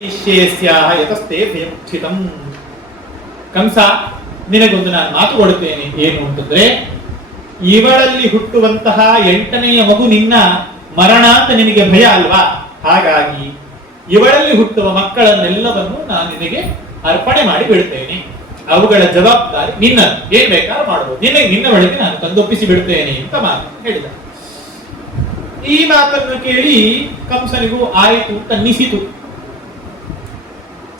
ಯತಸ್ತೆ ಭಯಕ್ಷಿತಂ. ಕಂಸ, ನಿನಗೊಂದು ನಾನು ಮಾತು ಕೊಡುತ್ತೇನೆ. ಏನು ಅಂತಂದ್ರೆ, ಇವಳಲ್ಲಿ ಹುಟ್ಟುವಂತಹ 8ನೆಯ ಮಗು ನಿನ್ನ ಮರಣ ಅಂತ ನಿನಗೆ ಭಯ ಅಲ್ವಾ? ಹಾಗಾಗಿ ಇವಳಲ್ಲಿ ಹುಟ್ಟುವ ಮಕ್ಕಳನ್ನೆಲ್ಲವನ್ನು ನಾನು ನಿನಗೆ ಅರ್ಪಣೆ ಮಾಡಿ ಬಿಡ್ತೇನೆ. ಅವುಗಳ ಜವಾಬ್ದಾರಿ ನಿನ್ನ, ಏನ್ ಬೇಕಾದ್ರೂ ಮಾಡಬಹುದು, ನಿನ್ನ ಬಳಿಗೆ ನಾನು ತಂದೊಪ್ಪಿಸಿ ಬಿಡ್ತೇನೆ ಅಂತ ಮಾತು ಹೇಳಿದ. ಈ ಮಾತನ್ನು ಕೇಳಿ ಕಂಸನಿಗೂ ಆಯಿತು ಅನ್ನಿಸಿತು.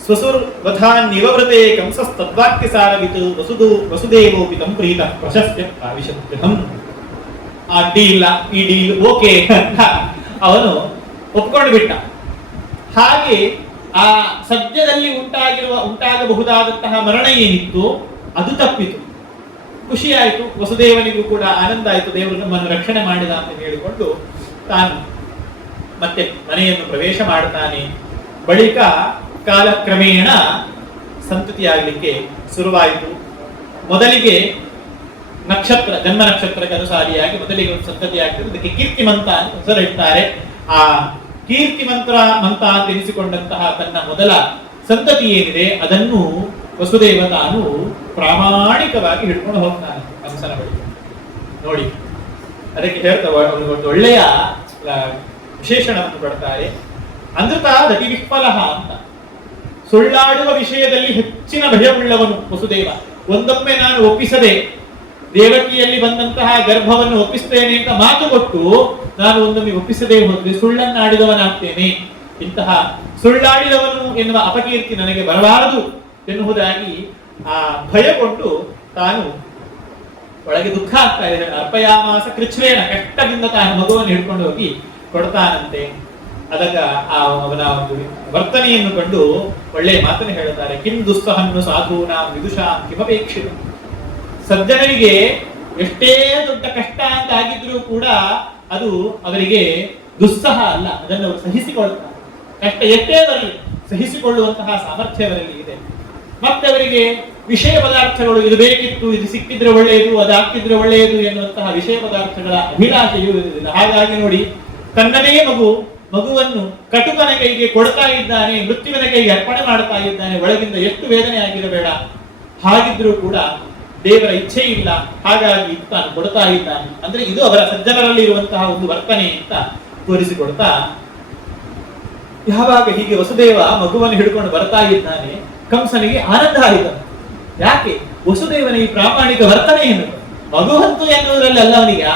ಸ್ವಸುರ್ವಧಾನ್ಯವೃತೆ ಕಂಸಸ್ತದ್ವಾಕ್ಯ ಸಾರವಿತು ವಸುದೇವೋಪಿ ತಂ ಪ್ರೀತ ಪ್ರಶಸ್ತ್ಯ ಪ್ರಾವಿಶತ್ಯಹಂ. ಆ ಡೀಲ್ ಈ ಡೀಲ್ ಓಕೆ ಅಂತ ಅವನು ಒಪ್ಕೊಂಡು ಬಿಟ್ಟ. ಹಾಗೆ ಆ ಸದ್ಯದಲ್ಲಿ ಉಂಟಾಗಬಹುದಾದಂತಹ ಮರಣ ಏನಿತ್ತು ಅದು ತಪ್ಪಿತು. ಖುಷಿಯಾಯಿತು, ವಸುದೇವನಿಗೂ ಕೂಡ ಆನಂದ ಆಯಿತು, ದೇವರು ನಮ್ಮನ್ನು ರಕ್ಷಣೆ ಮಾಡಿದ ಅಂತ ಹೇಳಿಕೊಂಡು ತಾನು ಮತ್ತೆ ಮನೆಯನ್ನು ಪ್ರವೇಶ ಮಾಡುತ್ತಾನೆ. ಬಳಿಕ ಕಾಲಕ್ರಮೇಣ ಸಂತತಿಯಾಗಲಿಕ್ಕೆ ಶುರುವಾಯಿತು. ಮೊದಲಿಗೆ ನಕ್ಷತ್ರ, ಜನ್ಮ ನಕ್ಷತ್ರಕ್ಕೆ ಅನುಸಾರಿಯಾಗಿ ಮೊದಲಿಗೆ ಒಂದು ಸಂತತಿ ಆಗ್ತದೆ. ಅದಕ್ಕೆ ಕೀರ್ತಿಮಂತ ಅಂತ ಹೆಸರಿಡ್ತಾರೆ. ಆ ಕೀರ್ತಿಮಂತ ಅಂತ ಎನಿಸಿಕೊಂಡಂತಹ ತನ್ನ ಮೊದಲ ಸಂತತಿ ಏನಿದೆ ಅದನ್ನು ವಸುದೇವ ತಾನು ಪ್ರಾಮಾಣಿಕವಾಗಿ ಹಿಡ್ಕೊಂಡು ಹೋಗ್ತಾನೆ ಕಂಸನ ಬಳಿ. ನೋಡಿ, ಅದಕ್ಕೆ ಹೇಳ್ತಾವ ಒಂದು ಒಳ್ಳೆಯ ವಿಶೇಷಣವನ್ನು ಕೊಡ್ತಾರೆ. ಅನೃತ ದತಿ ವಿಫಲಃ ಅಂತ. ಸುಳ್ಳಾಡುವ ವಿಷಯದಲ್ಲಿ ಹೆಚ್ಚಿನ ಭಯವುಳ್ಳವನು ವಸುದೇವ. ಒಂದೊಮ್ಮೆ ನಾನು ಒಪ್ಪಿಸದೆ ದೇವಕಿಯಲ್ಲಿ ಬಂದಂತಹ ಗರ್ಭವನ್ನು ಒಪ್ಪಿಸ್ತೇನೆ ಅಂತ ಮಾತು ಕೊಟ್ಟು ನಾನು ಒಂದೊಮ್ಮೆ ಒಪ್ಪಿಸದೆ ಹೋದ್ರೆ ಸುಳ್ಳನ್ನಾಡಿದವನಾಗ್ತೇನೆ. ಇಂತಹ ಸುಳ್ಳಾಡಿದವನು ಎನ್ನುವ ಅಪಕೀರ್ತಿ ನನಗೆ ಬರಬಾರದು ಎನ್ನುವುದಾಗಿ ಆ ಭಯಗೊಂಡು ತಾನು ಒಳಗೆ ದುಃಖ ಆಗ್ತಾ ಇದೆ. ಅರ್ಪಯಾಮಾಸ ಕೃಚ್ಛ್ರೇಣ, ಕಷ್ಟದಿಂದ ತಾನು ಮಗುವನ್ನು ಹಿಡ್ಕೊಂಡು ಹೋಗಿ ಕೊಡ್ತಾನಂತೆ. ಅದಕ್ಕ ಅವನ ಒಂದು ವರ್ತನೆಯನ್ನು ಕಂಡು ಒಳ್ಳೆಯ ಮಾತನ್ನು ಹೇಳುತ್ತಾರೆ. ಕಿಂ ದುಸ್ಸಹನ್ನು ಸಾಧೂನಾಂ ವಿದುಷಾಂ ಕಿಮಪೇಕ್ಷಿತ. ಸಜ್ಜನರಿಗೆ ಎಷ್ಟೇ ದೊಡ್ಡ ಕಷ್ಟ ಅಂತ ಆಗಿದ್ರೂ ಕೂಡ ಅದು ಅವರಿಗೆ ದುಸ್ಸಹ ಅಲ್ಲ, ಅದನ್ನು ಅವರು ಸಹಿಸಿಕೊಳ್ತಾರೆ. ಕಷ್ಟ ಎಷ್ಟೇ ಬರಲಿ ಸಹಿಸಿಕೊಳ್ಳುವಂತಹ ಸಾಮರ್ಥ್ಯ ಅವರಲ್ಲಿ ಇದೆ. ಮತ್ತೆ ಅವರಿಗೆ ವಿಷಯ ಪದಾರ್ಥಗಳು, ಇದು ಬೇಕಿತ್ತು, ಇದು ಸಿಕ್ಕಿದ್ರೆ ಒಳ್ಳೆಯದು, ಅದಾಗ್ತಿದ್ರೆ ಒಳ್ಳೆಯದು ಎನ್ನುವಂತಹ ವಿಷಯ ಪದಾರ್ಥಗಳ ಅಭಿಲಾಷೆಯೂ ಇರುವುದಿಲ್ಲ. ಹಾಗಾಗಿ ನೋಡಿ, ತನ್ನದೇ ಮಗುವನ್ನು ಕಟುಕನ ಕೈಗೆ ಕೊಡ್ತಾ ಇದ್ದಾನೆ, ಮೃತ್ಯುವಿನ ಕೈಗೆ ಅರ್ಪಣೆ ಮಾಡ್ತಾ ಇದ್ದಾನೆ. ಒಳಗಿಂದ ಎಷ್ಟು ವೇದನೆ ಆಗಿರಬೇಡ. ಹಾಗಿದ್ರೂ ಕೂಡ ದೇವರ ಇಚ್ಛೆ ಇಲ್ಲ, ಹಾಗಾಗಿ ತಾನು ಕೊಡ್ತಾ ಇದ್ದಾನೆ. ಅಂದ್ರೆ ಇದು ಅವರ ಸಜ್ಜನರಲ್ಲಿ ಇರುವಂತಹ ಒಂದು ವರ್ತನೆ ಅಂತ ತೋರಿಸಿಕೊಡ್ತಾ, ಯಾವಾಗ ಹೀಗೆ ವಸುದೇವ ಮಗುವನ್ನು ಹಿಡ್ಕೊಂಡು ಬರ್ತಾ ಇದ್ದಾನೆ, ಕಂಸನಿಗೆ ಆನಂದ ಆಯಿತು. ಯಾಕೆ? ವಸುದೇವನ ಈ ಪ್ರಾಮಾಣಿಕ ವರ್ತನೆಯನ್ನು, ಮಗುವಂತು ಎನ್ನುವುದರಲ್ಲಿ ಅಲ್ಲ, ಅವನಿಗೆ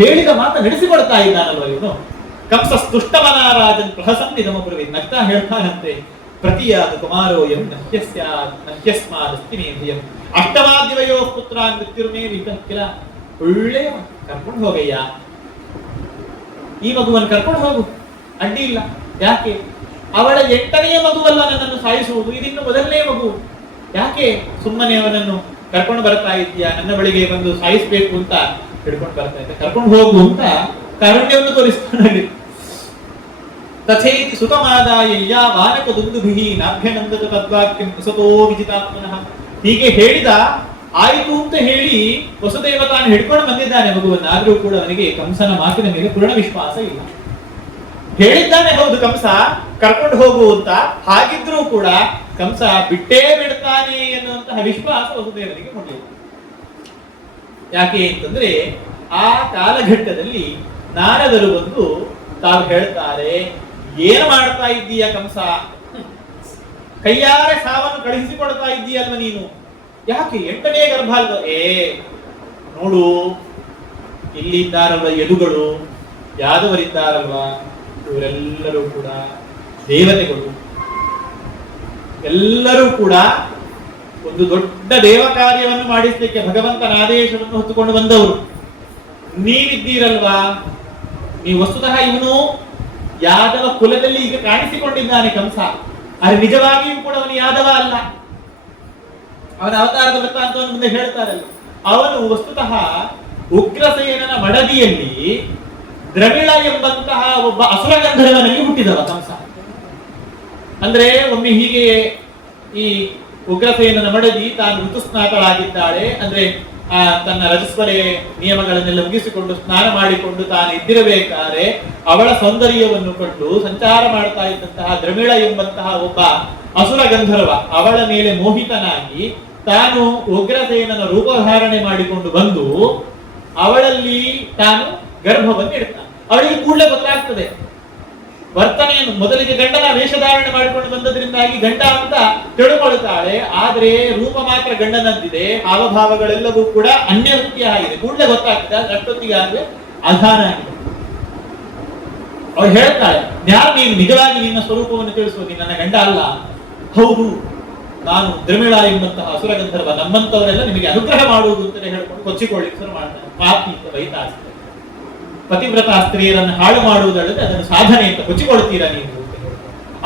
ಹೇಳಿದ ಮಾತು ನಡೆಸಿಕೊಡ್ತಾ ಇದ್ದಾನಲ್ವ ಇವನು. ಕಂಸ ಸ್ತುಷ್ಟಮನಾರಾಜನ್ ಪ್ರಹಸನ್ ನಿಗಮಪುರವಿ ನಗ್ತಾ ಹೇಳ್ತಾನಂತೆ, ಪ್ರತಿಯಾದ ಕುಮಾರೋಯಂ ನಹ್ಯಸ್ಮಾದಸ್ತಿನೇ ಭಯಂ ಅಷ್ಟಮಾದ್ಯವಯೋ ಪುತ್ರ ಮೃತ್ಯುರ್ಮೇ ವಿಕಲ. ಒಳ್ಳೆಯ ಕರ್ಕೊಂಡು ಹೋಗಯ್ಯ, ಈ ಮಗುವನ್ನು ಕರ್ಕೊಂಡು ಹೋಗು, ಅಡ್ಡಿ ಇಲ್ಲ. ಯಾಕೆ? ಅವಳ 8ನೆಯ ಮಗುವಲ್ಲ ನನ್ನನ್ನು ಸಾಯಿಸುವುದು, ಇದಿನ್ನು ಮೊದಲನೇ ಮಗು. ಯಾಕೆ ಸುಮ್ಮನೆ ಅವನನ್ನು ಕರ್ಕೊಂಡು ಬರ್ತಾ ಇದ್ದೀಯಾ? ನನ್ನ ಬಳಿಗೆ ಬಂದು ಸಾಯಿಸ್ಬೇಕು ಅಂತ ಹಿಡ್ಕೊಂಡು ಬರ್ತಾ ಇದ್ದ, ಕರ್ಕೊಂಡು ಹೋಗು ಅಂತ ಕಾರುಣ್ಯವನ್ನು ತೋರಿಸ್ತಾನೆ. ತಥೇತಿ ಸುತಮಾದಾಯ ವಾನಕ ದುಂದುಭಿಹಿ ನಾಭ್ಯನಂದತ ತದ್ವಾಕ್ಯಂ ವಸತೋ ವಿಜಿತಾತ್ಮನಃ. ಹೀಗೆ ಹೇಳಿದ, ಆಯಿತು ಅಂತ ಹೇಳಿ ವಸುದೇವ ತಾನು ಹಿಡ್ಕೊಂಡು ಬಂದಿದ್ದಾನೆ ಮಗುವನ್ನು. ಆದ್ರೂ ಕೂಡ ಅವನಿಗೆ ಕಂಸನ ಮಾತಿನ ಮೇಲೆ ಪೂರ್ಣ ವಿಶ್ವಾಸ ಇಲ್ಲ. ಹೇಳಿದ್ದಾನೆ ಹೌದು ಕಂಸ ಕರ್ಕೊಂಡು ಹೋಗು ಅಂತ, ಹಾಗಿದ್ರೂ ಕೂಡ ಕಂಸ ಬಿಟ್ಟೇ ಬಿಡ್ತಾನೆ ಎನ್ನುವಂತಹ ವಿಶ್ವಾಸ ವಸುದೇವನಿಗೆ ಹೊಂದಿಲ್ಲ. ಯಾಕೆ ಅಂತಂದ್ರೆ, ಆ ಕಾಲಘಟ್ಟದಲ್ಲಿ ನಾರದರು ಬಂದು ತಾವು ಹೇಳ್ತಾರೆ, ಏನು ಮಾಡ್ತಾ ಇದ್ದೀಯ ಕಂಸ? ಕೈಯಾರೆ ಸಾವನ್ನು ಕಳುಹಿಸಿಕೊಡ್ತಾ ಇದ್ದೀಯಲ್ವ ನೀನು. ಯಾಕೆ? 8ನೇ ಗರ್ಭ ಅಲ್ವ? ನೋಡು, ಇಲ್ಲಿದ್ದಾರಲ್ವ ಯದುಗಳು, ಯಾದವರಿದ್ದಾರಲ್ವ, ಇವರೆಲ್ಲರೂ ಕೂಡ ದೇವತೆಗಳು. ಎಲ್ಲರೂ ಕೂಡ ಒಂದು ದೊಡ್ಡ ದೇವ ಕಾರ್ಯವನ್ನು ಮಾಡಿಸಲಿಕ್ಕೆ ಭಗವಂತನ ಆದೇಶವನ್ನು ಹೊತ್ತುಕೊಂಡು ಬಂದವರು. ನೀವಿದ್ದೀರಲ್ವಾ, ನೀವು ವಸ್ತುತಃ ಇವನು ಯಾದವ ಕುಲದಲ್ಲಿ ಈಗ ಕಾಣಿಸಿಕೊಂಡಿದ್ದಾನೆ ಕಂಸ. ಆದರೆ ನಿಜವಾಗಿಯೂ ಕೂಡ ಅವನು ಯಾದವ ಅಲ್ಲ. ಅವನ ಅವತಾರದ ವೃತ್ತಾಂತವನ್ನು ಮುಂದೆ ಹೇಳ್ತಾರಲ್ಲ, ಅವನು ವಸ್ತುತಃ ಉಗ್ರಸೇನನ ಮಡದಿಯಲ್ಲಿ ದ್ರವಿಳ ಎಂಬಂತಹ ಒಬ್ಬ ಅಸುರ ಗಂಧರ್ವನಲ್ಲಿ ಹುಟ್ಟಿದವ ಕಂಸ. ಅಂದ್ರೆ ಒಮ್ಮೆ ಹೀಗೆ ಈ ಉಗ್ರಸೇನನ ಮಡದಿ ತಾನು ಋತುಸ್ನಾತಳಾಗಿದ್ದಾಳೆ, ಅಂದ್ರೆ ತನ್ನ ರಜಸ್ವಲೆ ನಿಯಮಗಳನ್ನೆಲ್ಲ ಮುಗಿಸಿಕೊಂಡು ಸ್ನಾನ ಮಾಡಿಕೊಂಡು ತಾನು ಇದ್ದಿರಬೇಕಾದ್ರೆ ಅವಳ ಸೌಂದರ್ಯವನ್ನು ಕಂಡು ಸಂಚಾರ ಮಾಡ್ತಾ ಇದ್ದಂತಹ ದ್ರಮಿಳ ಎಂಬಂತಹ ಒಬ್ಬ ಅಸುರ ಗಂಧರ್ವ ಅವಳ ಮೇಲೆ ಮೋಹಿತನಾಗಿ ತಾನು ಉಗ್ರಸೇನನ ರೂಪಧಾರಣೆ ಮಾಡಿಕೊಂಡು ಬಂದು ಅವಳಲ್ಲಿ ತಾನು ಗರ್ಭವನ್ನು ಇಡ್ತಾನೆ. ಅವಳಿಗೆ ಕೂಡಲೇ ಗೊತ್ತಾಗ್ತದೆ ವರ್ತನೆಯನ್ನು. ಮೊದಲಿಗೆ ಗಂಡನ ವೇಷಧಾರಣೆ ಮಾಡಿಕೊಂಡು ಬಂದದ್ರಿಂದಾಗಿ ಗಂಡ ಅಂತ ತಿಳ್ಕೊಳ್ತಾಳೆ, ಆದ್ರೆ ರೂಪ ಮಾತ್ರ ಗಂಡನಂತಿದೆ, ಹಾವಭಾವಗಳೆಲ್ಲವೂ ಕೂಡ ಅನ್ಯ ರೀತಿಯ ಆಗಿದೆ. ಕೂಡಲೇ ಗೊತ್ತಾಗ್ತದೆ. ಅಷ್ಟೊತ್ತಿಗೆ ಆದ್ರೆ ಅಧಾನ ಆಗಿದೆ. ಅವಳು ಹೇಳ್ತಾಳೆ, ಯಾರು ನೀನು ನಿಜವಾಗಿ ನಿನ್ನ ಸ್ವರೂಪವನ್ನು ತಿಳಿಸುವುದು? ನನ್ನ ಗಂಡ ಅಲ್ಲ. ಹೌದು, ನಾನು ದ್ರಮಿಳ ಎಂಬಂತಹ ಅಸುರಗಂಧರ್ವ, ನಮ್ಮಂತವರೆಲ್ಲ ನಿಮಗೆ ಅನುಗ್ರಹ ಮಾಡುವುದು ಅಂತ ಹೇಳ್ಕೊಂಡು ಕೊಚ್ಚಿಕೊಳ್ಳಿಕ್ಕೆ ಶುರು ಮಾಡ್ತಾನೆ. ಪಾಪಿ ಅಂತ ಬೈತಾ ಪತಿವ್ರತ ಸ್ತ್ರೀಯರನ್ನು ಹಾಳು ಮಾಡುವುದಲ್ಲದೆ ಅದನ್ನು ಸಾಧನೆ ಅಂತ ಕೊಚ್ಚಿಕೊಳ್ತೀರಾ ನೀವು?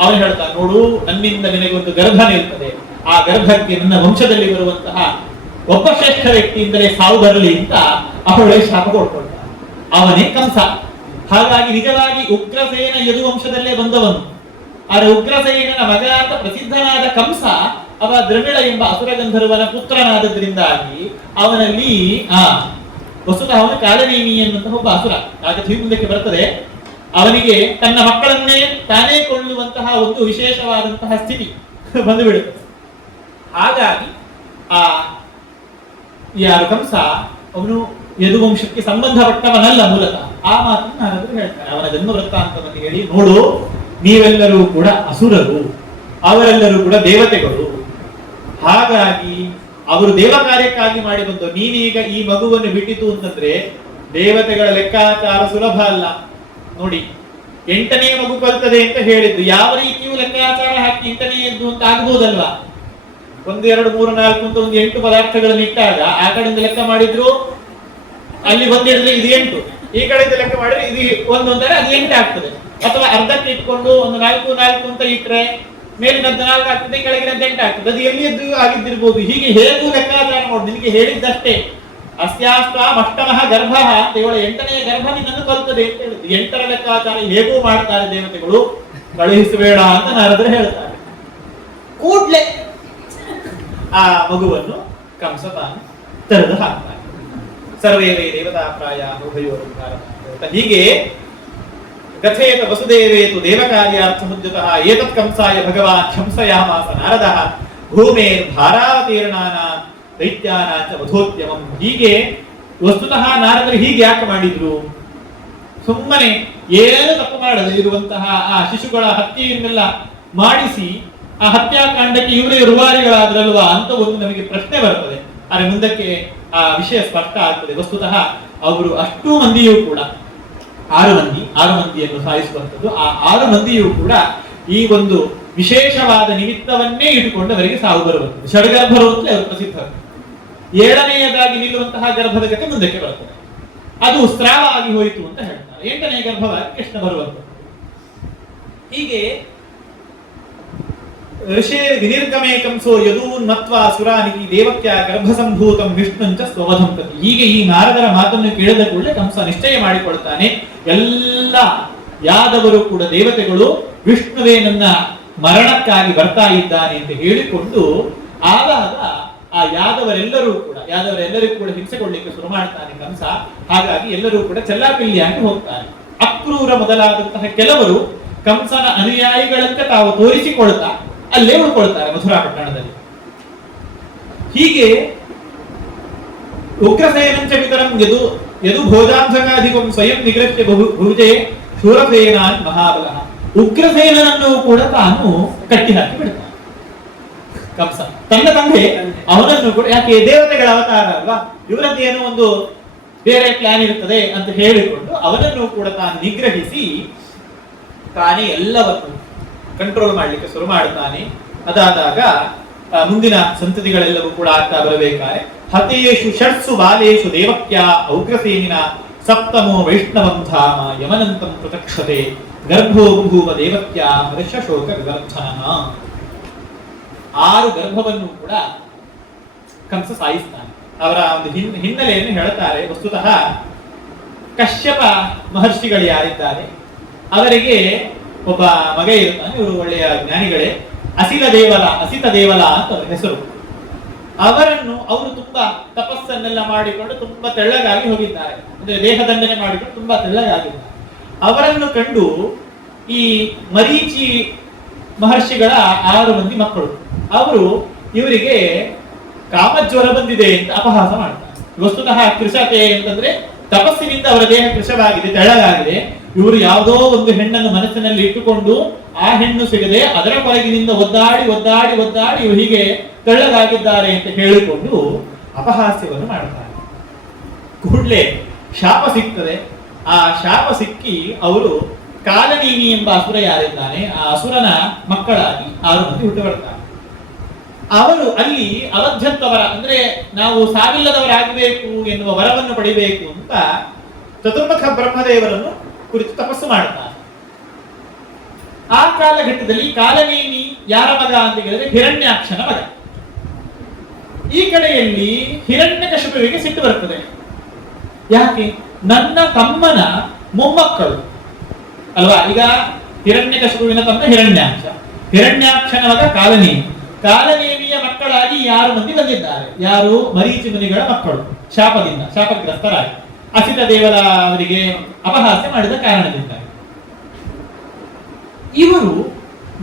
ಅವನು ಹೇಳ್ತಾನೆ, ನೋಡು, ನನ್ನಿಂದ ನಿನಗೊಂದು ಗರ್ಭ ನಿಲ್ತದೆ, ಆ ಗರ್ಭಕ್ಕೆ ನನ್ನ ವಂಶದಲ್ಲಿ ಬರುವಂತಹ ಒಬ್ಬ ಶ್ರೇಷ್ಠ ವ್ಯಕ್ತಿಯಿಂದಲೇ ಸಾವು ಬರಲಿ ಅಂತ ಅವಳೇ ಶಾಪ ಕೊಡ್ಕೊಳ್ತಾನೆ. ಅವನೇ ಕಂಸ. ಹಾಗಾಗಿ ನಿಜವಾಗಿ ಉಗ್ರಸೇನ ಯದುವಂಶದಲ್ಲೇ ಬಂದವನು. ಆದರೆ ಉಗ್ರಸೇನನ ಮಗ ಅಂತ ಪ್ರಸಿದ್ಧನಾದ ಕಂಸ ಅವ ದ್ರಮಿಳ ಎಂಬ ಅಸುರಗಂಧರ್ವನ ಪುತ್ರನಾದದ್ರಿಂದಾಗಿ ಅವನಲ್ಲಿ ವಸ್ತುತಃ ಅವನು ಕಾಲನೇಮಿ ಎನ್ನುವಂತಹ ಒಬ್ಬ ಅಸುರ. ಆಗ ಮುಂದಕ್ಕೆ ಬರ್ತದೆ. ಅವನಿಗೆ ತನ್ನ ಮಕ್ಕಳನ್ನೇ ತಾನೇ ಕೊಳ್ಳುವಂತಹ ಒಂದು ವಿಶೇಷವಾದಂತಹ ಸ್ಥಿತಿ ಬಂದು ಬಿಡುತ್ತದೆ. ಹಾಗಾಗಿ ಯಾರು ಕಂಸ ಅವನು ಯದುವಂಶಕ್ಕೆ ಸಂಬಂಧಪಟ್ಟವನಲ್ಲ ಮೂಲತಃ. ಆ ಮಾತನ್ನು ನಾನಾದ್ರೂ ಹೇಳ್ತಾರೆ. ಅವನ ಜನ್ಮ ವೃತ್ತಾಂತವನ್ನು ಹೇಳಿ, ನೋಡು, ನೀವೆಲ್ಲರೂ ಕೂಡ ಅಸುರರು, ಅವರೆಲ್ಲರೂ ಕೂಡ ದೇವತೆಗಳು. ಹಾಗಾಗಿ ಅವರು ದೇವ ಕಾರ್ಯಕ್ಕಾಗಿ ಮಾಡಿ ಬಂದು, ನೀನೀಗ ಈ ಮಗುವನ್ನು ಬಿಟ್ಟಿತು ಅಂತಂದ್ರೆ ದೇವತೆಗಳ ಲೆಕ್ಕಾಚಾರ ಸುಲಭ ಅಲ್ಲ. ನೋಡಿ, 8ನೇ ಮಗು ಕಲ್ತದೆ ಅಂತ ಹೇಳಿದ್ದು, ಯಾವ ರೀತಿಯೂ ಲೆಕ್ಕಾಚಾರ ಹಾಕಿ 8ನೇದ್ದು ಅಂತ ಆಗ್ಬೋದಲ್ವಾ? 1 2 3 4 ಅಂತ ಒಂದು 8 ಪದಾರ್ಥಗಳನ್ನು ಇಟ್ಟಾಗ ಆ ಕಡೆಯಿಂದ ಲೆಕ್ಕ ಮಾಡಿದ್ರು ಅಲ್ಲಿ ಒಂದಿಡಿದ್ರೆ ಇದು 8, ಈ ಕಡೆಯಿಂದ ಲೆಕ್ಕ ಮಾಡಿದ್ರೆ ಇದು 1 ಅಂತಾರೆ ಅದು 8 ಆಗ್ತದೆ. ಅಥವಾ ಅರ್ಧಕ್ಕೆ ಇಟ್ಕೊಂಡು ಒಂದು 4 4 ಅಂತ ಇಟ್ರೆ ಮೇಲಿನ 4 ಆಗ್ತದೆ, ಕೆಳಗಿನ 8 ಆಗ್ತದೆ. ಅದು ಎಲ್ಲಿಯದ್ದು ಆಗಿದ್ದಿರ್ಬೋದು. ಹೀಗೆ ಹೇಗೂ ಲೆಕ್ಕಾಚಾರ ಮಾಡಿ ನಿನಗೆ ಹೇಳಿದ್ದಷ್ಟೇ. ಅಸ್ಯಾಸ್ತಾಂ ಅಷ್ಟಮಃ ಗರ್ಭಃ, ಇವಳ 8ನೇ ಗರ್ಭ ನಿನ್ನನ್ನು ಕಲ್ತದೆ ಅಂತ ಹೇಳಿದ್ರು. 8ರ ಲೆಕ್ಕಾಚಾರ ಹೇಗೂ ಮಾಡ್ತಾರೆ ದೇವತೆಗಳು, ಕಳುಹಿಸಬೇಡ ಅಂತ ನಾರದರು ಹೇಳ್ತಾರೆ. ಕೂಡ್ಲೆ ಆ ಮಗುವನ್ನು ಕಂಸ ತಾನು ತೆರೆದು ಹಾಕ್ತಾನೆ. ಸರ್ವೇ ವೈ ದೇವತಾ ಪ್ರಾಯ ಉಭಯೋರು ಭಾರತ. ಹೀಗೆ ಕಥೇತ ವಸುದೇವೇತು ದೇವಕಾರ್ಯಾರ್ಥಮುದ್ಯತಃ ಏತತ್ ಕಂಸಾಯ ಭಗವಾನ್ ಶಂಸಯಾಮಾಸ ನಾರದಃ ಭೂಮೇರ್ ಭಾರಾವತೀರ್ಣಾನ ದೈತ್ಯಾನಾಂಚ ವಧೋದ್ಯಮಂ. ಹೀಗೆ ವಸ್ತುತಃ ನಾರದರು ಹೀಗೆ ಯಾಕೆ ಮಾಡಿದ್ರು? ಸುಮ್ಮನೆ ಏನು ತಪ್ಪು ಮಾಡದೆ ಇರುವಂತಹ ಆ ಶಿಶುಗಳ ಹತ್ಯೆಯನ್ನೆಲ್ಲ ಮಾಡಿಸಿ ಆ ಹತ್ಯಾಕಾಂಡಕ್ಕೆ ಇವರೇ ರುವಾರಿಗಳಾದ್ರಲ್ವಾ ಅಂತ ಒಂದು ನಮಗೆ ಪ್ರಶ್ನೆ ಬರ್ತದೆ. ಆದರೆ ಮುಂದಕ್ಕೆ ಆ ವಿಷಯ ಸ್ಪಷ್ಟ ಆಗ್ತದೆ. ವಸ್ತುತಃ ಅವರು ಅಷ್ಟೂ ಮಂದಿಯೂ ಕೂಡ 6 ಮಂದಿಯನ್ನು ಸಾಯಿಸುವಂಥದ್ದು. ಆ 6 ಮಂದಿಯೂ ಕೂಡ ಈ ಒಂದು ವಿಶೇಷವಾದ ನಿಮಿತ್ತವನ್ನೇ ಇಟ್ಟುಕೊಂಡು ಅವರಿಗೆ ಸಾವು ಬರುವಂಥದ್ದು. ಷಡ್ಗರ್ಭರು ಅಂತಲೇ ಅವರು ಪ್ರಸಿದ್ಧರು. 7ನೇಯದಾಗಿ ನಿಲ್ಲುವಂತಹ ಗರ್ಭದ ಜೊತೆ ಮುಂದಕ್ಕೆ ಬರುತ್ತದೆ. ಅದು ಸ್ರಾವ ಆಗಿ ಹೋಯಿತು ಅಂತ ಹೇಳ್ತಾರೆ. 8ನೇ ಗರ್ಭವಾಗಿ ಕೃಷ್ಣ ಬರುವಂಥದ್ದು. ಹೀಗೆ ಋಷೇ ವಿನಿರ್ಗಮೇ ಕಂಸೋ ಯದೂನ್ ಮತ್ವಾ ಸುರಾನಿಗಿ ದೇವಕ್ಯ ಗರ್ಭಸಂಭೂತಂ ವಿಷ್ಣುಂಚ ಸ್ವವಧಂ ಪ್ರತಿ. ಹೀಗೆ ಈ ನಾರದರ ಮಾತನ್ನು ಕೇಳಿದ ಕೂಡಲೇ ಕಂಸ ನಿಶ್ಚಯ ಮಾಡಿಕೊಳ್ತಾನೆ, ಎಲ್ಲ ಯಾದವರು ಕೂಡ ದೇವತೆಗಳು, ವಿಷ್ಣುವೇ ನನ್ನ ಮರಣಕ್ಕಾಗಿ ಬರ್ತಾ ಇದ್ದಾನೆ ಅಂತ ಹೇಳಿಕೊಂಡು ಆವಾಗ ಆ ಯಾದವರೆಲ್ಲರಿಗೂ ಕೂಡ ಹಿಂಸೆ ಕೊಡ್ಲಿಕ್ಕೆ ಶುರು ಮಾಡ್ತಾನೆ ಕಂಸ. ಹಾಗಾಗಿ ಎಲ್ಲರೂ ಕೂಡ ಚೆಲ್ಲಾಪಿಲ್ಲಿಯಾಗಿ ಹೋಗ್ತಾನೆ. ಅಕ್ರೂರ ಮೊದಲಾದಂತಹ ಕೆಲವರು ಕಂಸನ ಅನುಯಾಯಿಗಳಂತೆ ತಾವು ತೋರಿಸಿಕೊಳ್ತಾ ಅಲ್ಲೇ ಉಳ್ಕೊಳ್ತಾರೆ ಮಥುರಾ ಪಟ್ಟಣದಲ್ಲಿ. ಹೀಗೆ ಉಗ್ರಸೇನಂಚ ವಿತರಂ ಯದು ಭೋಜಾಂಧಕಾಧಿಕಂ ಸ್ವಯಂ ನಿಗೃಹ್ಯ ಭುಜೆ ಶೂರಸೇನಾನ್ ಮಹಾಬಲಃ. ಉಗ್ರಸೇನನನ್ನು ಕೂಡ ತಾನು ಕಟ್ಟಿ ಹಾಕಿ ಬಿಡ್ತಾನೆ ಕಂಸ. ತನ್ನ ತಂದೆ ಅವನನ್ನು ಕೂಡ, ಯಾಕೆ ದೇವತೆಗಳ ಅವತಾರ ಅಲ್ವಾ, ಇವರದ್ದೇನೋ ಒಂದು ಬೇರೆ ಪ್ಲಾನ್ ಇರುತ್ತದೆ ಅಂತ ಹೇಳಿಕೊಂಡು ಅವನನ್ನು ಕೂಡ ತಾನು ನಿಗ್ರಹಿಸಿ ತಾನೇ ಎಲ್ಲವನ್ನು ಕಂಟ್ರೋಲ್ ಮಾಡ್ಲಿಕ್ಕೆ ಶುರು ಮಾಡ್ತಾನೆ. ಅದಾದಾಗ ಮುಂದಿನ ಸಂತತಿಗಳೆಲ್ಲವೂ ಕೂಡ ಆಗ್ತಾ ಬರಬೇಕಾದ್ರೆ ಹತೇಶು ಷಟ್ಸು ಬಾಲೇಶು ದೇವಕ್ಯ ಉಗ್ರಸೇನಿನ ಸಪ್ತಮೋ ವೈಷ್ಣವಂ ಧಾಮ ಯಮನಂತಂ ಪ್ರತಕ್ಷತೆ ಗರ್ಭೋ ಬಭೂವ ದೇವಕ್ಯ ಹರ್ಷಶೋಕ ವಿವರ್ಧನ. 6 ಗರ್ಭವನ್ನು ಕೂಡ ಕಂಸ ಸಾಯಿಸ್ತಾನೆ. ಅವರ ಒಂದು ಹಿನ್ನೆಲೆಯನ್ನು ಹೇಳ್ತಾರೆ. ವಸ್ತುತಃ ಕಶ್ಯಪ ಮಹರ್ಷಿಗಳು ಯಾರಿದ್ದಾರೆ ಅವರಿಗೆ ಒಬ್ಬ ಮಗ ಇರ್ತಾನೆ. ಇವರು ಒಳ್ಳೆಯ ಜ್ಞಾನಿಗಳೇ. ಅಸಿತ ದೇವಲ ಅಂತ ಅವರ ಹೆಸರು. ಅವರು ತುಂಬಾ ತಪಸ್ಸನ್ನೆಲ್ಲ ಮಾಡಿಕೊಂಡು ತುಂಬಾ ತೆಳ್ಳಗಾಗಿ ಹೋಗಿದ್ದಾರೆ, ಅಂದ್ರೆ ದೇಹದಂಡನೆ ಮಾಡಿಕೊಂಡು ತುಂಬಾ ತೆಳ್ಳಗಾಗಿದ್ದಾರೆ. ಅವರನ್ನು ಕಂಡು ಈ ಮರೀಚಿ ಮಹರ್ಷಿಗಳ 6 ಮಂದಿ ಮಕ್ಕಳು ಅವರು ಇವರಿಗೆ ಕಾಮಜ್ವರ ಬಂದಿದೆ ಅಂತ ಅಪಹಾಸ ಮಾಡ್ತಾರೆ. ವಸ್ತುತಃ ಕೃಶತೆ ಅಂತಂದ್ರೆ ತಪಸ್ಸಿನಿಂದ ಅವರ ದೇಹ ಕೃಶವಾಗಿದೆ, ತೆಳ್ಳಗಾಗಿದೆ. ಇವರು ಯಾವುದೋ ಒಂದು ಹೆಣ್ಣನ್ನು ಮನಸ್ಸಿನಲ್ಲಿ ಇಟ್ಟುಕೊಂಡು ಆ ಹೆಣ್ಣು ಸಿಗದೆ ಅದರ ಕೊರಗಿನಿಂದ ಒದ್ದಾಡಿ ಒದ್ದಾಡಿ ಒದ್ದಾಡಿ ಇವರು ಹೀಗೆ ತೆಳ್ಳಗಾಗಿದ್ದಾರೆ ಅಂತ ಹೇಳಿಕೊಂಡು ಅಪಹಾಸ್ಯವನ್ನು ಮಾಡ್ತಾರೆ. ಕೂಡಲೇ ಶಾಪ ಸಿಗ್ತದೆ. ಆ ಶಾಪ ಸಿಕ್ಕಿ ಅವರು ಕಾಲನೀನಿ ಎಂಬ ಅಸುರ ಯಾರಿದ್ದಾನೆ, ಆ ಅಸುರನ ಮಕ್ಕಳಾಗಿ 6 ಮಂದಿ ಹುಟ್ಟು ಬರ್ತಾರೆ. ಅವರು ಅಲ್ಲಿ ಅವಧ್ಯತ್ವವರ ಅಂದ್ರೆ ನಾವು ಸಾವಿಲ್ಲದವರಾಗಬೇಕು ಎನ್ನುವ ವರವನ್ನು ಪಡಿಬೇಕು ಅಂತ ಚತುರ್ಮುಖ ಬ್ರಹ್ಮದೇವರನ್ನು ಕುರಿತು ತಪಸ್ಸು ಮಾಡ್ತಾರೆ. ಆ ಕಾಲಘಟ್ಟದಲ್ಲಿ ಕಾಲನೇಮಿ ಯಾರ ಮಗ ಅಂತ ಹೇಳಿದ್ರೆ ಹಿರಣ್ಯಾಕ್ಷನ ಮಗ. ಈ ಕಡೆಯಲ್ಲಿ ಹಿರಣ್ಯಕಶಿಪುವಿಗೆ ಸಿಟ್ಟು ಬರ್ತದೆ. ಯಾಕೆ? ನನ್ನ ತಮ್ಮನ ಮೊಮ್ಮಕ್ಕಳು ಅಲ್ವಾ. ಈಗ ಹಿರಣ್ಯಕಶಿಪುವಿನ ತಮ್ಮ ಹಿರಣ್ಯಾಕ್ಷ, ಹಿರಣ್ಯಾಕ್ಷನ ಮಗ ಕಾಲನೇಮಿ, ಕಾಲನೇಮಿಯ ಮಕ್ಕಳಾಗಿ 6 ಮಂದಿ ಬಂದಿದ್ದಾರೆ. ಯಾರು? ಮರೀಚಿ ಮುನಿಗಳ ಮಕ್ಕಳು. ಶಾಪಗ್ರಸ್ತರಾಗಿ ಅಸಿತ ದೇವರ ಅವರಿಗೆ ಅಪಹಾಸ್ಯ ಮಾಡಿದ ಕಾರಣದಿಂದ ಇವರು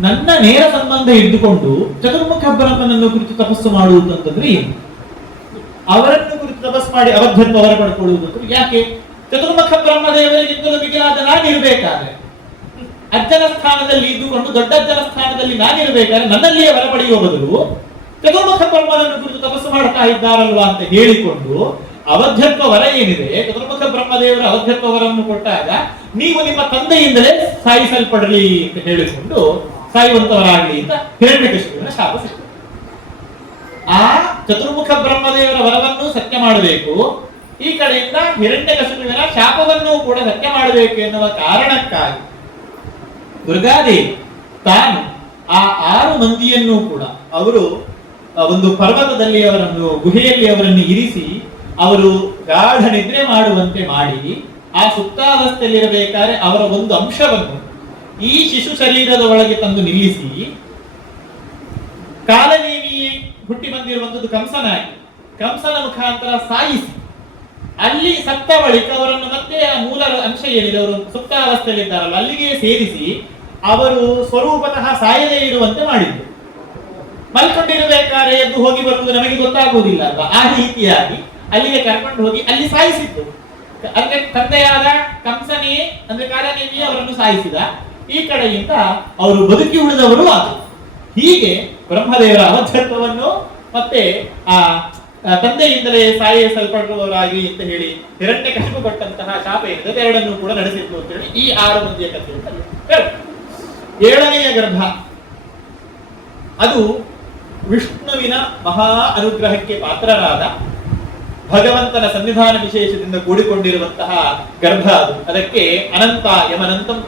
ನನ್ನ ನೇರ ಸಂಬಂಧ ಇದ್ದುಕೊಂಡು ಚತುರ್ಮುಖ ಬ್ರಹ್ಮನನ್ನು ಕುರಿತು ತಪಸ್ಸು ಮಾಡುವುದು ಅಂತಂದ್ರೆ ಏನು? ಅವರನ್ನು ಕುರಿತು ತಪಸ್ಸು ಮಾಡಿ ಅವಧ್ಯತ್ವ ವರ ಪಡ್ಕೊಳ್ಳುವುದು ಯಾಕೆ? ಚತುರ್ಮುಖ ಬ್ರಹ್ಮದೇವರಿಗಿಂತಲೂ ಮಿಗಿಲಾದ ನಾನಿರ್ಬೇಕಾದ್ರೆ, ಅಜ್ಜನ ಸ್ಥಾನದಲ್ಲಿ ಇದ್ದುಕೊಂಡು ದೊಡ್ಡಜ್ಜನ ಸ್ಥಾನದಲ್ಲಿ ನಾನಿರ್ಬೇಕಾದ್ರೆ ನನ್ನಲ್ಲಿಯೇ ವರ ಪಡೆಯುವ ಬದಲು ಚತುರ್ಮುಖ ಬ್ರಹ್ಮನನ್ನು ಕುರಿತು ತಪಸ್ಸು ಮಾಡ್ತಾ ಇದ್ದಾರಲ್ವಾ ಅಂತ ಹೇಳಿಕೊಂಡು ಅವಧ್ಯತ್ವ ವರ ಏನಿದೆ, ಚತುರ್ಮುಖ ಬ್ರಹ್ಮದೇವರ ಅವಧ್ಯತ್ವ ವರವನ್ನು ಕೊಟ್ಟಾಗ ನೀವು ನಿಮ್ಮ ತಂದೆಯಿಂದಲೇ ಸಾಯಿಸಲ್ಪಡಲಿ ಅಂತ ಹೇಳಿಕೊಂಡು ಸಾಯುವಂತವರಾಗಲಿ ಅಂತ ಹಿರಣ್ಯಕಶಿಪುವಿನ ಶಾಪ ಸಿಗ್ತದೆ. ಆ ಚತುರ್ಮುಖ ಬ್ರಹ್ಮದೇವರ ವರವನ್ನು ಸತ್ಯ ಮಾಡಬೇಕು, ಈ ಕಡೆಯಿಂದ ಹಿರಣ್ಯಕಶಿಪುವಿನ ಶಾಪವನ್ನು ಕೂಡ ಸತ್ಯ ಮಾಡಬೇಕು ಎನ್ನುವ ಕಾರಣಕ್ಕಾಗಿ ದುರ್ಗಾದೇವಿ ತಾನು ಆ 6 ಮಂದಿಯನ್ನು ಕೂಡ ಅವರು ಒಂದು ಪರ್ವತದಲ್ಲಿ ಅವರನ್ನು ಗುಹೆಯಲ್ಲಿ ಅವರನ್ನು ಇರಿಸಿ ಅವರು ಗಾಢ ನಿದ್ರೆ ಮಾಡುವಂತೆ ಮಾಡಿ ಆ ಸುಪ್ತಾವಸ್ಥೆಯಲ್ಲಿರಬೇಕಾದ್ರೆ ಅವರ ಒಂದು ಅಂಶವನ್ನು ಈ ಶಿಶು ಶರೀರದ ಒಳಗೆ ತಂದು ನಿಲ್ಲಿಸಿ ಕಾಲನೇಮಿಯೇ ಹುಟ್ಟಿ ಬಂದಿರುವಂತದ್ದು ಕಂಸನ ಮುಖಾಂತರ ಸಾಯಿಸಿ ಅಲ್ಲಿ ಸತ್ತ ಬಳಿಕ ಅವರನ್ನು ಮತ್ತೆ ಆ ಮೂಲ ಅಂಶ ಏನಿದೆ ಅವರು ಸುಪ್ತಾವಸ್ಥೆಯಲ್ಲಿದ್ದಾರಲ್ಲ ಅಲ್ಲಿಗೆ ಸೇರಿಸಿ ಅವರು ಸ್ವರೂಪತಃ ಸಾಯದೇ ಇರುವಂತೆ ಮಾಡಿದ್ರು. ಮಲ್ಕೊಂಡಿರಬೇಕಾದ್ರೆ ಎದ್ದು ಹೋಗಿ ಬರುವುದು ನಮಗೆ ಗೊತ್ತಾಗುವುದಿಲ್ಲ ಅಲ್ವಾ, ಆ ರೀತಿಯಾಗಿ ಅಲ್ಲಿಗೆ ಕರ್ಕೊಂಡು ಹೋಗಿ ಅಲ್ಲಿ ಸಾಯಿಸಿದ್ದು. ಅಂದ್ರೆ ತಂದೆಯಾದ ಕಂಸನೇ ಅಂದ್ರೆ ಕಾಲನೇಮಿ ಅವರನ್ನು ಸಾಯಿಸಿದ, ಈ ಕಡೆಯಿಂದ ಅವರು ಬದುಕಿ ಉಳಿದವರು ಆದರು. ಹೀಗೆ ಬ್ರಹ್ಮದೇವರ ಅವಧ್ಯತ್ವವನ್ನು ಮತ್ತೆ ಆ ತಂದೆಯಿಂದಲೇ ಸಾಯಿಸಲ್ಪಡುವವರಾಗಿ ಅಂತ ಹೇಳಿ ಹಿರಣ್ಯಕಶಿಪು ಕೊಟ್ಟಂತಹ ಶಾಪ ಏನಿದೆ ಎರಡನ್ನೂ ಕೂಡ ನಡೆಸಿತ್ತು ಅಂತ ಹೇಳಿ ಈ 6 ಮಂದಿಯ ಕಥೆ ಅಂತ. 7ನೆಯ ಗರ್ಭ ಅದು ವಿಷ್ಣುವಿನ ಮಹಾ ಅನುಗ್ರಹಕ್ಕೆ ಪಾತ್ರರಾದ ಭಗವಂತನ ಸನ್ನಿಧಾನ ವಿಶೇಷದಿಂದ ಕೂಡಿಕೊಂಡಿರುವಂತಹ ಗರ್ಭ ಅದು. ಅದಕ್ಕೆ ಅನಂತ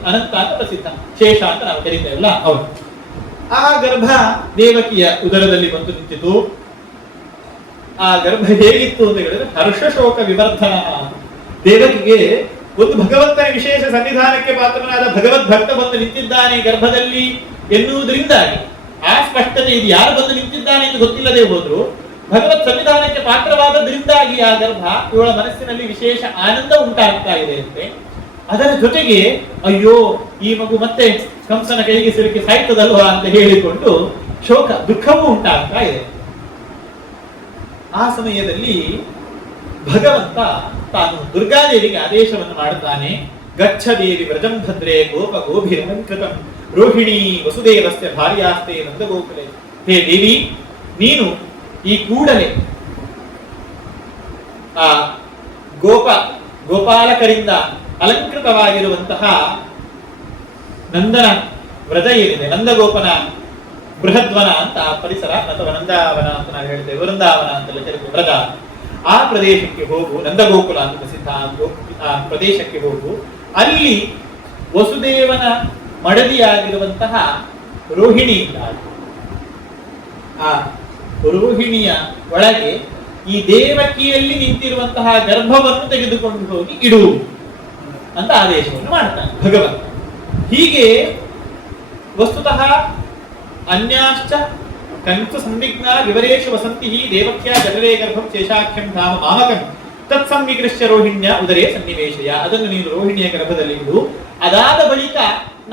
ಅನಂತ ಅಂತ ಪ್ರಸಿದ್ಧ, ಶೇಷ ಅಂತ ನಾವು ಕರೀತೇವಲ್ಲ ಅವರು. ಆ ಗರ್ಭ ದೇವಕಿಯ ಉದರದಲ್ಲಿ ಬಂದು ನಿಂತಿತು. ಆ ಗರ್ಭ ಹೇಗಿತ್ತು ಅಂತ ಹೇಳಿದ್ರೆ ಹರ್ಷ ಶೋಕ ವಿವರ್ಧನ. ದೇವಕಿಗೆ ಒಂದು ಭಗವಂತನ ವಿಶೇಷ ಸನ್ನಿಧಾನಕ್ಕೆ ಪಾತ್ರನಾದ ಭಗವದ್ ಭಕ್ತ ಬಂದು ನಿಂತಿದ್ದಾನೆ ಗರ್ಭದಲ್ಲಿ ಎನ್ನುವುದರಿಂದಾಗಿ ಆ ಸ್ಪಷ್ಟತೆ ಇದು ಯಾರು ಬಂದು ನಿಂತಿದ್ದಾನೆ ಅಂತ ಗೊತ್ತಿಲ್ಲದೆ ಹೋದ್ರು ಭಗವತ್ ಸನ್ನಿಧಾನಕ್ಕೆ ಪಾತ್ರವಾದದ್ರಿಂದಾಗಿ ಆ ಗರ್ಭ ಇವಳ ಮನಸ್ಸಿನಲ್ಲಿ ವಿಶೇಷ ಆನಂದ ಉಂಟಾಗ್ತಾ ಇದೆ ಅಂತೆ. ಅದರ ಜೊತೆಗೆ ಅಯ್ಯೋ ಈ ಮಗು ಮತ್ತೆ ಕಂಸನ ಕೈಗೆ ಸಿಲುಕಿ ಸಾಯ್ತದಲ್ವಾ ಅಂತ ಹೇಳಿಕೊಂಡು ಶೋಕ ದುಃಖವೂ ಉಂಟಾಗ್ತಾ ಇದೆ. ಆ ಸಮಯದಲ್ಲಿ ಭಗವಂತ ತಾನು ದುರ್ಗಾದೇವಿಗೆ ಆದೇಶವನ್ನು ಮಾಡುತ್ತಾನೆ. ಗಚ್ಚ ದೇವಿ ವ್ರಜಂ ಭದ್ರೇ ಗೋಪ ಗೋಭಿರಲಂಕೃತಂ ರೋಹಿಣಿ ವಸುದೇವಸ್ಯ ಭಾರ್ಯಾಸ್ತೆ ನಂದಗೋಕುಲೆ. ಹೇ ದೇವಿ, ನೀನು ಈ ಕೂಡಲೇ ಆ ಗೋಪಾಲಕರಿಂದ ಅಲಂಕೃತವಾಗಿರುವಂತಹ ನಂದನ ವ್ರತ ಏನಿದೆ, ನಂದಗೋಪನ ಬೃಹದ್ವನ ಅಂತ ಪರಿಸರ ಅಥವಾ ನಂದಾವನ ಅಂತ ನಾವು ಹೇಳ್ತೇವೆ, ವೃಂದಾವನ ಅಂತೆಲ್ಲ ಕರೀತೇವೆ ವ್ರತ. ಆ ಪ್ರದೇಶಕ್ಕೆ ಹೋಗು, ನಂದಗೋಕುಲ ಅಂತ ಪ್ರಸಿದ್ಧ ಆ ಪ್ರದೇಶಕ್ಕೆ ಹೋಗು. ಅಲ್ಲಿ ವಸುದೇವನ ಮಡದಿಯಾಗಿರುವಂತಹ ರೋಹಿಣಿ ಇದ್ದಾಳೆ. ಆ ರೋಹಿಣಿಯ ಒಳಗೆ ಈ ದೇವಕಿಯಲ್ಲಿ ನಿಂತಿರುವಂತಹ ಗರ್ಭವನ್ನು ತೆಗೆದುಕೊಂಡು ಹೋಗಿ ಇಡು ಅಂತ ಆದೇಶವನ್ನು ಮಾಡ್ತಾನೆ ಭಗವಂತ. ಹೀಗೆ ವಸ್ತುತಃ ಅನ್ಯಾಶ್ಚ ಕಂಸು ಸಂವಿಘ್ನ ವಿವರೇಶು ವಸಂತಿ ದೇವಕ್ಯ ಜಠರೇ ಗರ್ಭಂ ಶೇಷಾಖ್ಯಂ ಧಾಮ ಮಾಮಕಂ ತತ್ಸಂವಿಗೃಶ್ಯ ರೋಹಿಣ್ಯ ಉದರೇ ಸನ್ನಿವೇಶಯ. ಅದನ್ನು ನೀನು ರೋಹಿಣಿಯ ಗರ್ಭದಲ್ಲಿ ಇಡು, ಅದಾದ ಬಳಿಕ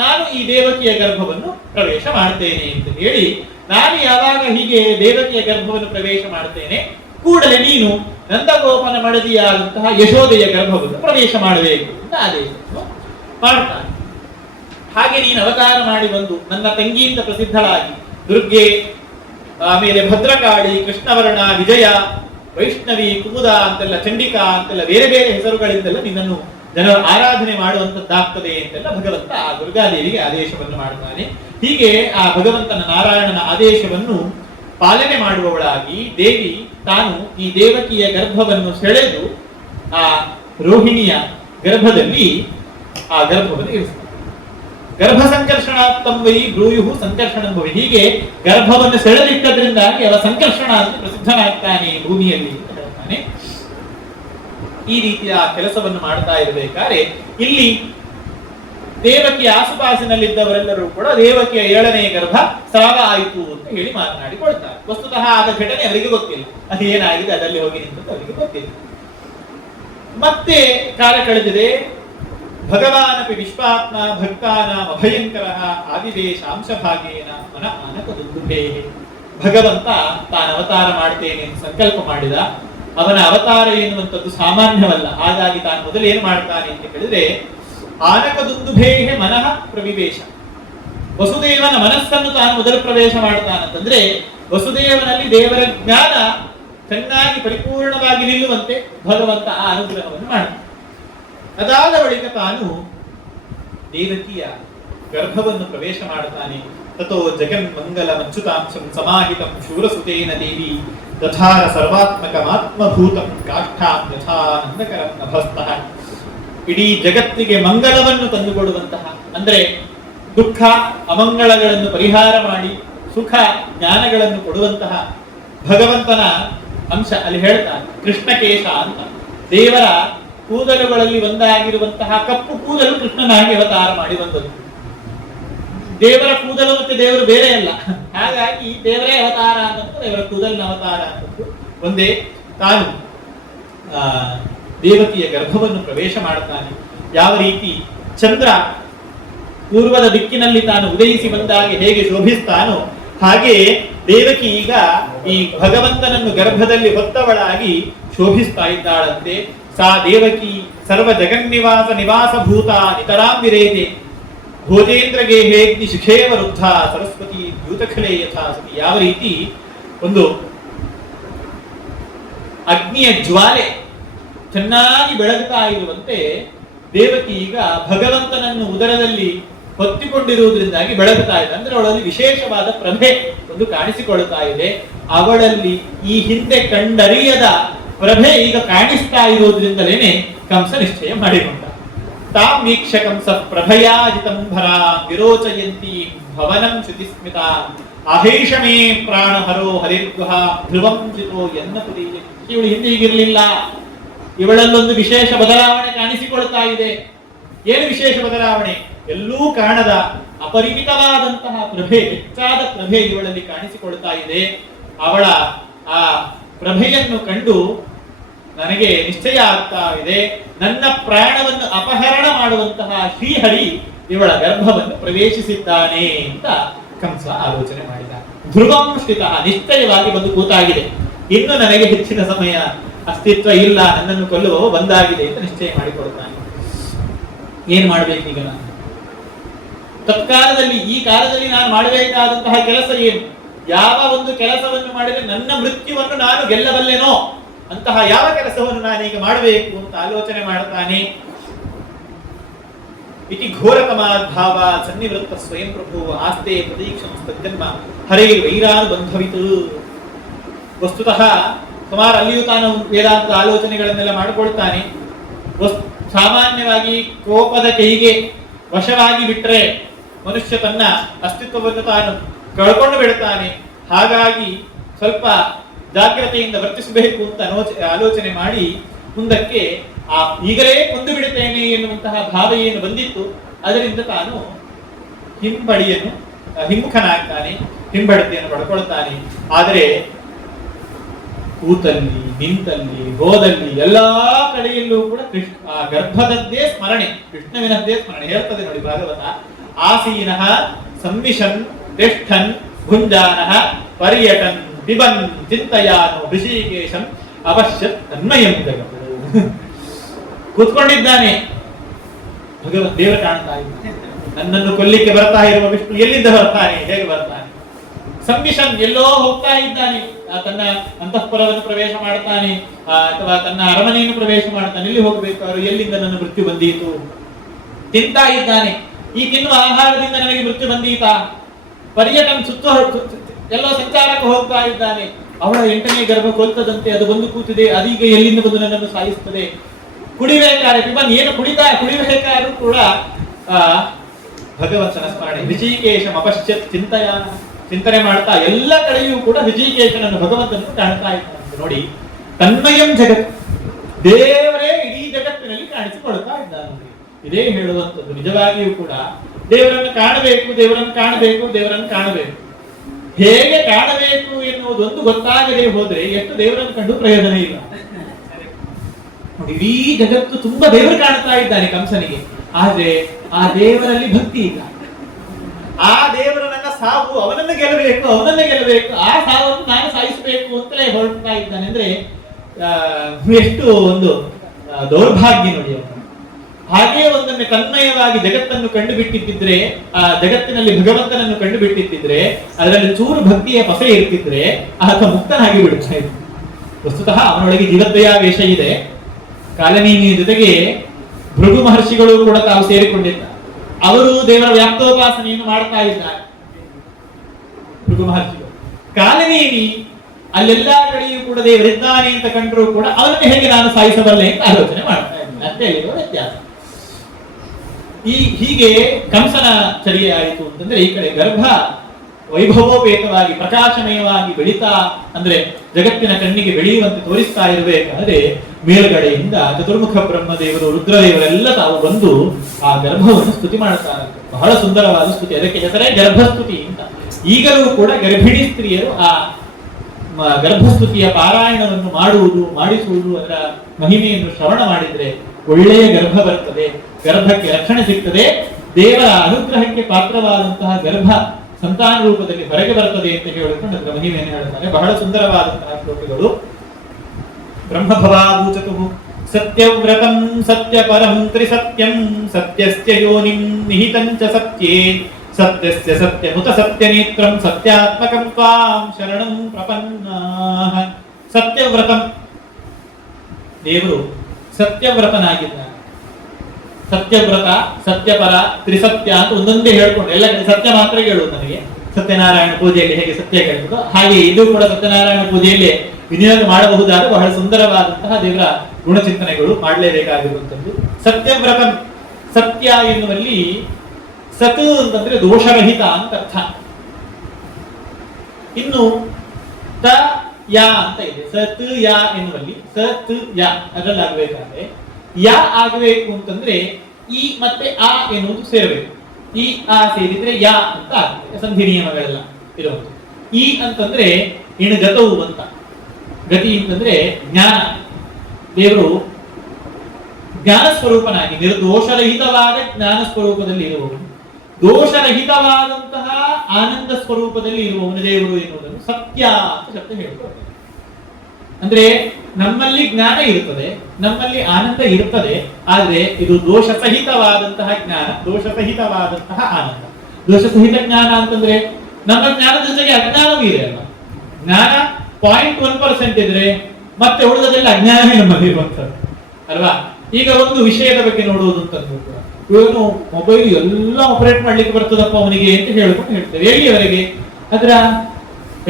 ನಾನು ಈ ದೇವಕಿಯ ಗರ್ಭವನ್ನು ಪ್ರವೇಶ ಮಾಡ್ತೇನೆ ಅಂತ ಹೇಳಿ, ನಾನು ಯಾವಾಗ ಹೀಗೆ ದೇವಕಿಯ ಗರ್ಭವನ್ನು ಪ್ರವೇಶ ಮಾಡ್ತೇನೆ, ಕೂಡಲೇ ನೀನು ನಂದಗೋಪನ ಮಡದಿಯಾದಂತಹ ಯಶೋದೆಯ ಗರ್ಭವನ್ನು ಪ್ರವೇಶ ಮಾಡಬೇಕು ಅಂತ ಆದೇಶವನ್ನು ಮಾಡ್ತಾನೆ. ಹಾಗೆ ನೀನು ಅವತಾರ ಮಾಡಿ ಬಂದು ನನ್ನ ತಂಗಿಯಿಂದ ಪ್ರಸಿದ್ಧಳಾಗಿ ದುರ್ಗೆ, ಆಮೇಲೆ ಭದ್ರಕಾಳಿ, ಕೃಷ್ಣವರ್ಣ, ವಿಜಯ, ವೈಷ್ಣವಿ, ಕುಮುದ ಅಂತೆಲ್ಲ, ಚಂಡಿಕಾ ಅಂತೆಲ್ಲ ಬೇರೆ ಬೇರೆ ಹೆಸರುಗಳಿಂದೆಲ್ಲ ನಿನ್ನನ್ನು ಜನರು ಆರಾಧನೆ ಮಾಡುವಂತದ್ದಾಗ್ತದೆ ಅಂತೆಲ್ಲ ಭಗವಂತ ಆ ದುರ್ಗಾದೇವಿಗೆ ಆದೇಶವನ್ನು ಮಾಡ್ತಾನೆ. ಹೀಗೆ ಆ ಭಗವಂತನ ನಾರಾಯಣನ ಆದೇಶವನ್ನು ಪಾಲನೆ ಮಾಡುವವಳಾಗಿ ದೇವಿ ತಾನು ಈ ದೇವಕಿಯ ಗರ್ಭವನ್ನು ಸೆಳೆದು ಆ ರೋಹಿಣಿಯ ಗರ್ಭದಲ್ಲಿ ಆ ಗರ್ಭವನ್ನು ಇರಿಸ್ತಾನೆ. ಗರ್ಭ ಸಂಕರ್ಷಣಾತ್ತಂ ವೈ ಬ್ರೂಯು ಸಂಕರ್ಷಣಂ ಭವಿ. ಹೀಗೆ ಗರ್ಭವನ್ನು ಸೆಳೆದಿಟ್ಟದ್ರಿಂದಾಗಿ ಅವ ಸಂಕರ್ಷಣ ಅಂತ ಪ್ರಸಿದ್ಧನಾಗ್ತಾನೆ ಭೂಮಿಯಲ್ಲಿ ಅಂತ ಹೇಳ್ತಾನೆ. ಈ ರೀತಿಯ ಕೆಲಸವನ್ನು ಮಾಡ್ತಾ ಇರಬೇಕಾದ್ರೆ ಇಲ್ಲಿ ದೇವಕಿಯ ಆಸುಪಾಸಿನಲ್ಲಿದ್ದವರೆಲ್ಲರೂ ಕೂಡ ದೇವಕಿಯ 7ನೇ ಗರ್ಭ ಸ್ರಾವ ಆಯಿತು ಅಂತ ಹೇಳಿ ಮಾತನಾಡಿಕೊಳ್ತಾರೆ. ವಸ್ತುತಃ ಆದ ಘಟನೆ ಅವರಿಗೆ ಗೊತ್ತಿಲ್ಲ, ಅದು ಏನಾಗಿದೆ ಅದಲ್ಲಿ ಹೋಗಿ ನಿಂತದ್ದು ಅವರಿಗೆ ಗೊತ್ತಿಲ್ಲ. ಮತ್ತೆ ಕಾಲ ಕಳೆದಿದೆ. ಭಗವಾನಪಿ ವಿಶ್ವಾತ್ಮ ಭಕ್ತಾನಾಂ ಅಭಯಂಕರಃ ಆದಿದೇಶಾಂಶಭಾಗೇನ ಮನ ಆನಕ ದುರ್ದುಭೇ. ಭಗವಂತ ತಾನು ಅವತಾರ ಮಾಡ್ತೇನೆ ಎಂದು ಸಂಕಲ್ಪ ಮಾಡಿದ. ಅವನ ಅವತಾರ ಎನ್ನುವಂಥದ್ದು ಸಾಮಾನ್ಯವಲ್ಲ. ಹಾಗಾಗಿ ತಾನು ಮೊದಲು ಏನು ಮಾಡ್ತಾನೆ ಅಂತ ಹೇಳಿದ್ರೆ, ಆನಕ ದುಂದುಭೇ ಮನಃ ಪ್ರವಿವೇಶ. ವಸುದೇವನ ಮನಸ್ಸನ್ನು ತಾನು ಮೊದಲು ಪ್ರವೇಶ ಮಾಡ್ತಾನಂತಂದ್ರೆ ವಸುದೇವನಲ್ಲಿ ದೇವರ ಜ್ಞಾನ ಚೆನ್ನಾಗಿ ಪರಿಪೂರ್ಣವಾಗಿ ನಿಲ್ಲುವಂತೆ ಭಗವಂತ ಆ ಅನುಗ್ರಹವನ್ನು ಮಾಡ್ತಾನೆ. ಅದಾದ ಬಳಿಕ ತಾನು ದೇವಕಿಯ ಗರ್ಭವನ್ನು ಪ್ರವೇಶ ಮಾಡ್ತಾನೆ. ತಥೋ ಜಗನ್ ಮಂಗಲ ಅಚ್ಯುತಾಂಶಂ ಸಮಾಹಿತಂ ಶೂರಸುತೇನ ದೇವಿ ತಥಾರ ಸರ್ವಾತ್ಮಕಮಾತ್ಮಭೂತಂ ಕಾಷ್ಠಾಂ ಯಥಾನಂದಕರಂ ನಭಸ್ತಃ. ಇಡೀ ಜಗತ್ತಿಗೆ ಮಂಗಲವನ್ನು ತಂದುಕೊಡುವಂತಹ, ಅಂದ್ರೆ ದುಃಖ ಅಮಂಗಳಗಳನ್ನು ಪರಿಹಾರ ಮಾಡಿ ಸುಖ ಜ್ಞಾನಗಳನ್ನು ಕೊಡುವಂತಹ ಭಗವಂತನ ಅಂಶ ಅಲ್ಲಿ ಹೇಳ್ತಾನೆ. ಕೃಷ್ಣಕೇಶ ಅಂತ ದೇವರ ಕೂದಲುಗಳಲ್ಲಿ ಒಂದಾಗಿರುವಂತಹ ಕಪ್ಪು ಕೂದಲು ಕೃಷ್ಣನಾಗಿ ಅವತಾರ ಮಾಡಿ ಬಂದದ್ದು. ದೇವರ ಕೂದಲು ಮತ್ತೆ ದೇವರು ಬೇರೆ ಅಲ್ಲ, ಹಾಗಾಗಿ ದೇವರೇ ಅವತಾರ ಅಂತಂದು ದೇವರ ಕೂದಲಿನ ಅವತಾರ ಅಂತಂದು ಒಂದೇ. ತಾನು ದೇವಕಿಯ ಗರ್ಭವನ್ನು ಪ್ರವೇಶ ಮಾಡುತ್ತಾನೆ. ಯಾವ ರೀತಿ ಚಂದ್ರ ಪೂರ್ವದ ದಿಕ್ಕಿನಲ್ಲಿ ತಾನು ಉದಯಿಸಿ ಬಂದಾಗ ಹೇಗೆ ಶೋಭಿಸ್ತಾನೋ ಹಾಗೆ ದೇವಕಿ ಈಗ ಈ ಭಗವಂತನನ್ನು ಗರ್ಭದಲ್ಲಿ ಹೊತ್ತವಳಾಗಿ ಶೋಭಿಸ್ತಾ ಇದ್ದಾಳಂತೆ. ಸಾ ದೇವಕಿ ಸರ್ವ ಜಗನ್ನಿವಾಸ ನಿವಾಸ ಭೂತ ನಿತರಾಂ ವಿರೇತೆ ಭೋಜೇಂದ್ರ ಗೇಹೇಗ್ನಿ ಶಿಖೇವ ವೃದ್ಧ ಸರಸ್ವತಿ ದ್ಯೂತಖಲೆ ಯಥಾ ಸತಿ. ಯಾವ ರೀತಿ ಒಂದು ಅಗ್ನಿಯ ಜ್ವಾಲೆ ಚೆನ್ನಾಗಿ ಬೆಳಗುತ್ತಾ ಇರುವಂತೆ ದೇವಕಿ ಈಗ ಭಗವಂತನನ್ನು ಉದರದಲ್ಲಿ ಹೊತ್ತಿಕೊಂಡಿರುವುದರಿಂದಾಗಿ ಬೆಳಗುತ್ತಾ ಇದೆ. ಅಂದ್ರೆ ಅವಳಲ್ಲಿ ವಿಶೇಷವಾದ ಪ್ರಭೆ ಒಂದು ಕಾಣಿಸಿಕೊಳ್ಳುತ್ತಾ ಇದೆ. ಅವಳಲ್ಲಿ ಈ ಹಿಂದೆ ಕಂಡರಿಯದ ಪ್ರಭೆ ಈಗ ಕಾಣಿಸ್ತಾ ಇರುವುದರಿಂದಲೇನೆ ಕಂಸ ನಿಶ್ಚಯ ಮಾಡಿಕೊಂಡ. ತಾಂ ವೀಕ್ಷ ಕಂಸ ಪ್ರಭಯಾಜಿತಂಭರ ವಿರೋಚಯಂತಿ ಭವನಂ ಶ್ರುತಿಸ್ಮಿತ ಅಹೇಷಮೇ ಪ್ರಾಣಹರೋ ಹರಿರ್ಗುಹ ಧ್ರುವಂ ಚಿತೋ ಎನ್ನ ಪುರಿ. ಇವಳು ಹಿಂದೆ ಹೀಗಿರಲಿಲ್ಲ, ಇವಳಲ್ಲೊಂದು ವಿಶೇಷ ಬದಲಾವಣೆ ಕಾಣಿಸಿಕೊಳ್ತಾ ಇದೆ. ಏನು ವಿಶೇಷ ಬದಲಾವಣೆ? ಎಲ್ಲೂ ಕಾಣದ ಅಪರಿಮಿತವಾದಂತಹ ಪ್ರಭೆ, ಹೆಚ್ಚಾದ ಪ್ರಭೆ ಇವಳಲ್ಲಿ ಕಾಣಿಸಿಕೊಳ್ತಾ ಇದೆ. ಅವಳ ಆ ಪ್ರಭೆಯನ್ನು ಕಂಡು ನನಗೆ ನಿಶ್ಚಯ ಆಗ್ತಾ ಇದೆ, ನನ್ನ ಪ್ರಾಣವನ್ನು ಅಪಹರಣ ಮಾಡುವಂತಹ ಶ್ರೀಹರಿ ಇವಳ ಗರ್ಭವನ್ನು ಪ್ರವೇಶಿಸಿದ್ದಾನೆ ಅಂತ ಕಂಸ ಆಲೋಚನೆ ಮಾಡಿದ. ಧ್ರುವಂ ಸ್ಥಿತ, ನಿಶ್ಚಯವಾಗಿ ಬಂದು ಕೂತಾಗಿದೆ. ಇನ್ನು ನನಗೆ ಹೆಚ್ಚಿನ ಸಮಯ ಅಸ್ತಿತ್ವ ಇಲ್ಲ, ನನ್ನನ್ನು ಕೊಲ್ಲುವ ಬಂದಾಗಿದೆ ಅಂತ ನಿಶ್ಚಯ ಮಾಡಿಕೊಳ್ತಾನೆ. ಏನ್ ಮಾಡ್ಬೇಕೀಗ ನಾನು? ತತ್ಕಾಲದಲ್ಲಿ ಈ ಕಾಲದಲ್ಲಿ ನಾನು ಮಾಡಬೇಕಾದಂತಹ ಕೆಲಸ ಏನು? ಯಾವ ಒಂದು ಕೆಲಸವನ್ನು ಮಾಡಿದರೆ ನನ್ನ ಮೃತ್ಯುವನ್ನು ನಾನು ಗೆಲ್ಲಬಲ್ಲೆನೋ ಅಂತಹ ಯಾವ ಕೆಲಸವನ್ನು ನಾನೀಗ ಮಾಡಬೇಕು ಅಂತ ಆಲೋಚನೆ ಮಾಡ್ತಾನೆ. ಇತಿ ಘೋರತಮಾದ್ಭಾವ ಸನ್ನಿವೃತ್ತ ಸ್ವಯಂ ಪ್ರಭು ಆಸ್ತೆ ಪ್ರದೀಕ್ಷಂ ತಜ್ಜನ್ಮ ಹರೇ ವೈರಾನುಬಂಧವಿತು. ವಸ್ತುತಃ ಸುಮಾರು ಅಲ್ಲಿಯೂ ತಾನು ವೇದಾಂತ ಆಲೋಚನೆಗಳನ್ನೆಲ್ಲ ಮಾಡಿಕೊಳ್ತಾನೆ. ಸಾಮಾನ್ಯವಾಗಿ ಕೋಪದ ಕೈಗೆ ವಶವಾಗಿ ಬಿಟ್ಟರೆ ಮನುಷ್ಯ ತನ್ನ ಅಸ್ತಿತ್ವವನ್ನು ತಾನು ಕಳ್ಕೊಂಡು ಬಿಡುತ್ತಾನೆ. ಹಾಗಾಗಿ ಸ್ವಲ್ಪ ಜಾಗ್ರತೆಯಿಂದ ವರ್ತಿಸಬೇಕು ಅಂತ ಆಲೋಚನೆ ಮಾಡಿ ಮುಂದಕ್ಕೆ ಈಗಲೇ ಕೊಂದು ಬಿಡುತ್ತೇನೆ ಎನ್ನುವಂತಹ ಭಾವ ಏನು ಬಂದಿತ್ತು ಅದರಿಂದ ತಾನು ಹಿಮ್ಮುಖನಾಗ್ತಾನೆ. ಹಿಂಬಡತೆಯನ್ನು ಪಡ್ಕೊಳ್ತಾನೆ. ಆದರೆ ಕೂತಲ್ಲಿ, ನಿಂತಲ್ಲಿ, ಹೋದಲ್ಲಿ ಎಲ್ಲಾ ಕಡೆಯಲ್ಲೂ ಕೂಡ ಕೃಷ್ಣ ಆ ಗರ್ಭದದ್ದೇ ಸ್ಮರಣೆ, ಕೃಷ್ಣವಿನದ್ದೇ ಸ್ಮರಣೆ. ಹೇಳ್ತದೆ ನೋಡಿ ಭಾಗವತ, ಆಸೀನಃ ಸಂವಿಶನ್ ತಿಷ್ಠನ್ ಭುಂಜಾನಃ ಪರ್ಯಟನ್ ಪಿಬನ್ ಚಿಂತಯಾನು ಋಷಿಕೇಶಂ ಅವಶ್ಯ ತನ್ಮಯಂ ಜಗತ್ತು. ಕೂತ್ಕೊಂಡಿದ್ದಾನೆ, ಭಗವತ್ ದೇವರು ಕಾಣ್ತಾ ಇದ್ದಾನೆ. ನನ್ನನ್ನು ಕೊಲ್ಲಿಕ್ಕೆ ಬರ್ತಾ ಇರುವ ವಿಷ್ಣು ಎಲ್ಲಿಂದ ಬರ್ತಾನೆ, ಹೇಗೆ ಬರ್ತಾನೆ? ಸಂವಿಷನ್ ಎಲ್ಲೋ ಹೋಗ್ತಾ ಇದ್ದಾನೆ, ತನ್ನ ಅಂತಃಪುರವನ್ನು ಪ್ರವೇಶ ಮಾಡ್ತಾನೆ, ಅಥವಾ ತನ್ನ ಅರಮನೆಯನ್ನು ಪ್ರವೇಶ ಮಾಡ್ತಾನೆ. ಎಲ್ಲಿ ಹೋಗ್ಬೇಕು ಅವರು? ಎಲ್ಲಿಂದ ನನ್ನ ಮೃತ್ಯು ಬಂದೀತು? ತಿಂತಾ ಇದ್ದಾನೆ, ಈ ತಿನ್ನುವ ಆಹಾರದಿಂದ ನನಗೆ ಮೃತ್ಯು ಬಂದೀತಾ? ಪರ್ಯಟನ್ ಸುತ್ತ ಎಲ್ಲೋ ಸಂಚಾರಕ್ಕೆ ಹೋಗ್ತಾ ಇದ್ದಾನೆ. ಅವಳ 8ನೇ ಗರ್ಭ ಕೊಲ್ತದಂತೆ, ಅದು ಬಂದು ಕೂತಿದೆ, ಅದೀಗ ಎಲ್ಲಿಂದ ಬಂದು ನನ್ನನ್ನು ಸಾಯಿಸ್ತದೆ. ಕುಡಿಬೇಕಾದ್ರೆ ಪಿಬನ್, ಏನು ಕುಡಿಬೇಕಾದ್ರೂ ಕೂಡ ಭಗವಂತನ ಸ್ಮರಣೆ. ಋಷಿಕೇಶಂ ಅಪಶ್ಯತ್ ಚಿಂತಯಾನ, ಚಿಂತನೆ ಮಾಡ್ತಾ ಎಲ್ಲ ಕಡೆಯೂ ಕೂಡ ಋಷಿಕೇಶನನ್ನು ಭಗವಂತನನ್ನು ಕಾಣ್ತಾ ಇದ್ದಾನೆ. ನೋಡಿ, ತನ್ಮಯಂ ಜಗತ್, ದೇವರೇ ಇಡೀ ಜಗತ್ತಿನಲ್ಲಿ ಕಾಣಿಸಿಕೊಳ್ತಾ ಇದ್ದಾನೆ. ಇದೇ ಹೇಳುವಂಥದ್ದು. ನಿಜವಾಗಿಯೂ ಕೂಡ ದೇವರನ್ನು ಕಾಣಬೇಕು, ದೇವರನ್ನು ಕಾಣಬೇಕು, ದೇವರನ್ನು ಕಾಣಬೇಕು. ಹೇಗೆ ಕಾಣಬೇಕು ಎನ್ನುವುದೊಂದು ಗೊತ್ತಾಗದೆ ಹೋದ್ರೆ ಎಷ್ಟು ದೇವರನ್ನು ಕಂಡು ಪ್ರಯೋಜನ ಇಲ್ಲ. ಇಡೀ ಜಗತ್ತು ತುಂಬಾ ದೇವರು ಕಾಣ್ತಾ ಇದ್ದಾನೆ ಕಂಸನಿಗೆ, ಆದ್ರೆ ಆ ದೇವರಲ್ಲಿ ಭಕ್ತಿ ಇಲ್ಲ. ಆ ದೇವರು ನನ್ನ ಸಾವು, ಅವನನ್ನು ಗೆಲ್ಲಬೇಕು, ಆ ಸಾವನ್ನು ನಾನು ಸಾಯಿಸಬೇಕು ಅಂತಲೇ ಹೊರಡ್ತಾ ಇದ್ದಾನೆ. ಅಂದ್ರೆ ಎಷ್ಟು ಒಂದು ದೌರ್ಭಾಗ್ಯ ನೋಡಿ ಅವನು. ಹಾಗೆ ಒಂದೊಮ್ಮೆ ತನ್ಮಯವಾಗಿ ಜಗತ್ತನ್ನು ಕಂಡು ಬಿಟ್ಟಿದ್ದಿದ್ರೆ, ಆ ಜಗತ್ತಿನಲ್ಲಿ ಭಗವಂತನನ್ನು ಕಂಡು ಬಿಟ್ಟಿದ್ದಿದ್ರೆ, ಅದರಲ್ಲಿ ಚೂರು ಭಕ್ತಿಯ ಪಸೆ ಇರ್ತಿದ್ರೆ ಆತ ಮುಕ್ತನಾಗಿ ಬಿಡ್ತಾ ಇದ್ದ. ವಸ್ತುತಃ ಅವನೊಳಗೆ ಜೀವದ್ವಯಾವೇಶ ಇದೆ. ಕಾಲನೇಮಿಯ ಜೊತೆಗೆ ಭೃಗು ಮಹರ್ಷಿಗಳು ಕೂಡ ತಾವು ಸೇರಿಕೊಂಡಿದ್ದಾರೆ. ಅವರು ದೇವರ ವ್ಯಾಪ್ತೋಪಾಸನೆಯನ್ನು ಮಾಡ್ತಾ ಇದ್ದಾರೆ. ಭೃಗು ಮಹರ್ಷಿಗಳು, ಕಾಲನೇಮಿ ಅಲ್ಲೆಲ್ಲಾ ಕಡೆಯೂ ಕೂಡ ದೇವರಿದ್ದಾನೆ ಅಂತ ಕಂಡರೂ ಕೂಡ ಅವನನ್ನು ಹೇಗೆ ನಾನು ಸಾಯಿಸಬಲ್ಲೆ ಅಂತ ಆಲೋಚನೆ ಮಾಡ್ತಾ ಇದ್ದಾನೆ. ಅಷ್ಟೇ ಇರುವ ವ್ಯತ್ಯಾಸ. ಹೀಗೆ ಕಂಸನ ಚರ್ಯೆ ಆಯಿತು ಅಂತಂದ್ರೆ, ಈ ಕಡೆ ಗರ್ಭ ವೈಭವೋಪೇತವಾಗಿ ಪ್ರಕಾಶಮಯವಾಗಿ ಬೆಳೀತಾ, ಅಂದ್ರೆ ಜಗತ್ತಿನ ಕಣ್ಣಿಗೆ ಬೆಳೆಯುವಂತೆ ತೋರಿಸ್ತಾ ಇರಬೇಕಾದ್ರೆ ಮೇಲ್ಗಡೆಯಿಂದ ಚತುರ್ಮುಖ ಬ್ರಹ್ಮದೇವರು, ರುದ್ರದೇವರೆಲ್ಲ ತಾವು ಬಂದು ಆ ಗರ್ಭವನ್ನು ಸ್ತುತಿ ಮಾಡ್ತಾರೆ. ಬಹಳ ಸುಂದರವಾದ ಸ್ತುತಿ, ಅದಕ್ಕೆ ಹೆಸರೇ ಗರ್ಭಸ್ತುತಿ ಅಂತ. ಈಗಲೂ ಕೂಡ ಗರ್ಭಿಣಿ ಸ್ತ್ರೀಯರು ಆ ಗರ್ಭಸ್ತುತಿಯ ಪಾರಾಯಣವನ್ನು ಮಾಡಿಸುವುದು, ಅದರ ಮಹಿಮೆಯನ್ನು ಶ್ರವಣ ಮಾಡಿದ್ರೆ ಒಳ್ಳೆಯ ಗರ್ಭ ಬರ್ತದೆ, ಗರ್ಭಕ್ಕೆ ರಕ್ಷಣೆ ಸಿಗ್ತದೆ, ದೇವರ ಅನುಗ್ರಹಕ್ಕೆ ಪಾತ್ರವಾದಂತಹ ಗರ್ಭ ಸಂತಾನ ರೂಪದಲ್ಲಿ ಹೊರಗೆ ಬರ್ತದೆ ಅಂತ ಹೇಳಿಕೊಂಡು ಅದರ ಮಹಿಮೆಯನ್ನು ಹೇಳ್ತಾರೆ. ಬಹಳ ಸುಂದರವಾದಂತಹ ಶ್ಲೋಕಗಳು. ಬ್ರಹ್ಮಭವಾಭೂಚತು ಸತ್ಯವ್ರತಂ ಸತ್ಯಪರಂ ತ್ರಿಸತ್ಯಂ ಸತ್ಯಸ್ಯ ಯೋನಿಂ ನಿಹಿತಂ ಚ ಸತ್ಯೇ ಸತ್ಯಸ್ಯ ಸತ್ಯಮುತ ಸತ್ಯನೇತ್ರಂ ಸತ್ಯಾತ್ಮಕಂ ತ್ವಾಂ ಶರಣಂ ಪ್ರಪನ್ನಾಃ. ಸತ್ಯವ್ರತಂ, ದೇವರು ಸತ್ಯವ್ರತನಾಗಿದ್ದಾನೆ. ಸತ್ಯವ್ರತ, ಸತ್ಯಪರ, ತ್ರಿಸತ್ಯ ಅಂತ ಒಂದೊಂದೇ ಹೇಳ್ಕೊಂಡು ಎಲ್ಲ ಕಡೆ ಸತ್ಯ ಮಾತ್ರ ಹೇಳುವುದು. ನನಗೆ ಸತ್ಯನಾರಾಯಣ ಪೂಜೆಯಲ್ಲಿ ಹೇಗೆ ಸತ್ಯ ಕೇಳುವುದು, ಹಾಗೆ ಇದು ಕೂಡ ಸತ್ಯನಾರಾಯಣ ಪೂಜೆಯಲ್ಲಿ ವಿನಿಯೋಗ ಮಾಡಬಹುದಾದ ಬಹಳ ಸುಂದರವಾದಂತಹ ದೇವರ ಗುಣಚಿಂತನೆಗಳು ಮಾಡಲೇಬೇಕಾಗಿರುವಂಥದ್ದು. ಸತ್ಯವ್ರತ, ಸತ್ಯ ಎನ್ನುವಲ್ಲಿ ಸತ್ ಅಂತಂದ್ರೆ ದೋಷರಹಿತ ಅಂತ ಅರ್ಥ. ಇನ್ನು ತ ಯಾ ಅಂತ ಇದೆ. ಸತ್ ಯಾ ಎನ್ನುವಲ್ಲಿ ಸತ್ ಯಾ ಅದರಲ್ಲಿ ಆಗಬೇಕಾದ್ರೆ ಯಾ ಆಗಬೇಕು ಅಂತಂದ್ರೆ ಈ ಮತ್ತೆ ಆ ಎನ್ನುವುದು ಸೇರಬೇಕು. ಈ ಆ ಸೇರಿದ್ರೆ ಯಾ ಅಂತ ಆಗ್ತದೆ. ಸಂಧಿ ನಿಯಮಗಳೆಲ್ಲ ಇರುವುದು. ಈ ಅಂತಂದ್ರೆ ಇಣಗತವು ಅಂತ, ಗತಿ ಅಂತಂದ್ರೆ ಜ್ಞಾನ. ದೇವರು ಜ್ಞಾನ ಸ್ವರೂಪನಾಗಿ ನಿರ್ದೋಷರಹಿತವಾದ ಜ್ಞಾನ ಸ್ವರೂಪದಲ್ಲಿ ಇರುವವನು, ದೋಷರಹಿತವಾದಂತಹ ಆನಂದ ಸ್ವರೂಪದಲ್ಲಿ ಇರುವವನು ದೇವರು ಎನ್ನುವುದನ್ನು ಸತ್ಯ ಅಂತ ಶಬ್ದ ಹೇಳ್ಕೊಳ್ತೇವೆ. ಅಂದ್ರೆ ನಮ್ಮಲ್ಲಿ ಜ್ಞಾನ ಇರುತ್ತದೆ, ನಮ್ಮಲ್ಲಿ ಆನಂದ ಇರುತ್ತದೆ, ಆದ್ರೆ ಇದು ದೋಷ ಸಹಿತವಾದಂತಹ ಜ್ಞಾನ, ದೋಷ ಸಹಿತವಾದಂತಹ ಆನಂದ. ದೋಷ ಸಹಿತ ಜ್ಞಾನ ಅಂತಂದ್ರೆ ನಮ್ಮ ಜ್ಞಾನದ ಜೊತೆಗೆ ಅಜ್ಞಾನವೂ ಇದೆ ಅಲ್ವಾ. ಜ್ಞಾನ 0.1% ಇದ್ರೆ ಮತ್ತೆ ಉಳಿದದೆಲ್ಲ ಅಜ್ಞಾನವೇ ನಮ್ಮಲ್ಲಿ ಇರುವಂತದ್ದು ಅಲ್ವಾ. ಈಗ ಒಂದು ವಿಷಯದ ಬಗ್ಗೆ ನೋಡುವುದು ಅಂತಂದ್ರು ಕೂಡ, ಇವನು ಮೊಬೈಲ್ ಎಲ್ಲ ಆಪರೇಟ್ ಮಾಡ್ಲಿಕ್ಕೆ ಬರ್ತದಪ್ಪ ಅವನಿಗೆ ಅಂತ ಹೇಳ್ಕೊಂಡು ಹೇಳ್ತೇವೆ. ಎಲ್ಲಿಯವರೆಗೆ? ಅದರ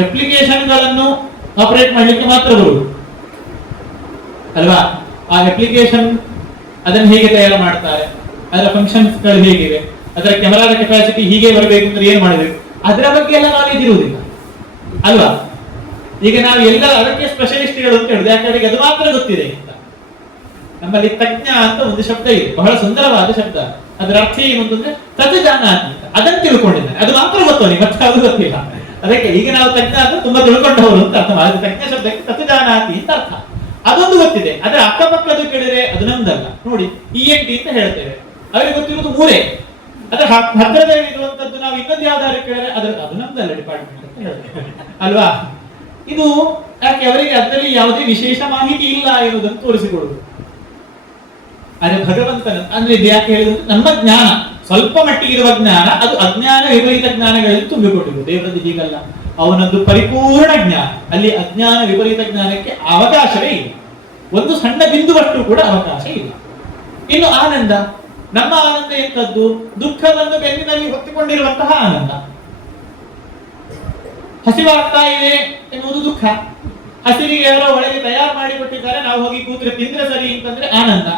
ಅಪ್ಲಿಕೇಶನ್ಗಳನ್ನು ಆಪರೇಟ್ ಮಾಡ್ಲಿಕ್ಕೆ ಮಾತ್ರ ಬರುವುದು ಅಲ್ವಾ. ಆ ಅಪ್ಲಿಕೇಶನ್ ಅದನ್ನು ಹೇಗೆ ತಯಾರು ಮಾಡ್ತಾರೆ, ಅದರ ಫಂಕ್ಷನ್ಸ್ ಗಳು ಹೇಗಿವೆ, ಅದರ ಕ್ಯಾಮೆರಾದ ಕೆಪಾಸಿಟಿ ಹೀಗೆ ಬರಬೇಕು ಅಂದ್ರೆ ಏನ್ ಮಾಡಬೇಕು, ಅದರ ಬಗ್ಗೆ ಎಲ್ಲ ನಾಲೆಜ್ ಇರುವುದಿಲ್ಲ ಅಲ್ವಾ. ಈಗ ನಾವು ಎಲ್ಲ ಅದಕ್ಕೆ ಸ್ಪೆಷಲಿಸ್ಟ್ಗಳು ಅಂತ ಹೇಳುದು, ಯಾಕಂದ್ರೆ ಅದು ಮಾತ್ರ ಗೊತ್ತಿದೆ ಅಂತ. ನಮ್ಮಲ್ಲಿ ತಜ್ಞ ಅಂತ ಒಂದು ಶಬ್ದ ಇದೆ, ಬಹಳ ಸುಂದರವಾದ ಶಬ್ದ. ಅದರ ಅರ್ಥ ಏನು ಅಂತಂದ್ರೆ ತತ್ ಜಾನಾತಿ, ಅದನ್ನು ತಿಳ್ಕೊಂಡಿದ್ದಾನೆ, ಅದು ಮಾತ್ರ ಗೊತ್ತವನಿಗೆ, ಮತ್ತೆ ಅದು ಗೊತ್ತಿಲ್ಲ. ಅದಕ್ಕೆ ಈಗ ನಾವು ತಜ್ಞ ಅಂದ್ರೆ ತುಂಬಾ ತಿಳ್ಕೊಂಡವರು ಅಂತ ಅರ್ಥ ಮಾಡಿ ತಜ್ಞ ಶಬ್ದಕ್ಕೆ ತತ್ವಜಾನಾತಿ ಅಂತ ಅರ್ಥ. ಅದೊಂದು ಗೊತ್ತಿದೆ. ಆದ್ರೆ ಅಕ್ಕಪಕ್ಕದ್ದು ಕೇಳಿದ್ರೆ ಅದು ನಮ್ದಲ್ಲ. ನೋಡಿ ENT ಅಂತ ಹೇಳ್ತೇವೆ, ಅವರಿಗೆ ಗೊತ್ತಿರುವುದು ಮೂರೇ. ಅದ್ರ ಹತ್ತಿರದಲ್ಲಿ ಇರುವಂತದ್ದು ನಾವು ಇನ್ನೊಂದು ಯಾವ್ದಾದ್ರು ಕೇಳಿದ್ರೆ ಅದು ನಮ್ದಲ್ಲ ಡಿಪಾರ್ಟ್ಮೆಂಟ್ ಅಂತ ಹೇಳ್ತೇವೆ ಅಲ್ವಾ. ಇದು ಯಾಕೆ ಅವರಿಗೆ ಅದರಲ್ಲಿ ಯಾವುದೇ ವಿಶೇಷ ಮಾಹಿತಿ ಇಲ್ಲ ಎನ್ನುವುದನ್ನು ತೋರಿಸಿಕೊಳ್ಳುವುದು. ಆದ್ರೆ ಭಗವಂತನ ಅಂದ್ರೆ ಇದು ಯಾಕೆ ಹೇಳಿದ್ರು, ನಮ್ಮ ಜ್ಞಾನ ಸ್ವಲ್ಪ ಮಟ್ಟಿಗೆ ಇರುವ ಜ್ಞಾನ ಅದು ಅಜ್ಞಾನ ವಿಪರೀತ ಜ್ಞಾನಗಳಲ್ಲಿ ತುಂಬಿಕೊಂಡಿರುವುದು. ದೇವರದ್ದು ಹೀಗಲ್ಲ, ಅವನದ್ದು ಪರಿಪೂರ್ಣ ಜ್ಞಾನ. ಅಲ್ಲಿ ಅಜ್ಞಾನ ವಿಪರೀತ ಜ್ಞಾನಕ್ಕೆ ಅವಕಾಶವೇ ಇಲ್ಲ, ಒಂದು ಸಣ್ಣ ಬಿಂದುವಷ್ಟು ಕೂಡ ಅವಕಾಶ ಇಲ್ಲ. ಇನ್ನು ಆನಂದ, ನಮ್ಮ ಆನಂದ ಎಂತದ್ದು? ದುಃಖವನ್ನು ಬೆನ್ನಿನಲ್ಲಿ ಹೊತ್ತುಕೊಂಡಿರುವಂತಹ ಆನಂದ. ಹಸಿವಾಗ್ತಾ ಇದೆ ಎನ್ನುವುದು ದುಃಖ. ಹಸಿರಿಗೆ ಯಾರೋ ಒಳಗೆ ತಯಾರು ಮಾಡಿಕೊಟ್ಟಿದ್ದಾರೆ, ನಾವು ಹೋಗಿ ಕೂತ್ರೆ ತಿಂದ್ರೆ ಸರಿ ಅಂತಂದ್ರೆ ಆನಂದ.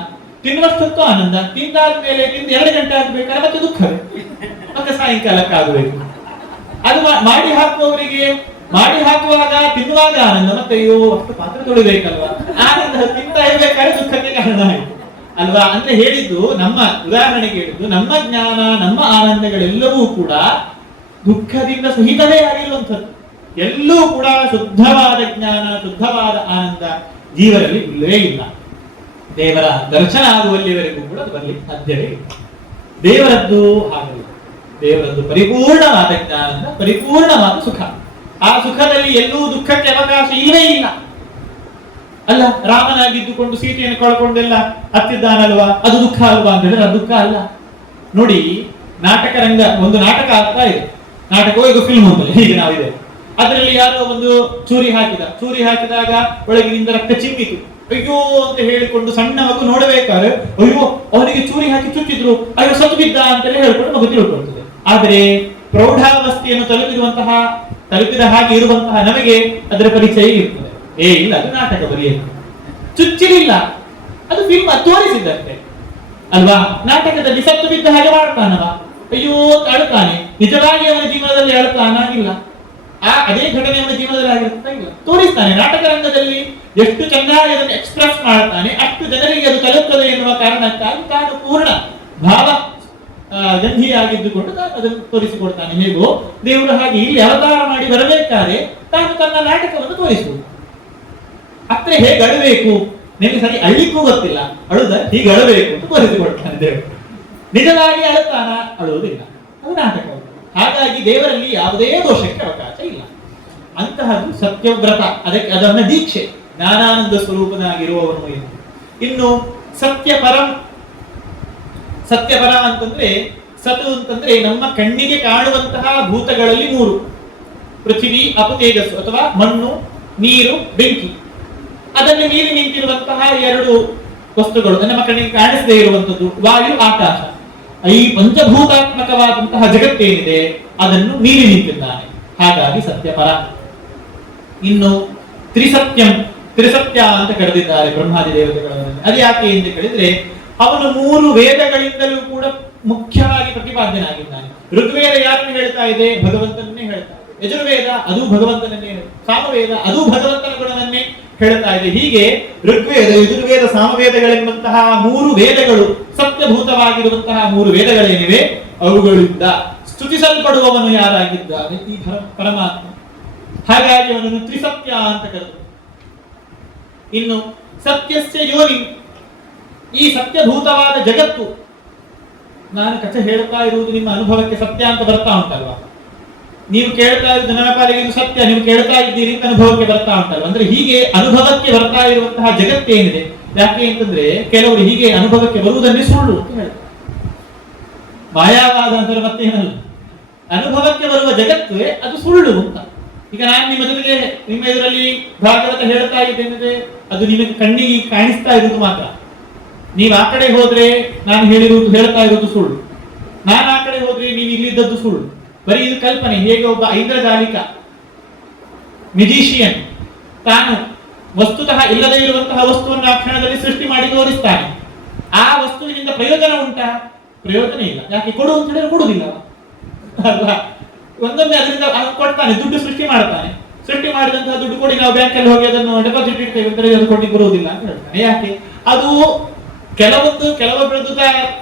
ತಿನ್ನುವಷ್ಟೊತ್ತು ಆನಂದ, ತಿಂದಾದ ಮೇಲೆ ತಿಂದು 2 ಗಂಟೆ ಆಗ್ಬೇಕಾದ್ರೆ ಮತ್ತೆ ದುಃಖವೇ, ಮತ್ತೆ ಸಾಯಂಕಾಲಕ್ಕಾಗಬೇಕು. ಅದು ಮಾಡಿ ಹಾಕುವವರಿಗೆ ಮಾಡಿ ಹಾಕುವಾಗ ತಿನ್ನುವಾಗ ಆನಂದ, ಮತ್ತೆ ಅಯ್ಯೋ ಅಷ್ಟು ಪಾತ್ರ ತೊಳಿಬೇಕಲ್ವಾ, ಆನಂದ ತಿಂತಾ ಇರ್ಬೇಕಾದ್ರೆ ದುಃಖಕ್ಕೆ ಕಾರಣ ಆಯ್ತು ಅಲ್ವಾ. ಅಂದ್ರೆ ಹೇಳಿದ್ದು, ನಮ್ಮ ಉದಾಹರಣೆಗೆ ಹೇಳಿದ್ದು, ನಮ್ಮ ಜ್ಞಾನ ನಮ್ಮ ಆನಂದಗಳೆಲ್ಲವೂ ಕೂಡ ದುಃಖದಿಂದ ಸಹಿತವೇ ಆಗಿರುವಂಥದ್ದು. ಎಲ್ಲೂ ಕೂಡ ಶುದ್ಧವಾದ ಜ್ಞಾನ ಶುದ್ಧವಾದ ಆನಂದ ಜೀವರಲ್ಲಿ ಇಲ್ಲವೇ ಇಲ್ಲ. ದೇವರ ದರ್ಶನ ಆಗುವಲ್ಲಿವರೆಗೂ ಕೂಡ ಅದು ಬರಲಿಕ್ಕೆ ಸಾಧ್ಯವೇ ಇಲ್ಲ. ದೇವರದ್ದು ಹಾಗಲ್ಲ, ದೇವರದ್ದು ಪರಿಪೂರ್ಣವಾದ ಜ್ಞಾನ ಪರಿಪೂರ್ಣವಾದ ಸುಖ. ಆ ಸುಖದಲ್ಲಿ ಎಲ್ಲೂ ದುಃಖಕ್ಕೆ ಅವಕಾಶ ಇಲ್ಲವೇ ಇಲ್ಲ ಅಲ್ಲ. ರಾಮನಾಗಿದ್ದುಕೊಂಡು ಸೀತೆಯನ್ನು ಕಳ್ಕೊಂಡೆಲ್ಲ ಹತ್ತಿದ್ದಾನಲ್ವಾ, ಅದು ದುಃಖ ಅಲ್ವಾ ಅಂತ ಹೇಳಿದ್ರೆ ಅದು ದುಃಖ ಅಲ್ಲ. ನೋಡಿ, ನಾಟಕ ರಂಗ, ಒಂದು ನಾಟಕ ಆಗ್ತಾ ಇದೆ, ನಾಟಕವೋ ಇದು ಫಿಲ್ಮ್ ಅಂತ ಹೀಗೆ ನಾವಿದೆ. ಅದರಲ್ಲಿ ಯಾರೋ ಒಂದು ಚೂರಿ ಹಾಕಿದಾಗ ಒಳಗಿನಿಂದ ರಕ್ತ ಚಿಮ್ಮಿತು. ಅಯ್ಯೋ ಅಂತ ಹೇಳಿಕೊಂಡು ಸಣ್ಣ ಮಗು ನೋಡಬೇಕಾದ್ರೆ ಅಯ್ಯೋ ಅವನಿಗೆ ಚೂರಿ ಹಾಕಿ ಚುಚ್ಚಿದ್ರು, ಅಯ್ಯೋ ಸತ್ತು ಬಿದ್ದ ಅಂತಲೇ ಹೇಳ್ಕೊಂಡು ಮಗು ತಿಳ್ಕೊಳ್ತದೆ. ಆದರೆ ಪ್ರೌಢಾವಸ್ಥೆಯನ್ನು ತಲುಪಿದ ಹಾಗೆ ಇರುವಂತಹ ನಮಗೆ ಅದರ ಪರಿಚಯ ಇರ್ತದೆ. ಇಲ್ಲ, ಅದು ನಾಟಕ ಬರೆಯಲು ಚುಚ್ಚಿಲಿಲ್ಲ, ಅದು ಫಿಲ್ಮ್ ತೋರಿಸಿದ್ದಷ್ಟೇ ಅಲ್ವಾ. ನಾಟಕದಲ್ಲಿ ಸತ್ತು ಬಿದ್ದ ಹಾಗೆ ಮಾಡ್ತಾನವ, ಅಯ್ಯೋ ಅಳುತ್ತಾನೆ. ನಿಜವಾಗಿ ಅವನ ಜೀವನದಲ್ಲಿ ಅಳುತ್ತಾನ ಇಲ್ಲ, ಅದೇ ಘಟನೆ ಅವನ ಜೀವನದಲ್ಲಿ ಆಗಿರುತ್ತಾ ಇಲ್ಲ, ತೋರಿಸ್ತಾನೆ. ನಾಟಕ ರಂಗದಲ್ಲಿ ಎಷ್ಟು ಚೆನ್ನಾಗಿ ಅದನ್ನು ಎಕ್ಸ್ಪ್ರೆಸ್ ಮಾಡ್ತಾನೆ, ಅಷ್ಟು ಜನರಿಗೆ ಅದು ತಲುಪ್ತದೆ ಎನ್ನುವ ಕಾರಣಕ್ಕಾಗಿ ತಾನು ಪೂರ್ಣ ಭಾವ ಗಂಧಿಯಾಗಿದ್ದುಕೊಂಡು ತಾನು ಅದನ್ನು ತೋರಿಸಿಕೊಡ್ತಾನೆ. ಹೇಗೋ ದೇವರು ಹಾಗೆ ಇಲ್ಲಿ ಅವತಾರ ಮಾಡಿ ಬರಬೇಕಾದ್ರೆ ತಾನು ತನ್ನ ನಾಟಕವನ್ನು ತೋರಿಸುವುದು. ಅತ್ರ ಹೇಗೆ ಅಳಬೇಕು, ನಿಮಗೆ ಸರಿ ಅಳ್ಳಿಕ್ಕೂ ಗೊತ್ತಿಲ್ಲ, ಅಳುದ ಹೀಗೆ ಅಳಬೇಕು ಅಂತ ತೋರಿಸಿಕೊಡ್ತಾನೆ ದೇವರು. ನಿಜವಾಗಿ ಅಳುತ್ತಾನ, ಅಳುವುದಿಲ್ಲ, ಅದು ನಾಟಕ. ಹಾಗಾಗಿ ದೇವರಲ್ಲಿ ಯಾವುದೇ ದೋಷಕ್ಕೆ ಅವಕಾಶ ಇಲ್ಲ. ಅಂತಹದ್ದು ಸತ್ಯವ್ರತ, ಅದನ್ನ ದೀಕ್ಷೆ, ಜ್ಞಾನಾನಂದ ಸ್ವರೂಪನಾಗಿರುವವನು ಎಂದು. ಇನ್ನು ಸತ್ಯಪರ ಅಂತಂದ್ರೆ, ಸತು ಅಂತಂದ್ರೆ ನಮ್ಮ ಕಣ್ಣಿಗೆ ಕಾಣುವಂತಹ ಭೂತಗಳಲ್ಲಿ 3: ಪೃಥ್ವಿ, ಅಪು, ತೇಜಸ್ಸು ಅಥವಾ ಮಣ್ಣು, ನೀರು, ಬೆಂಕಿ. ಅದನ್ನು ಮೀರಿ ನಿಂತಿರುವಂತಹ 2 ವಸ್ತುಗಳು, ನಮ್ಮ ಕಣ್ಣಿಗೆ ಕಾಣಿಸದೇ ಇರುವಂತದ್ದು ವಾಯು, ಆಕಾಶ. ಈ ಪಂಚಭೂತಾತ್ಮಕವಾದಂತಹ ಜಗತ್ತೇನಿದೆ ಅದನ್ನು ಮೀರಿ ನಿಂತಿದ್ದಾನೆ, ಹಾಗಾಗಿ ಸತ್ಯಪರ. ಇನ್ನು ತ್ರಿಸತ್ಯ ಅಂತ ಕರೆದಿದ್ದಾರೆ ಬ್ರಹ್ಮಾದಿ ದೇವತೆಗಳನ್ನು. ಅದು ಯಾಕೆ ಅಂತ ಕೇಳಿದ್ರೆ, ಅವನು 3 ವೇದಗಳಿಂದಲೂ ಕೂಡ ಮುಖ್ಯವಾಗಿ ಪ್ರತಿಪಾದ್ಯನಾಗಿದ್ದಾನೆ. ಋಗ್ವೇದ ಯಾರನ್ನು ಹೇಳ್ತಾ ಇದೆ? ಭಗವಂತನನ್ನೇ ಹೇಳ್ತಾ ಇದೆ. ಯಜುರ್ವೇದ ಅದು ಭಗವಂತನನ್ನೇ, ಸಾಮವೇದ ಅದು ಭಗವಂತನ ಗುಣವನ್ನೇ ಹೇಳ್ತಾ ಇದೆ. ಹೀಗೆ ಋಗ್ವೇದ, ಯಜುರ್ವೇದ, ಸಾಮವೇದಗಳೆಂಬಂತಹ 3 ವೇದಗಳು, ಸತ್ಯಭೂತವಾಗಿರುವಂತಹ 3 ವೇದಗಳೇನಿವೆ ಅವುಗಳಿಂದ ಸ್ತುತಿಸಲ್ಪಡುವವನು ಯಾರಾಗಿದ್ದಾನೆ? ಈ ಪರಮಾತ್ಮ. ಹಾಗಾಗಿ ಅವನನ್ನು ತ್ರಿಸತ್ಯ ಅಂತ ಕರೆದರು. ಇನ್ನು ಸತ್ಯಸ್ಯ ಯೋನಿ, ಈ ಸತ್ಯಭೂತವಾದ ಜಗತ್ತು, ನಾನು ಕಥೆ ಹೇಳ್ತಾ ಇರುವುದು ನಿಮ್ಮ ಅನುಭವಕ್ಕೆ ಸತ್ಯ ಅಂತ ಬರ್ತಾ ಉಂಟಲ್ವಾ? ನೀವು ಕೇಳ್ತಾ ಇರುವುದು ನನ್ನ ಪಾಲಿಗೆ ಇದು ಸತ್ಯ, ನೀವು ಕೇಳ್ತಾ ಇದ್ದೀರಿ ಅಂತ ಅನುಭವಕ್ಕೆ ಬರ್ತಾ ಉಂಟಲ್ವ? ಅಂದ್ರೆ ಹೀಗೆ ಅನುಭವಕ್ಕೆ ಬರ್ತಾ ಇರುವಂತಹ ಜಗತ್ತೇನಿದೆ, ಯಾಕೆ ಅಂತಂದ್ರೆ ಕೆಲವರು ಹೀಗೆ ಅನುಭವಕ್ಕೆ ಬರುವುದನ್ನೇ ಸುಳ್ಳು ಅಂತ ಹೇಳ್ತಾರೆ. ಮಾಯಾವಾದ ಅಂದ್ರೆ ಮತ್ತೇನಲ್ಲ, ಅನುಭವಕ್ಕೆ ಬರುವ ಜಗತ್ತೇ ಅದು ಸುಳ್ಳು ಅಂತ. ಈಗ ನಾನು ನಿಮ್ಮ ಜೊತೆಗೆ ನಿಮ್ಮ ಎದುರಲ್ಲಿ ಭಾಗವತ ಹೇಳ್ತಾ ಇದ್ದೇನೆ, ಅದು ನಿಮಗೆ ಕಣ್ಣಿಗೆ ಕಾಣಿಸ್ತಾ ಇರುವುದು ಮಾತ್ರ. ನೀವು ಆ ಕಡೆ ಹೋದ್ರೆ ನಾನು ಹೇಳ್ತಾ ಇರುವುದು ಸುಳ್ಳು, ನಾನು ಆ ಕಡೆ ಹೋದ್ರೆ ನೀವು ಇಲ್ಲಿದ್ದದ್ದು ಸುಳ್ಳು. ಬರೀ ಇದು ಕಲ್ಪನೆ. ಹೇಗೆ ಒಬ್ಬ ಐಂದ್ರಜಾಲಿಕ ಮ್ಯೂಜಿಷಿಯನ್ ತಾನು ವಸ್ತುತಃ ಇಲ್ಲದೇ ಇರುವಂತಹ ವಸ್ತುವನ್ನು ಆ ಕ್ಷಣದಲ್ಲಿ ಸೃಷ್ಟಿ ಮಾಡಿ ತೋರಿಸ್ತಾನೆ. ಆ ವಸ್ತುವಿನಿಂದ ಪ್ರಯೋಜನ ಉಂಟಾ? ಪ್ರಯೋಜನ ಇಲ್ಲ. ಯಾಕೆ? ಕೊಡು ಅಂತ ಹೇಳಿದ್ರೆ ಕೊಡುವುದಿಲ್ಲ ಅಲ್ವಾ? ಒಂದೊಮ್ಮೆ ಅದರಿಂದ ಕೊಡ್ತಾನೆ, ದುಡ್ಡು ಸೃಷ್ಟಿ ಮಾಡ್ತಾನೆ. ಸೃಷ್ಟಿ ಮಾಡಿದಂತಹ ದುಡ್ಡು ಕೊಡಿ, ನಾವು ಬ್ಯಾಂಕಲ್ಲಿ ಹೋಗಿ ಅದನ್ನು ಡೆಪಾಸಿಟ್ ಇಡ್ತೇವೆ ಅಂತ ಅದು ಕೊಡ್ಲಿಕ್ಕೆ ಬರುವುದಿಲ್ಲ ಅಂತ ಹೇಳ್ತಾನೆ. ಯಾಕೆ? ಅದು ಕೆಲವೊಬ್ಬರದ್ದು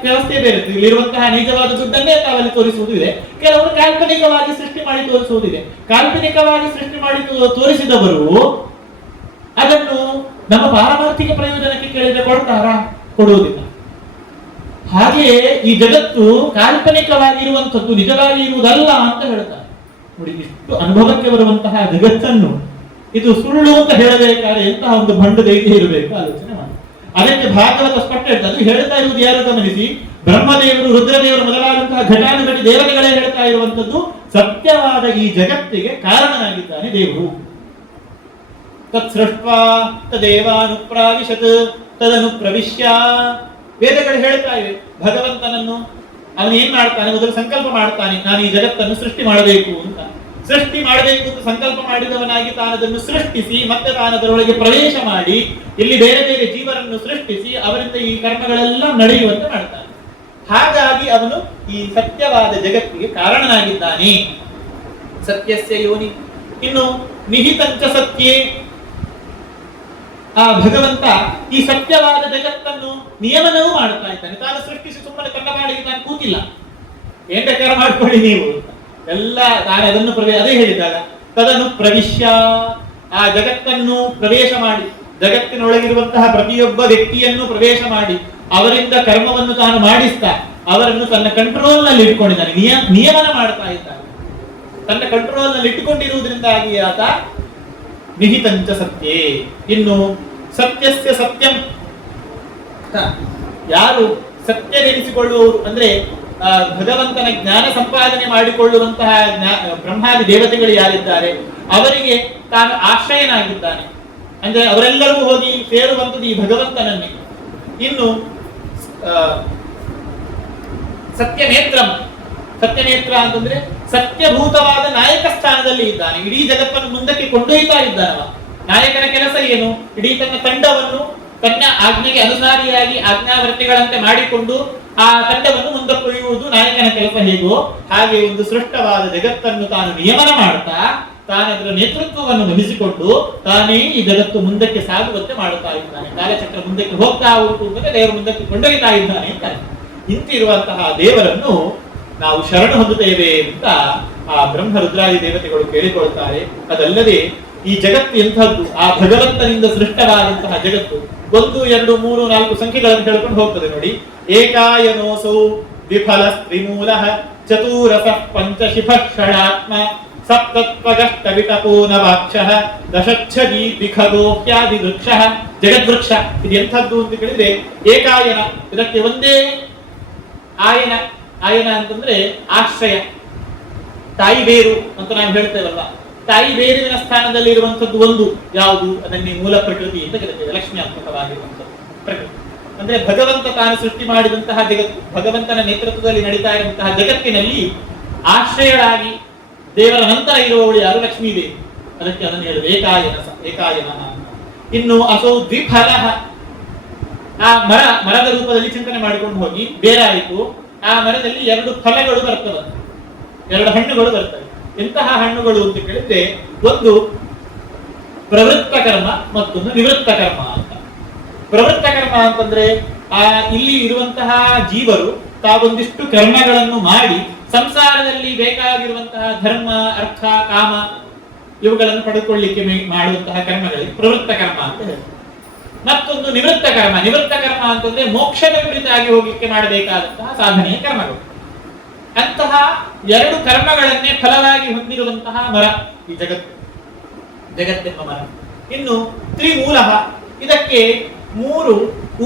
ವ್ಯವಸ್ಥೆ ಬೇರೆ ಇರ್ತದೆ. ಇಲ್ಲಿರುವಂತಹ ನಿಜವಾದ ದುಡ್ಡನ್ನೇ ತಾವಲ್ಲಿ ತೋರಿಸುವುದು ಇದೆ, ಕೆಲವರು ಕಾಲ್ಪನಿಕವಾಗಿ ಸೃಷ್ಟಿ ಮಾಡಿ ತೋರಿಸುವುದಿದೆ. ಕಾಲ್ಪನಿಕವಾಗಿ ಸೃಷ್ಟಿ ಮಾಡಿ ತೋರಿಸಿದವರು ಅದನ್ನು ನಮ್ಮ ಪಾರಮಾರ್ಥಿಕ ಪ್ರಯೋಜನಕ್ಕೆ ಕೇಳಿದ್ರೆ ಕೊಡ್ತಾರಾ? ಕೊಡುವುದಿಲ್ಲ. ಹಾಗೆಯೇ ಈ ಜಗತ್ತು ಕಾಲ್ಪನಿಕವಾಗಿರುವಂಥದ್ದು ನಿಜವಾಗಿ ಇರುವುದಲ್ಲ ಅಂತ ಹೇಳ್ತಾರೆ. ನೋಡಿ, ಇಷ್ಟು ಅನುಭವಕ್ಕೆ ಬರುವಂತಹ ಜಗತ್ತನ್ನು ಇದು ಸುಳ್ಳು ಅಂತ ಹೇಳಬೇಕಾದ್ರೆ ಎಂತಹ ಒಂದು ಭಂಡ ಧೈರ್ಯ ಇರಬೇಕು ಆಲೋಚನೆ ಮಾಡಿ. ಅದಕ್ಕೆ ಭಾಗವತ ಸ್ಪಷ್ಟ ಹೇಳ್ತಾರೆ. ಅದು ಹೇಳ್ತಾ ಇರುವುದು ಯಾರು ಗಮನಿಸಿ, ಬ್ರಹ್ಮದೇವರು, ರುದ್ರದೇವರು ಮೊದಲಾದಂತಹ ಘಟಾನುಘಟಿ ದೇವತೆಗಳೇ ಹೇಳ್ತಾ ಇರುವಂತದ್ದು ಸತ್ಯವಾದ ಈ ಜಗತ್ತಿಗೆ ಕಾರಣನಾಗಿದ್ದಾನೆ ದೇವರು. ತತ್ಸೃಷ್ಟ್ವಾ ತದೇವಾನುಪ್ರಾವಿಶತ್ ತದನು ಪ್ರವಿಶ್ಯ. ವೇದಗಳು ಹೇಳ್ತಾ ಇವೆ ಭಗವಂತನನ್ನು ಅವನು ಏನ್ ಮಾಡ್ತಾನೆ, ಮೊದಲು ಸಂಕಲ್ಪ ಮಾಡ್ತಾನೆ, ನಾನು ಈ ಜಗತ್ತನ್ನು ಸೃಷ್ಟಿ ಮಾಡಬೇಕು ಅಂತ. ಸೃಷ್ಟಿ ಮಾಡಬೇಕು ಅಂತ ಸಂಕಲ್ಪ ಮಾಡಿದವನಾಗಿ ತಾನದನ್ನು ಸೃಷ್ಟಿಸಿ ಮತ್ತೆ ತಾನದರೊಳಗೆ ಪ್ರವೇಶ ಮಾಡಿ ಇಲ್ಲಿ ಬೇರೆ ಬೇರೆ ಜೀವರನ್ನು ಸೃಷ್ಟಿಸಿ ಅವರಿಂದ ಈ ಕರ್ಮಗಳೆಲ್ಲ ನಡೆಯುವಂತೆ ಮಾಡ್ತಾನೆ. ಹಾಗಾಗಿ ಅವನು ಈ ಸತ್ಯವಾದ ಜಗತ್ತಿಗೆ ಕಾರಣನಾಗಿದ್ದಾನೆ. ಸತ್ಯಸ್ಯ ಯೋನಿ. ಇನ್ನು ನಿಹಿತಂಚ ಸತ್ಯೇ, ಆ ಭಗವಂತ ಈ ಸತ್ಯವಾದ ಜಗತ್ತನ್ನು ನಿಯಮನವೂ ಮಾಡ್ತಾ ಇದ್ದಾನೆ. ತಾನು ಸೃಷ್ಟಿಸಿ ಸುಮ್ಮನೆ ತಂಡ ಮಾಡಿ ತಾನು ಕೂತಿಲ್ಲ, ಏನ್ ಬೇಕಾದ್ರೆ ಮಾಡ್ಕೊಳ್ಳಿ ನೀವು ಎಲ್ಲ, ತಾನು ಅದನ್ನು ಅದೇ ಹೇಳಿದಾಗ ತದನು ಪ್ರವಿಶ್ಯ, ಆ ಜಗತ್ತನ್ನು ಪ್ರವೇಶ ಮಾಡಿ, ಜಗತ್ತಿನೊಳಗಿರುವಂತಹ ಪ್ರತಿಯೊಬ್ಬ ವ್ಯಕ್ತಿಯನ್ನು ಪ್ರವೇಶ ಮಾಡಿ ಅವರಿಂದ ಕರ್ಮವನ್ನು ತಾನು ಮಾಡಿಸ್ತಾ ಅವರನ್ನು ತನ್ನ ಕಂಟ್ರೋಲ್ ನಲ್ಲಿ ಇಟ್ಕೊಂಡಿದ್ದಾನೆ, ನಿಯಮನ ಮಾಡ್ತಾ ಇದ್ದಾನೆ. ತನ್ನ ಕಂಟ್ರೋಲ್ ನಲ್ಲಿ ಇಟ್ಟುಕೊಂಡಿರುವುದರಿಂದಾಗಿ ಆತ ನಿಹಿತಂಚ ಸತ್ಯೇ. ಇನ್ನು ಸತ್ಯಸ್ಯ ಸತ್ಯಂ, ಯಾರು ಸತ್ಯವೆನಿಸಿಕೊಳ್ಳುವವರು ಅಂದ್ರೆ ಭಗವಂತನ ಜ್ಞಾನ ಸಂಪಾದನೆ ಮಾಡಿಕೊಳ್ಳುವಂತಹ ಬ್ರಹ್ಮಾದಿ ದೇವತೆಗಳು ಯಾರಿದ್ದಾರೆ ಅವರಿಗೆ ತಾನು ಆಶ್ರಯನಾಗಿದ್ದಾನೆ. ಅಂದ್ರೆ ಅವರೆಲ್ಲರೂ ಹೋಗಿ ಸೇರುವಂಥದ್ದು ಈ ಭಗವಂತನನ್ನೇ. ಇನ್ನು ಸತ್ಯನೇತ್ರಂ, ಸತ್ಯನೇತ್ರ ಅಂತಂದ್ರೆ ಸತ್ಯಭೂತವಾದ ನಾಯಕ ಸ್ಥಾನದಲ್ಲಿ ಇದ್ದಾನೆ. ಇಡೀ ಜಗತ್ತನ್ನು ಮುಂದಕ್ಕೆ ಕೊಂಡೊಯ್ತಾ ಇದ್ದಾನವ. ನಾಯಕನ ಕೆಲಸ ಏನು? ಇಡೀ ತನ್ನ ತಂಡವನ್ನು ತನ್ನ ಆಜ್ಞೆಗೆ ಅನುಸಾರಿಯಾಗಿ ಆಜ್ಞಾವರ್ತಿಗಳಂತೆ ಮಾಡಿಕೊಂಡು ಆ ತಂಡವನ್ನು ಮುಂದಕ್ಕೊಯ್ಯುವುದು ನಾಯಕನ ಕೆಲಸ. ಹೇಗೋ ಹಾಗೆ ಒಂದು ಸೃಷ್ಟವಾದ ಜಗತ್ತನ್ನು ತಾನು ನಿಯಮನ ಮಾಡ್ತಾ ತಾನದರ ನೇತೃತ್ವವನ್ನು ವಹಿಸಿಕೊಂಡು ತಾನೇ ಈ ಜಗತ್ತು ಮುಂದಕ್ಕೆ ಸಾಗುವಂತೆ ಮಾಡುತ್ತಾ ಇದ್ದಾನೆ. ಕಾಲಚಕ್ರ ಮುಂದಕ್ಕೆ ಹೋಗ್ತಾ ಉಂಟು ಅಂದರೆ ದೇವರು ಮುಂದಕ್ಕೆ ಕೊಂಡೊಯ್ತಾ ಇದ್ದಾನೆ ಅಂತ. ಇಂತಿರುವಂತಹ ದೇವರನ್ನು ನಾವು ಶರಣ ಹೊಂದುತ್ತೇವೆ ಅಂತ ಆ ಬ್ರಹ್ಮ ರುದ್ರಾದಿ ದೇವತೆಗಳು ಕೇಳಿಕೊಳ್ತಾರೆ. ಅದಲ್ಲದೆ ಈ ಜಗತ್ತು ಎಂಥದ್ದು, ಆ ಭಗವಂತನಿಂದ ಸೃಷ್ಟವಾದಂತಹ ಜಗತ್ತು 1 2 3 4 ಸಂಖ್ಯೆಗಳನ್ನು ಹೇಳ್ಕೊಂಡು ಹೋಗ್ತದೆ ನೋಡಿ. ಏಕಾಯನೋಸೌ ವಿಫಲ ತ್ರಿಮೂಲಃ ಚತುರಸ ಪಂಚಶಿಫ ಷಡಾತ್ಮ ಸಪ್ತತ್ವಗಷ್ಟ ವಿಟಪೂನವಾಕ್ಷಃ ದಶಚ್ಛದಿ ವಿಖಗೋಹ್ಯಾದಿ ವೃಕ್ಷಃ. ಜಗದ್ವೃಕ್ಷ ಇದು ಎಂಥದ್ದು ಅಂತ ಕೇಳಿದ್ರೆ ಏಕಾಯನ, ಇದಕ್ಕೆ ಒಂದೇ ಆಯನ. ಆಯನ ಅಂತಂದ್ರೆ ಆಶ್ರಯ, ತಾಯಿ ಬೇರು ಅಂತ ನಾವು ಹೇಳ್ತೇವಲ್ಲ. ತಾಯಿ ಬೇರಿನ ಸ್ಥಾನದಲ್ಲಿ ಇರುವಂತದ್ದು ಒಂದು ಯಾವುದು, ಅದನ್ನೇ ಮೂಲ ಪ್ರಕೃತಿ ಅಂತ ಕರೀತೇವೆ. ಲಕ್ಷ್ಮ್ಯಾತ್ಮಕವಾಗಿರುವಂಥದ್ದು ಪ್ರಕೃತಿ ಅಂದ್ರೆ ಭಗವಂತ ತಾನು ಸೃಷ್ಟಿ ಮಾಡಿದಂತಹ ಜಗತ್ತು, ಭಗವಂತನ ನೇತೃತ್ವದಲ್ಲಿ ನಡೀತಾ ಇರುವಂತಹ ಜಗತ್ತಿನಲ್ಲಿ ಆಶ್ರಯರಾಗಿ ದೇವರ ನಂತರ ಇರುವವಳು ಯಾರು? ಲಕ್ಷ್ಮೀದೇವಿ. ಅದಕ್ಕೆ ಅದನ್ನು ಹೇಳುದು ಏಕಾಯನ, ಏಕಾಯನ. ಇನ್ನು ಅಸೌ ದ್ವಿಫಲ, ಆ ಮರದ ರೂಪದಲ್ಲಿ ಚಿಂತನೆ ಮಾಡಿಕೊಂಡು ಹೋಗಿ ಬೇರಾಯಿತು. ಆ ಮರದಲ್ಲಿ 2 ಫಲಗಳು ಬರ್ತವೆ, 2 ಹಣ್ಣುಗಳು ಬರ್ತವೆ. ಎಂತಹ ಹಣ್ಣುಗಳು ಅಂತ ಕೇಳಿದ್ರೆ ಒಂದು ಪ್ರವೃತ್ತ ಕರ್ಮ, ಮತ್ತೊಂದು ನಿವೃತ್ತ ಕರ್ಮ ಅಂತ. ಪ್ರವೃತ್ತ ಕರ್ಮ ಅಂತಂದ್ರೆ ಇಲ್ಲಿ ಇರುವಂತಹ ಜೀವರು ತಾವೊಂದಿಷ್ಟು ಕರ್ಮಗಳನ್ನು ಮಾಡಿ ಸಂಸಾರದಲ್ಲಿ ಬೇಕಾಗಿರುವಂತಹ ಧರ್ಮ, ಅರ್ಥ, ಕಾಮ ಇವುಗಳನ್ನು ಪಡೆದುಕೊಳ್ಳಿಕ್ಕೆ ಮಾಡುವಂತಹ ಕರ್ಮಗಳಿಗೆ ಪ್ರವೃತ್ತ ಕರ್ಮ ಅಂತ ಹೇಳ್ತಾರೆ. ಮತ್ತೊಂದು ನಿವೃತ್ತ ಕರ್ಮ. ನಿವೃತ್ತ ಕರ್ಮ ಅಂತಂದ್ರೆ ಮೋಕ್ಷದ ಕುರಿತಾಗಿ ಹೋಗ್ಲಿಕ್ಕೆ ಮಾಡಬೇಕಾದಂತಹ ಸಾಧನೆಯ ಕರ್ಮಗಳು. ಅಂತಹ 2 ಕರ್ಮಗಳನ್ನೇ ಫಲವಾಗಿ ಹೊಂದಿರುವಂತಹ ಮರ ಈ ಜಗತ್ತೆಂಬ ಮರ. ಇನ್ನು ತ್ರಿಮೂಲ, ಇದಕ್ಕೆ 3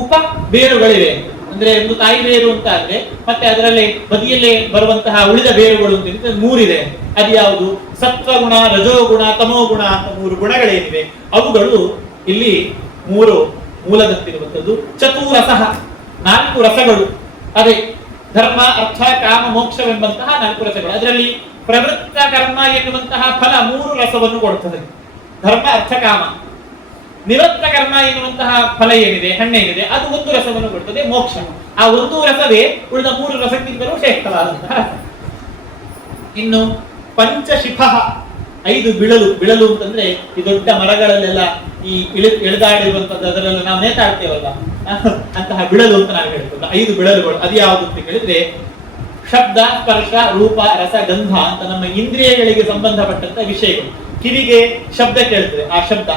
ಉಪ ಬೇರುಗಳಿವೆ. ಅಂದ್ರೆ ಒಂದು ತಾಯಿ ಬೇರು ಅಂತ ಆದ್ರೆ ಮತ್ತೆ ಅದರಲ್ಲಿ ಬದಿಯಲ್ಲೇ ಬರುವಂತಹ ಉಳಿದ ಬೇರುಗಳು ಅಂತ 3 ಇದೆ. ಅದು ಯಾವುದು? ಸತ್ವಗುಣ, ರಜೋಗುಣ, ತಮೋಗುಣ ಅಂತ 3 ಗುಣಗಳೇನಿವೆ ಅವುಗಳು ಇಲ್ಲಿ 3 ಮೂಲದಲ್ಲಿರುವಂತದ್ದು. ಚತುರಸಃ, 4 ರಸಗಳು. ಅದೇ ಧರ್ಮ, ಅರ್ಥ, ಕಾಮ, ಮೋಕ್ಷವೆಂಬಂತಹ 4 ರಸಗಳು. ಅದರಲ್ಲಿ ಪ್ರವೃತ್ತ ಕರ್ಮ ಎನ್ನುವಂತಹ ಫಲ 3 ರಸವನ್ನು ಕೊಡುತ್ತದೆ, ಧರ್ಮ, ಅರ್ಥ, ಕಾಮ. ನಿವೃತ್ತ ಕರ್ಮ ಎನ್ನುವಂತಹ ಫಲ ಏನಿದೆ, ಹಣ್ಣೇನಿದೆ, ಅದು 1 ರಸವನ್ನು ಕೊಡುತ್ತದೆ, ಮೋಕ್ಷ. ಆ 1 ರಸವೇ ಉಳಿದ 3 ರಸಕ್ಕಿಂತಲೂ ಶ್ರೇಷ್ಠವಾದಂತಹ ರಸ. ಇನ್ನು ಪಂಚಶಿಫ, 5 ಬಿಳಲು. ಬಿಳಲು ಅಂತಂದ್ರೆ ಈ ದೊಡ್ಡ ಮರಗಳಲ್ಲೆಲ್ಲ ಈ ಎಳೆದಾಡಿರುವಂತದ್ದು, ಅದರಲ್ಲ ನಾವು ನೇತಾಡ್ತೇವಲ್ಲ, ಅಂತಹ ಬಿಳಲು ಅಂತ ನಾವು ಹೇಳ್ತೇವೆ. 5 ಬಿಳಲುಗಳು ಅದು ಯಾವುದು ಅಂತ ಕೇಳಿದ್ರೆ ಶಬ್ದ, ಸ್ಪರ್ಶ, ರೂಪ, ರಸ, ಗಂಧ ಅಂತ ನಮ್ಮ ಇಂದ್ರಿಯಗಳಿಗೆ ಸಂಬಂಧಪಟ್ಟಂತ ವಿಷಯಗಳು. ಕಿವಿಗೆ ಶಬ್ದ ಕೇಳ್ತದೆ, ಆ ಶಬ್ದ.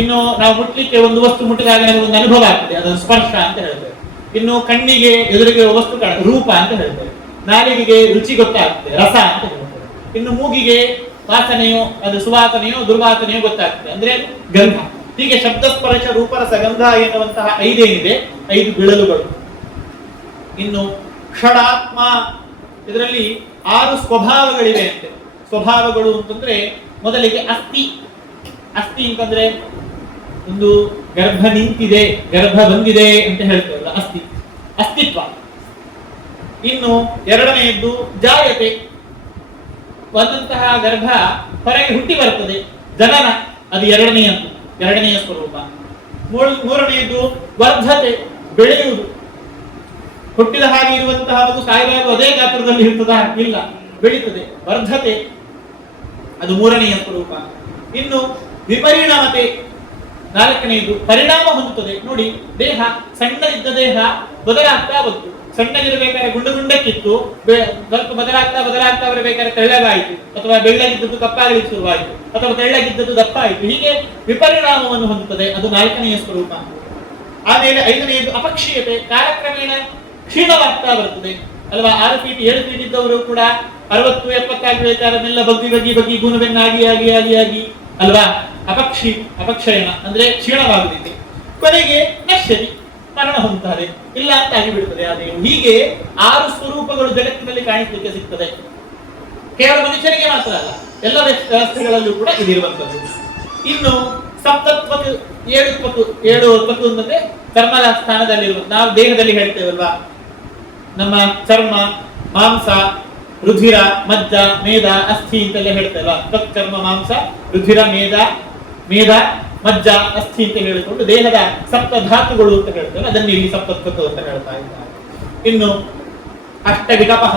ಇನ್ನು ನಾವು ಮುಟ್ಲಿಕ್ಕೆ ಒಂದು ವಸ್ತು ಮುಟ್ಟಿದಾಗ ನಮಗೆ ಒಂದು ಅನುಭವ ಆಗ್ತದೆ, ಅದನ್ನು ಸ್ಪರ್ಶ ಅಂತ ಹೇಳ್ತೇವೆ. ಇನ್ನು ಕಣ್ಣಿಗೆ ಎದುರಿಗೆ ವಸ್ತು ರೂಪ ಅಂತ ಹೇಳ್ತೇವೆ. ನಾಲಿಗೆಗೆ ರುಚಿ ಗೊತ್ತಾಗ್ತದೆ, ರಸ ಅಂತ ಹೇಳ್ತೇವೆ. ಇನ್ನು ಮೂಗಿಗೆ ವಾಸನೆಯೋ, ಅದು ಸುವಾಸನೆಯೋ ದುರ್ವಾಸನೆಯೋ ಗೊತ್ತಾಗ್ತದೆ, ಅಂದ್ರೆ ಗಂಧ. ಹೀಗೆ ಶಬ್ದ, ಸ್ಪರ್ಶ, ರೂಪ, ರಸ, ಗಂಧ ಎನ್ನುವಂತಹ 5 ಏನಿದೆ, 5 ಬಿಳಲುಗಳು. ಇನ್ನು ಷಡಾತ್ಮ, ಇದರಲ್ಲಿ 6 ಸ್ವಭಾವಗಳಿವೆ ಅಂತೆ. ಸ್ವಭಾವಗಳು ಅಂತಂದ್ರೆ ಮೊದಲಿಗೆ ಅಸ್ಥಿ. ಅಸ್ಥಿ ಅಂತಂದ್ರೆ ಒಂದು ಗರ್ಭ ನಿಂತಿದೆ, ಗರ್ಭ ಬಂದಿದೆ ಅಂತ ಹೇಳ್ತೇವಲ್ಲ, ಅಸ್ಥಿ, ಅಸ್ತಿತ್ವ. ಇನ್ನು ಎರಡನೆಯದ್ದು ಜಾಯತೆ, ಒಂದಂತಹ ಗರ್ಭ ಹೊರಗೆ ಹುಟ್ಟಿ ಬರ್ತದೆ, ಜನನ, ಅದು ಎರಡನೆಯ ಸ್ವರೂಪ. ಮೂರನೆಯದ್ದು ವರ್ಧತೆ, ಬೆಳೆಯುವುದು. ಹುಟ್ಟಿದ ಹಾಗೆ ಇರುವಂತಹ ಮಗು ಸಾಯುವಾಗ ಅದೇ ಗಾತ್ರದಲ್ಲಿ ಇರ್ತದ? ಇಲ್ಲ, ಬೆಳೀತದೆ, ವರ್ಧತೆ, ಅದು ಮೂರನೆಯ ಸ್ವರೂಪ. ಇನ್ನು ವಿಪರಿಣಾಮತೆ, 4ನೆಯದು ಪರಿಣಾಮ ಹೊಂದುತ್ತದೆ. ನೋಡಿ, ದೇಹ ಸಣ್ಣ ಇದ್ದ ದೇಹ ಬದಲಾಗ್ತಾ ಬಂತು. ಸಣ್ಣಗಿರಬೇಕಾದ್ರೆ ಗುಂಡಕ್ಕಿತ್ತು, ಸ್ವಲ್ಪ ಬದಲಾಗ್ತಾ ಬರಬೇಕಾದ್ರೆ ತೆಳ್ಳಗಾಯಿತು, ಅಥವಾ ಬೆಳ್ಳಗಿದ್ದದ್ದು ಕಪ್ಪಾಗಲಿಕ್ಕೆ ಶುರುವಾಯಿತು, ಅಥವಾ ತೆಳ್ಳಗಿದ್ದದ್ದು ದಪ್ಪ ಆಯಿತು. ಹೀಗೆ ವಿಪರಿಣಾಮವನ್ನು ಹೊಂದುತ್ತದೆ, ಅದು 4ನೆಯ ಸ್ವರೂಪ. ಆಮೇಲೆ 5ನೆಯದು ಅಪಕ್ಷೀಯತೆ, ಕಾಲಕ್ರಮೇಣ ಕ್ಷೀಣವಾಗ್ತಾ ಬರ್ತದೆ ಅಲ್ವಾ. 6 ಫೀಟ್ 7 ಫೀಟ್ ಇದ್ದವರು ಕೂಡ 60 70 ಆಗಬೇಕಾದ್ರೆಲ್ಲ ಬಗ್ಗಿ ಗುಣವೆನ್ನಾಗಿ ಆಗಿ ಅಲ್ವಾ, ಅಪಕ್ಷಯಣ ಅಂದ್ರೆ ಕ್ಷೀಣವಾಗುತ್ತಿದೆ. ಕೊನೆಗೆ ನಶ್ಯತಿ, ಮರಣ ಹೊಂದುತ್ತಾರೆ, ಇಲ್ಲ ಅಂತ ಆಗಿಬಿಡುತ್ತದೆ ಅದೇ. ಹೀಗೆ 6 ಸ್ವರೂಪಗಳು ಜಗತ್ತಿನಲ್ಲಿ ಕಾಣಿಸಲಿಕ್ಕೆ ಸಿಗ್ತದೆ. ಕೇವಲ ಮನುಷ್ಯರಿಗೆ ಮಾತ್ರ ಅಲ್ಲ, ಎಲ್ಲ ವ್ಯವಸ್ಥೆಗಳಲ್ಲೂ ಕೂಡ ಇದಿರುವಂತದ್ದು. ಇನ್ನು ಸಪ್ತತ್ವ, 7 ಉತ್ಪತ್ತು ಅಂತಂದ್ರೆ ಚರ್ಮದ ಸ್ಥಾನದಲ್ಲಿರುವ, ನಾವು ದೇಹದಲ್ಲಿ ಹೇಳ್ತೇವಲ್ವಾ, ನಮ್ಮ ಚರ್ಮ, ಮಾಂಸ, ರುಧಿರ, ಮಜ್ಜ, ಮೇಧ, ಅಸ್ಥಿ ಅಂತೆಲ್ಲ ಹೇಳ್ತೇವಲ್ಲ. ಚರ್ಮ, ಮಾಂಸ, ರುಧಿರ, ಮೇಧ, ಮಜ್ಜ, ಅಸ್ಥಿ ಅಂತ ಹೇಳಿಕೊಂಡು ದೇಹದ ಸಪ್ತ ಧಾತುಗಳು ಅಂತ ಹೇಳ್ತೇವೆ. ಅದನ್ನು ಇಲ್ಲಿ ಸಪ್ತತ್ವತ್ತು ಅಂತ ಹೇಳ್ತಾ ಇದ್ದಾರೆ. ಇನ್ನು ಅಷ್ಟವಿಕಪಃ,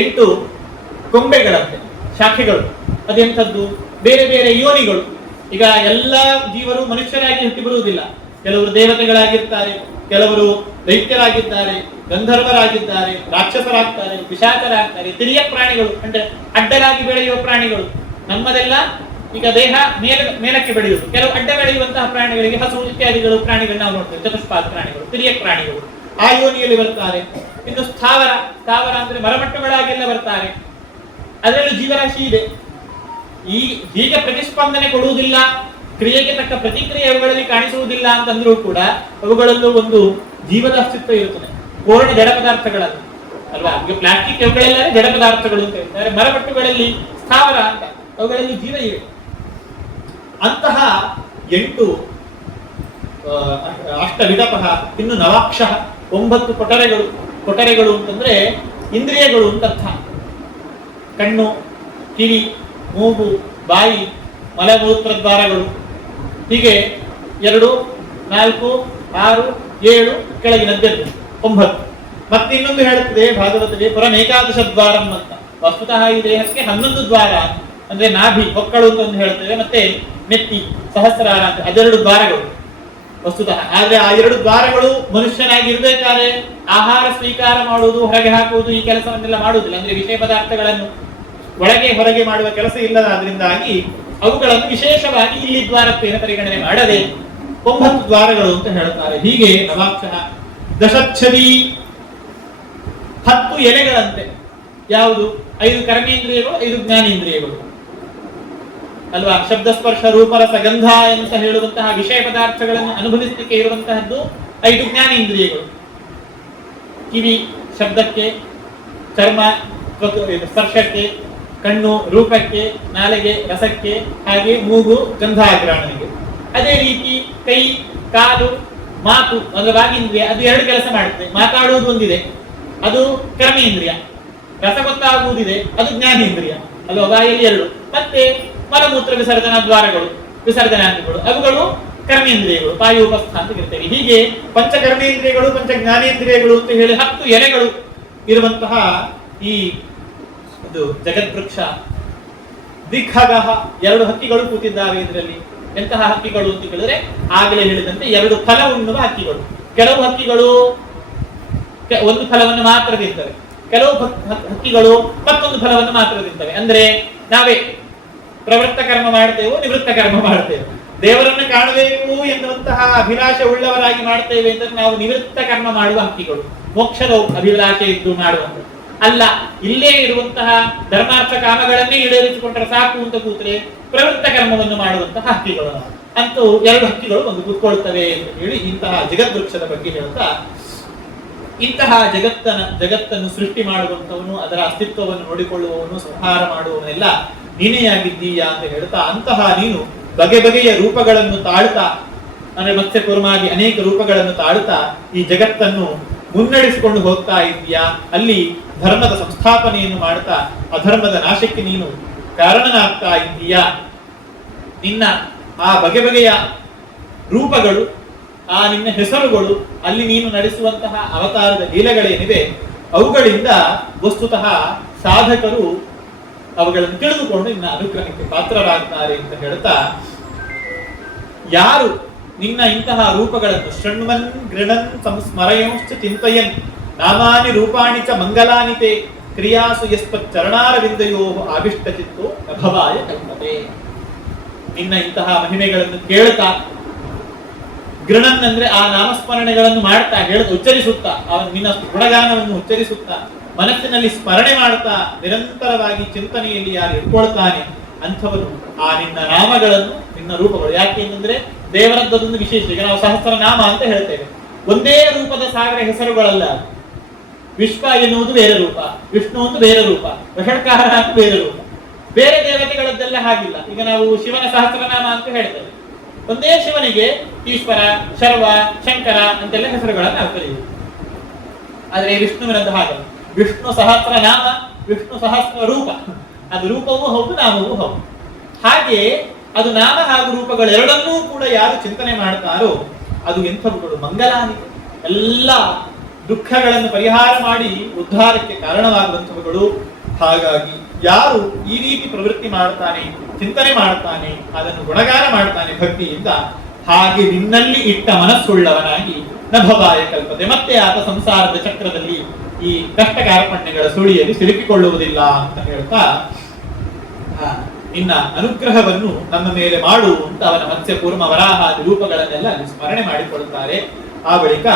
8 ಕೊಂಬೆಗಳಂತೆ, ಶಾಖೆಗಳು. ಅದೆಂಥದ್ದು? ಬೇರೆ ಬೇರೆ ಯೋನಿಗಳು. ಈಗ ಎಲ್ಲ ಜೀವರು ಮನುಷ್ಯರಾಗಿ ಹುಟ್ಟಿ ಬರುವುದಿಲ್ಲ. ಕೆಲವರು ದೇವತೆಗಳಾಗಿರ್ತಾರೆ, ಕೆಲವರು ದೈತ್ಯರಾಗಿದ್ದಾರೆ, ಗಂಧರ್ವರಾಗಿದ್ದಾರೆ, ರಾಕ್ಷಸರಾಗ್ತಾರೆ, ಪಿಶಾಚರಾಗ್ತಾರೆ, ತಿರಿಯ ಪ್ರಾಣಿಗಳು ಅಂದ್ರೆ ಅಡ್ಡರಾಗಿ ಬೆಳೆಯುವ ಪ್ರಾಣಿಗಳು. ನಮ್ಮದೆಲ್ಲ ಈಗ ದೇಹ ಮೇಲಕ್ಕೆ ಬೆಳೆಯುವುದು. ಕೆಲವು ಅಡ್ಡ ಬೆಳೆಯುವಂತಹ ಪ್ರಾಣಿಗಳಿಗೆ ಹಸು ಇತ್ಯಾದಿಗಳು ಪ್ರಾಣಿಗಳನ್ನ ನಾವು ನೋಡ್ತೇವೆ, ಚತುಷ್ಪಾದ ಪ್ರಾಣಿಗಳು, ತಿರಿಯ ಪ್ರಾಣಿಗಳು, ಆ ಯೋನಿಯಲ್ಲಿ ಬರ್ತಾರೆ. ಇನ್ನು ಸ್ಥಾವರ ಅಂದ್ರೆ ಮರಮಟ್ಟುಗಳಾಗೆಲ್ಲ ಬರ್ತಾರೆ, ಅದರಲ್ಲೂ ಜೀವರಾಶಿ ಇದೆ. ಹೀಗೆ ಪ್ರತಿಸ್ಪಂದನೆ ಕೊಡುವುದಿಲ್ಲ, ಕ್ರಿಯೆಗೆ ತಕ್ಕ ಪ್ರತಿಕ್ರಿಯೆ ಅವುಗಳಲ್ಲಿ ಕಾಣಿಸುವುದಿಲ್ಲ ಅಂತಂದ್ರೂ ಕೂಡ ಅವುಗಳಲ್ಲೂ ಒಂದು ಜೀವದ ಅಸ್ತಿತ್ವ ಇರುತ್ತದೆ. ಪೂರ್ಣ ಜಡ ಪದಾರ್ಥಗಳಲ್ಲಿ ಅಲ್ವಾ. ಈಗ ಪ್ಲಾಸ್ಟಿಕ್ ಅವುಗಳೆಲ್ಲ ಜಡ ಪದಾರ್ಥಗಳು ಅಂತ ಹೇಳ್ತಾರೆ, ಮರಮಟ್ಟುಗಳಲ್ಲಿ ಸ್ಥಾವರ ಅಂತ, ಅವುಗಳಲ್ಲಿ ಜೀವ ಇವೆ. ಅಂತಹ 8 ಅಷ್ಟವಿಕಪಃ. ಇನ್ನು ನವಾಕ್ಷ, 9 ಕೊಟರೆಗಳು ಅಂತಂದ್ರೆ ಇಂದ್ರಿಯಗಳು ಅಂತ ಅರ್ಥ. ಕಣ್ಣು, ಕಿವಿ, ಮೂಗು, ಬಾಯಿ, ಮಲಮೂತ್ರ ದ್ವಾರಗಳು. ಹೀಗೆ 2, 4, 6, 7 ಕೆಳಗಿನದ್ದೆಲ್ಲ 9. ಮತ್ತೆ ಇನ್ನೊಂದು ಹೇಳುತ್ತದೆ ಭಾಗವತದಲ್ಲಿ ಪುರಮೇಕಾದಶ ದ್ವಾರಂ ಅಂತ. ವಸ್ತುತಃ ಈ ದೇಹಕ್ಕೆ 11 ದ್ವಾರ, ಅಂದ್ರೆ ನಾಭಿ, ಹೊಕ್ಕಳು ಅಂತ ಒಂದು ಹೇಳ್ತೇವೆ, ಮತ್ತೆ ನೆತ್ತಿ, ಸಹಸ್ರಾರ ಅಂತ, ಅದೆರಡು ದ್ವಾರಗಳು ವಸ್ತುತಃ. ಆದ್ರೆ ಆ 2 ದ್ವಾರಗಳು ಮನುಷ್ಯನಾಗಿ ಇರ್ಬೇಕಾದ್ರೆ ಆಹಾರ ಸ್ವೀಕಾರ ಮಾಡುವುದು, ಹೊರಗೆ ಹಾಕುವುದು, ಈ ಕೆಲಸವನ್ನೆಲ್ಲ ಮಾಡುವುದಿಲ್ಲ. ಅಂದ್ರೆ ವಿಷಯ ಪದಾರ್ಥಗಳನ್ನು ಒಳಗೆ ಹೊರಗೆ ಮಾಡುವ ಕೆಲಸ ಇಲ್ಲದಾದ್ರಿಂದಾಗಿ ಅವುಗಳನ್ನು ವಿಶೇಷವಾಗಿ ಇಲ್ಲಿ ದ್ವಾರತ್ವೇನ ಪರಿಗಣನೆ ಮಾಡದೆ 9 ದ್ವಾರಗಳು ಅಂತ ಹೇಳ್ತಾರೆ. ಹೀಗೆ ನವಾಕ್ಷ. ದಶಚ್ಛದಿ, 10 ಎಲೆಗಳಂತೆ. ಯಾವುದು? 5 ಕರ್ಮೇಂದ್ರಿಯಗಳು, 5 ಜ್ಞಾನೇಂದ್ರಿಯಗಳು ಅಲ್ವಾ. ಶಬ್ದ, ಸ್ಪರ್ಶ, ರೂಪ, ರಸ, ಗಂಧ ಅಂತ ಹೇಳುವಂತಹ ವಿಷಯ ಪದಾರ್ಥಗಳನ್ನು ಅನುಭವಿಸಲಿಕ್ಕೆ ಇರುವಂತಹದ್ದು 5 ಜ್ಞಾನೇಂದ್ರಿಯಗಳು. ಕಿವಿ ಶಬ್ದಕ್ಕೆ, ಚರ್ಮ ಸ್ಪರ್ಶಕ್ಕೆ, ಕಣ್ಣು ರೂಪಕ್ಕೆ, ನಾಲಿಗೆ ರಸಕ್ಕೆ, ಹಾಗೆ ಮೂಗು ಗಂಧಾಗ್ರಾಣನಿಗೆ. ಅದೇ ರೀತಿ ಕೈ, ಕಾಲು, ಮಾತು ಅಂದ್ರೆ ವಾಗೀಂದ್ರಿಯ, ಅದು 2 ಕೆಲಸ ಮಾಡುತ್ತೆ. ಮಾತಾಡುವುದು ಒಂದಿದೆ, ಅದು ಕರ್ಮೇಂದ್ರಿಯ. ರಸ ಗೊತ್ತಾಗುವುದಿದೆ, ಅದು ಜ್ಞಾನೇಂದ್ರಿಯ ಅಲ್ವಾ. ಬಾಯಲ್ಲಿ 2. ಮತ್ತೆ ಮಲಮೂತ್ರ ವಿಸರ್ಜನಾ ದ್ವಾರಗಳು, ವಿಸರ್ಜನಾಂಗಗಳು, ಅವುಗಳು ಕರ್ಮೇಂದ್ರಿಯಗಳು, ಪಾಯೋಪಸ್ಥ ಅಂತ ಇರ್ತೇವೆ. ಹೀಗೆ ಪಂಚಕರ್ಮೇಂದ್ರಿಯಗಳು, ಪಂಚ ಜ್ಞಾನೇಂದ್ರಿಯಗಳು ಅಂತ ಹೇಳಿ 10 ಎಲೆಗಳು ಇರುವಂತಹ ಈ ಜಗದ್ವೃಕ್ಷ. ದಿಖಗಃ, 2 ಹಕ್ಕಿಗಳು ಕೂತಿದ್ದಾವೆ ಇದರಲ್ಲಿ. ಎಂತಹ ಹಕ್ಕಿಗಳು ಅಂತ ಹೇಳಿದ್ರೆ ಆಗಲೇ ಹೇಳಿದಂತೆ 2 ಫಲ ಉಣ್ಣುವ ಹಕ್ಕಿಗಳು. ಕೆಲವು ಹಕ್ಕಿಗಳು ಒಂದು ಫಲವನ್ನು ಮಾತ್ರ ತಿಂತವೆ, ಕೆಲವು ಹಕ್ಕಿಗಳು ಮತ್ತೊಂದು ಫಲವನ್ನು ಮಾತ್ರ ತಿಂತವೆ. ಅಂದ್ರೆ ನಾವೇ ಪ್ರವೃತ್ತ ಕರ್ಮ ಮಾಡ್ತೇವೋ ನಿವೃತ್ತ ಕರ್ಮ ಮಾಡ್ತೇವೆ, ದೇವರನ್ನು ಕಾಣಬೇಕು ಎನ್ನುವಂತಹ ಅಭಿಲಾಷೆ ಉಳ್ಳವರಾಗಿ ಮಾಡ್ತೇವೆ ಅಂತ ನಾವು ನಿವೃತ್ತ ಕರ್ಮ ಮಾಡುವ ಹಕ್ಕಿಗಳು, ಮೋಕ್ಷದ ಅಭಿಲಾಷೆ ಇದ್ದು ಮಾಡುವಂತ ಅಲ್ಲ. ಇಲ್ಲೇ ಇರುವಂತಹ ಧರ್ಮಾರ್ಥ ಕಾಮಗಳನ್ನೇ ಈಡೇರಿಸಿಕೊಂಡ್ರೆ ಸಾಕು ಅಂತ ಕೂತ್ರೆ ಪ್ರವೃತ್ತ ಕರ್ಮವನ್ನು ಮಾಡುವಂತಹ ಹಕ್ಕಿಗಳು. ಅಂತೂ ಎರಡು ಹಕ್ಕಿಗಳು ಒಂದು ಕೂತ್ಕೊಳ್ತವೆ ಅಂತ ಹೇಳಿ ಇಂತಹ ಜಗದ್ವೃಕ್ಷದ ಬಗ್ಗೆ ಹೇಳ್ತಾ, ಇಂತಹ ಜಗತ್ತನ್ನು ಸೃಷ್ಟಿ ಮಾಡುವಂತವನು, ಅದರ ಅಸ್ತಿತ್ವವನ್ನು ನೋಡಿಕೊಳ್ಳುವವನು, ಸಂಹಾರ ಮಾಡುವವನೆಲ್ಲ ನೀನೇ ಆಗಿದ್ದೀಯಾ ಅಂತ ಹೇಳ್ತಾ, ಅಂತಹ ನೀನು ಬಗೆ ಬಗೆಯ ರೂಪಗಳನ್ನು ತಾಳ್ತಾ, ಅಂದ್ರೆ ಮತ್ಸ್ಯ ಕೂರ್ಮಾದಿ ಅನೇಕ ರೂಪಗಳನ್ನು ತಾಳ್ತಾ ಈ ಜಗತ್ತನ್ನು ಮುನ್ನಡೆಸಿಕೊಂಡು ಹೋಗ್ತಾ ಇದೀಯಾ. ಅಲ್ಲಿ ಧರ್ಮದ ಸಂಸ್ಥಾಪನೆಯನ್ನು ಮಾಡ್ತಾ ಅಧರ್ಮದ ನಾಶಕ್ಕೆ ನೀನು ಕಾರಣನಾಗ್ತಾ ಇದ್ದೀಯಾ. ನಿನ್ನ ಆ ಬಗೆ ಬಗೆಯ ರೂಪಗಳು, ಆ ನಿನ್ನ ಹೆಸರುಗಳು, ಅಲ್ಲಿ ನೀನು ನಡೆಸುವಂತಹ ಅವತಾರದ ಲೀಲೆಗಳೇನಿವೆ ಅವುಗಳಿಂದ ವಸ್ತುತಃ ಸಾಧಕರು ಅವುಗಳನ್ನು ತಿಳಿದುಕೊಂಡು ನಿನ್ನ ಅನುಗ್ರಹಕ್ಕೆ ಪಾತ್ರರಾಗ್ತಾರೆ ಅಂತ ಹೇಳ್ತಾ, ಯಾರು ನಿನ್ನ ಇಂತಹ ರೂಪಗಳನ್ನು ಶೃಣ್ವನ್ ಗೃಣನ್ ಸಂಸ್ಮರಯೋಶ್ಚ ಚಿಂತಯನ್ ನಾಮಾನಿ ರೂಪಾಣಿ ಚ ಮಂಗಲಾನಿತೆ ಕ್ರಿಯಾಸು ಯಸ್ಪತ್ ಚರಣಾರವಿಂದಯೋ ಆವಿಷ್ಟ ಚಿತ್ತೋ ನಭವಾಯ ಕಲ್ಪತೆ. ನಿನ್ನ ಇಂತಹ ಮಹಿಮೆಗಳನ್ನು ಕೇಳ್ತಾ, ಗೃಣನ್ ಅಂದ್ರೆ ಆ ನಾಮಸ್ಮರಣೆಗಳನ್ನು ಮಾಡ್ತಾ, ಉಚ್ಚರಿಸುತ್ತಾ, ನಿನ್ನ ಗುಣಗಾನವನ್ನು ಉಚ್ಚರಿಸುತ್ತಾ, ಮನಸ್ಸಿನಲ್ಲಿ ಸ್ಮರಣೆ ಮಾಡ್ತಾ ನಿರಂತರವಾಗಿ ಚಿಂತನೆಯಲ್ಲಿ ಯಾರು ಇಟ್ಕೊಳ್ತಾನೆ ಅಂಥವನು ಆ ನಿನ್ನ ನಾಮಗಳನ್ನು, ನಿನ್ನ ರೂಪಗಳು, ಯಾಕೆ ಅಂತಂದ್ರೆ ದೇವರದ್ದೊಂದು ವಿಶೇಷ. ಈಗ ನಾವು ಸಹಸ್ರನಾಮ ಅಂತ ಹೇಳ್ತೇವೆ, ಒಂದೇ ರೂಪದ ಸಾವಿರ ಹೆಸರುಗಳಲ್ಲ. ವಿಶ್ವ ಎನ್ನುವುದು ಬೇರೆ ರೂಪ, ವಿಷ್ಣು ಒಂದು ಬೇರೆ ರೂಪ, ವಷಡ್ಕಾರ ಅಂತ ಬೇರೆ ರೂಪ. ಬೇರೆ ದೇವತೆಗಳದ್ದೆಲ್ಲ ಹಾಗಿಲ್ಲ. ಈಗ ನಾವು ಶಿವನ ಸಹಸ್ರನಾಮ ಅಂತ ಹೇಳ್ತೇವೆ, ಒಂದೇ ಶಿವನಿಗೆ ಈಶ್ವರ, ಶರ್ವ, ಶಂಕರ ಅಂತೆಲ್ಲ ಹೆಸರುಗಳನ್ನು ನಾವು ಕರೆಯುವುದು. ಆದ್ರೆ ವಿಷ್ಣುವಿನದ್ದು ಹಾಗಲ್ಲ. ವಿಷ್ಣು ಸಹಸ್ರ ನಾಮ, ವಿಷ್ಣು ಸಹಸ್ರ ರೂಪ. ಅದು ರೂಪವೂ ಹೌದು, ನಾಮವೂ ಹೌದು. ಹಾಗೆ ಅದು ನಾಮ ಹಾಗೂ ರೂಪಗಳೆರಡನ್ನೂ ಕೂಡ ಯಾರು ಚಿಂತನೆ ಮಾಡ್ತಾರೋ ಅದು ಎಂಥವುಗಳು ಮಂಗಲಾನಿ, ಎಲ್ಲ ದುಃಖಗಳನ್ನು ಪರಿಹಾರ ಮಾಡಿ ಉದ್ಧಾರಕ್ಕೆ ಕಾರಣವಾಗುವಂಥವುಗಳು. ಹಾಗಾಗಿ ಯಾರು ಈ ರೀತಿ ಪ್ರವೃತ್ತಿ ಮಾಡ್ತಾನೆ, ಚಿಂತನೆ ಮಾಡ್ತಾನೆ, ಅದನ್ನು ಗುಣಗಾನ ಮಾಡ್ತಾನೆ ಭಕ್ತಿಯಿಂದ, ಹಾಗೆ ನಿನ್ನಲ್ಲಿ ಇಟ್ಟ ಮನಸ್ಸುಳ್ಳವನಾಗಿ ನಭವಾಯ ಕಲ್ಪತೆ, ಮತ್ತೆ ಆತ ಸಂಸಾರದ ಚಕ್ರದಲ್ಲಿ ಈ ಕಷ್ಟ ಕಾರ್ಪಣ್ಯಗಳ ಸುಳಿಯಲ್ಲಿ ಸಿಲುಕಿಕೊಳ್ಳುವುದಿಲ್ಲ ಅಂತ ಹೇಳ್ತಾ, ನಿನ್ನ ಅನುಗ್ರಹವನ್ನು ನಮ್ಮ ಮೇಲೆ ಮಾಡು ಅಂತ ಅವನ ಮತ್ಸ್ಯ ಕೂರ್ಮ ವರಾಹಾದಿ ರೂಪಗಳನ್ನೆಲ್ಲ ಅಲ್ಲಿ ಸ್ಮರಣೆ ಮಾಡಿಕೊಳ್ಳುತ್ತಾರೆ. ಆ ಬಳಿಕ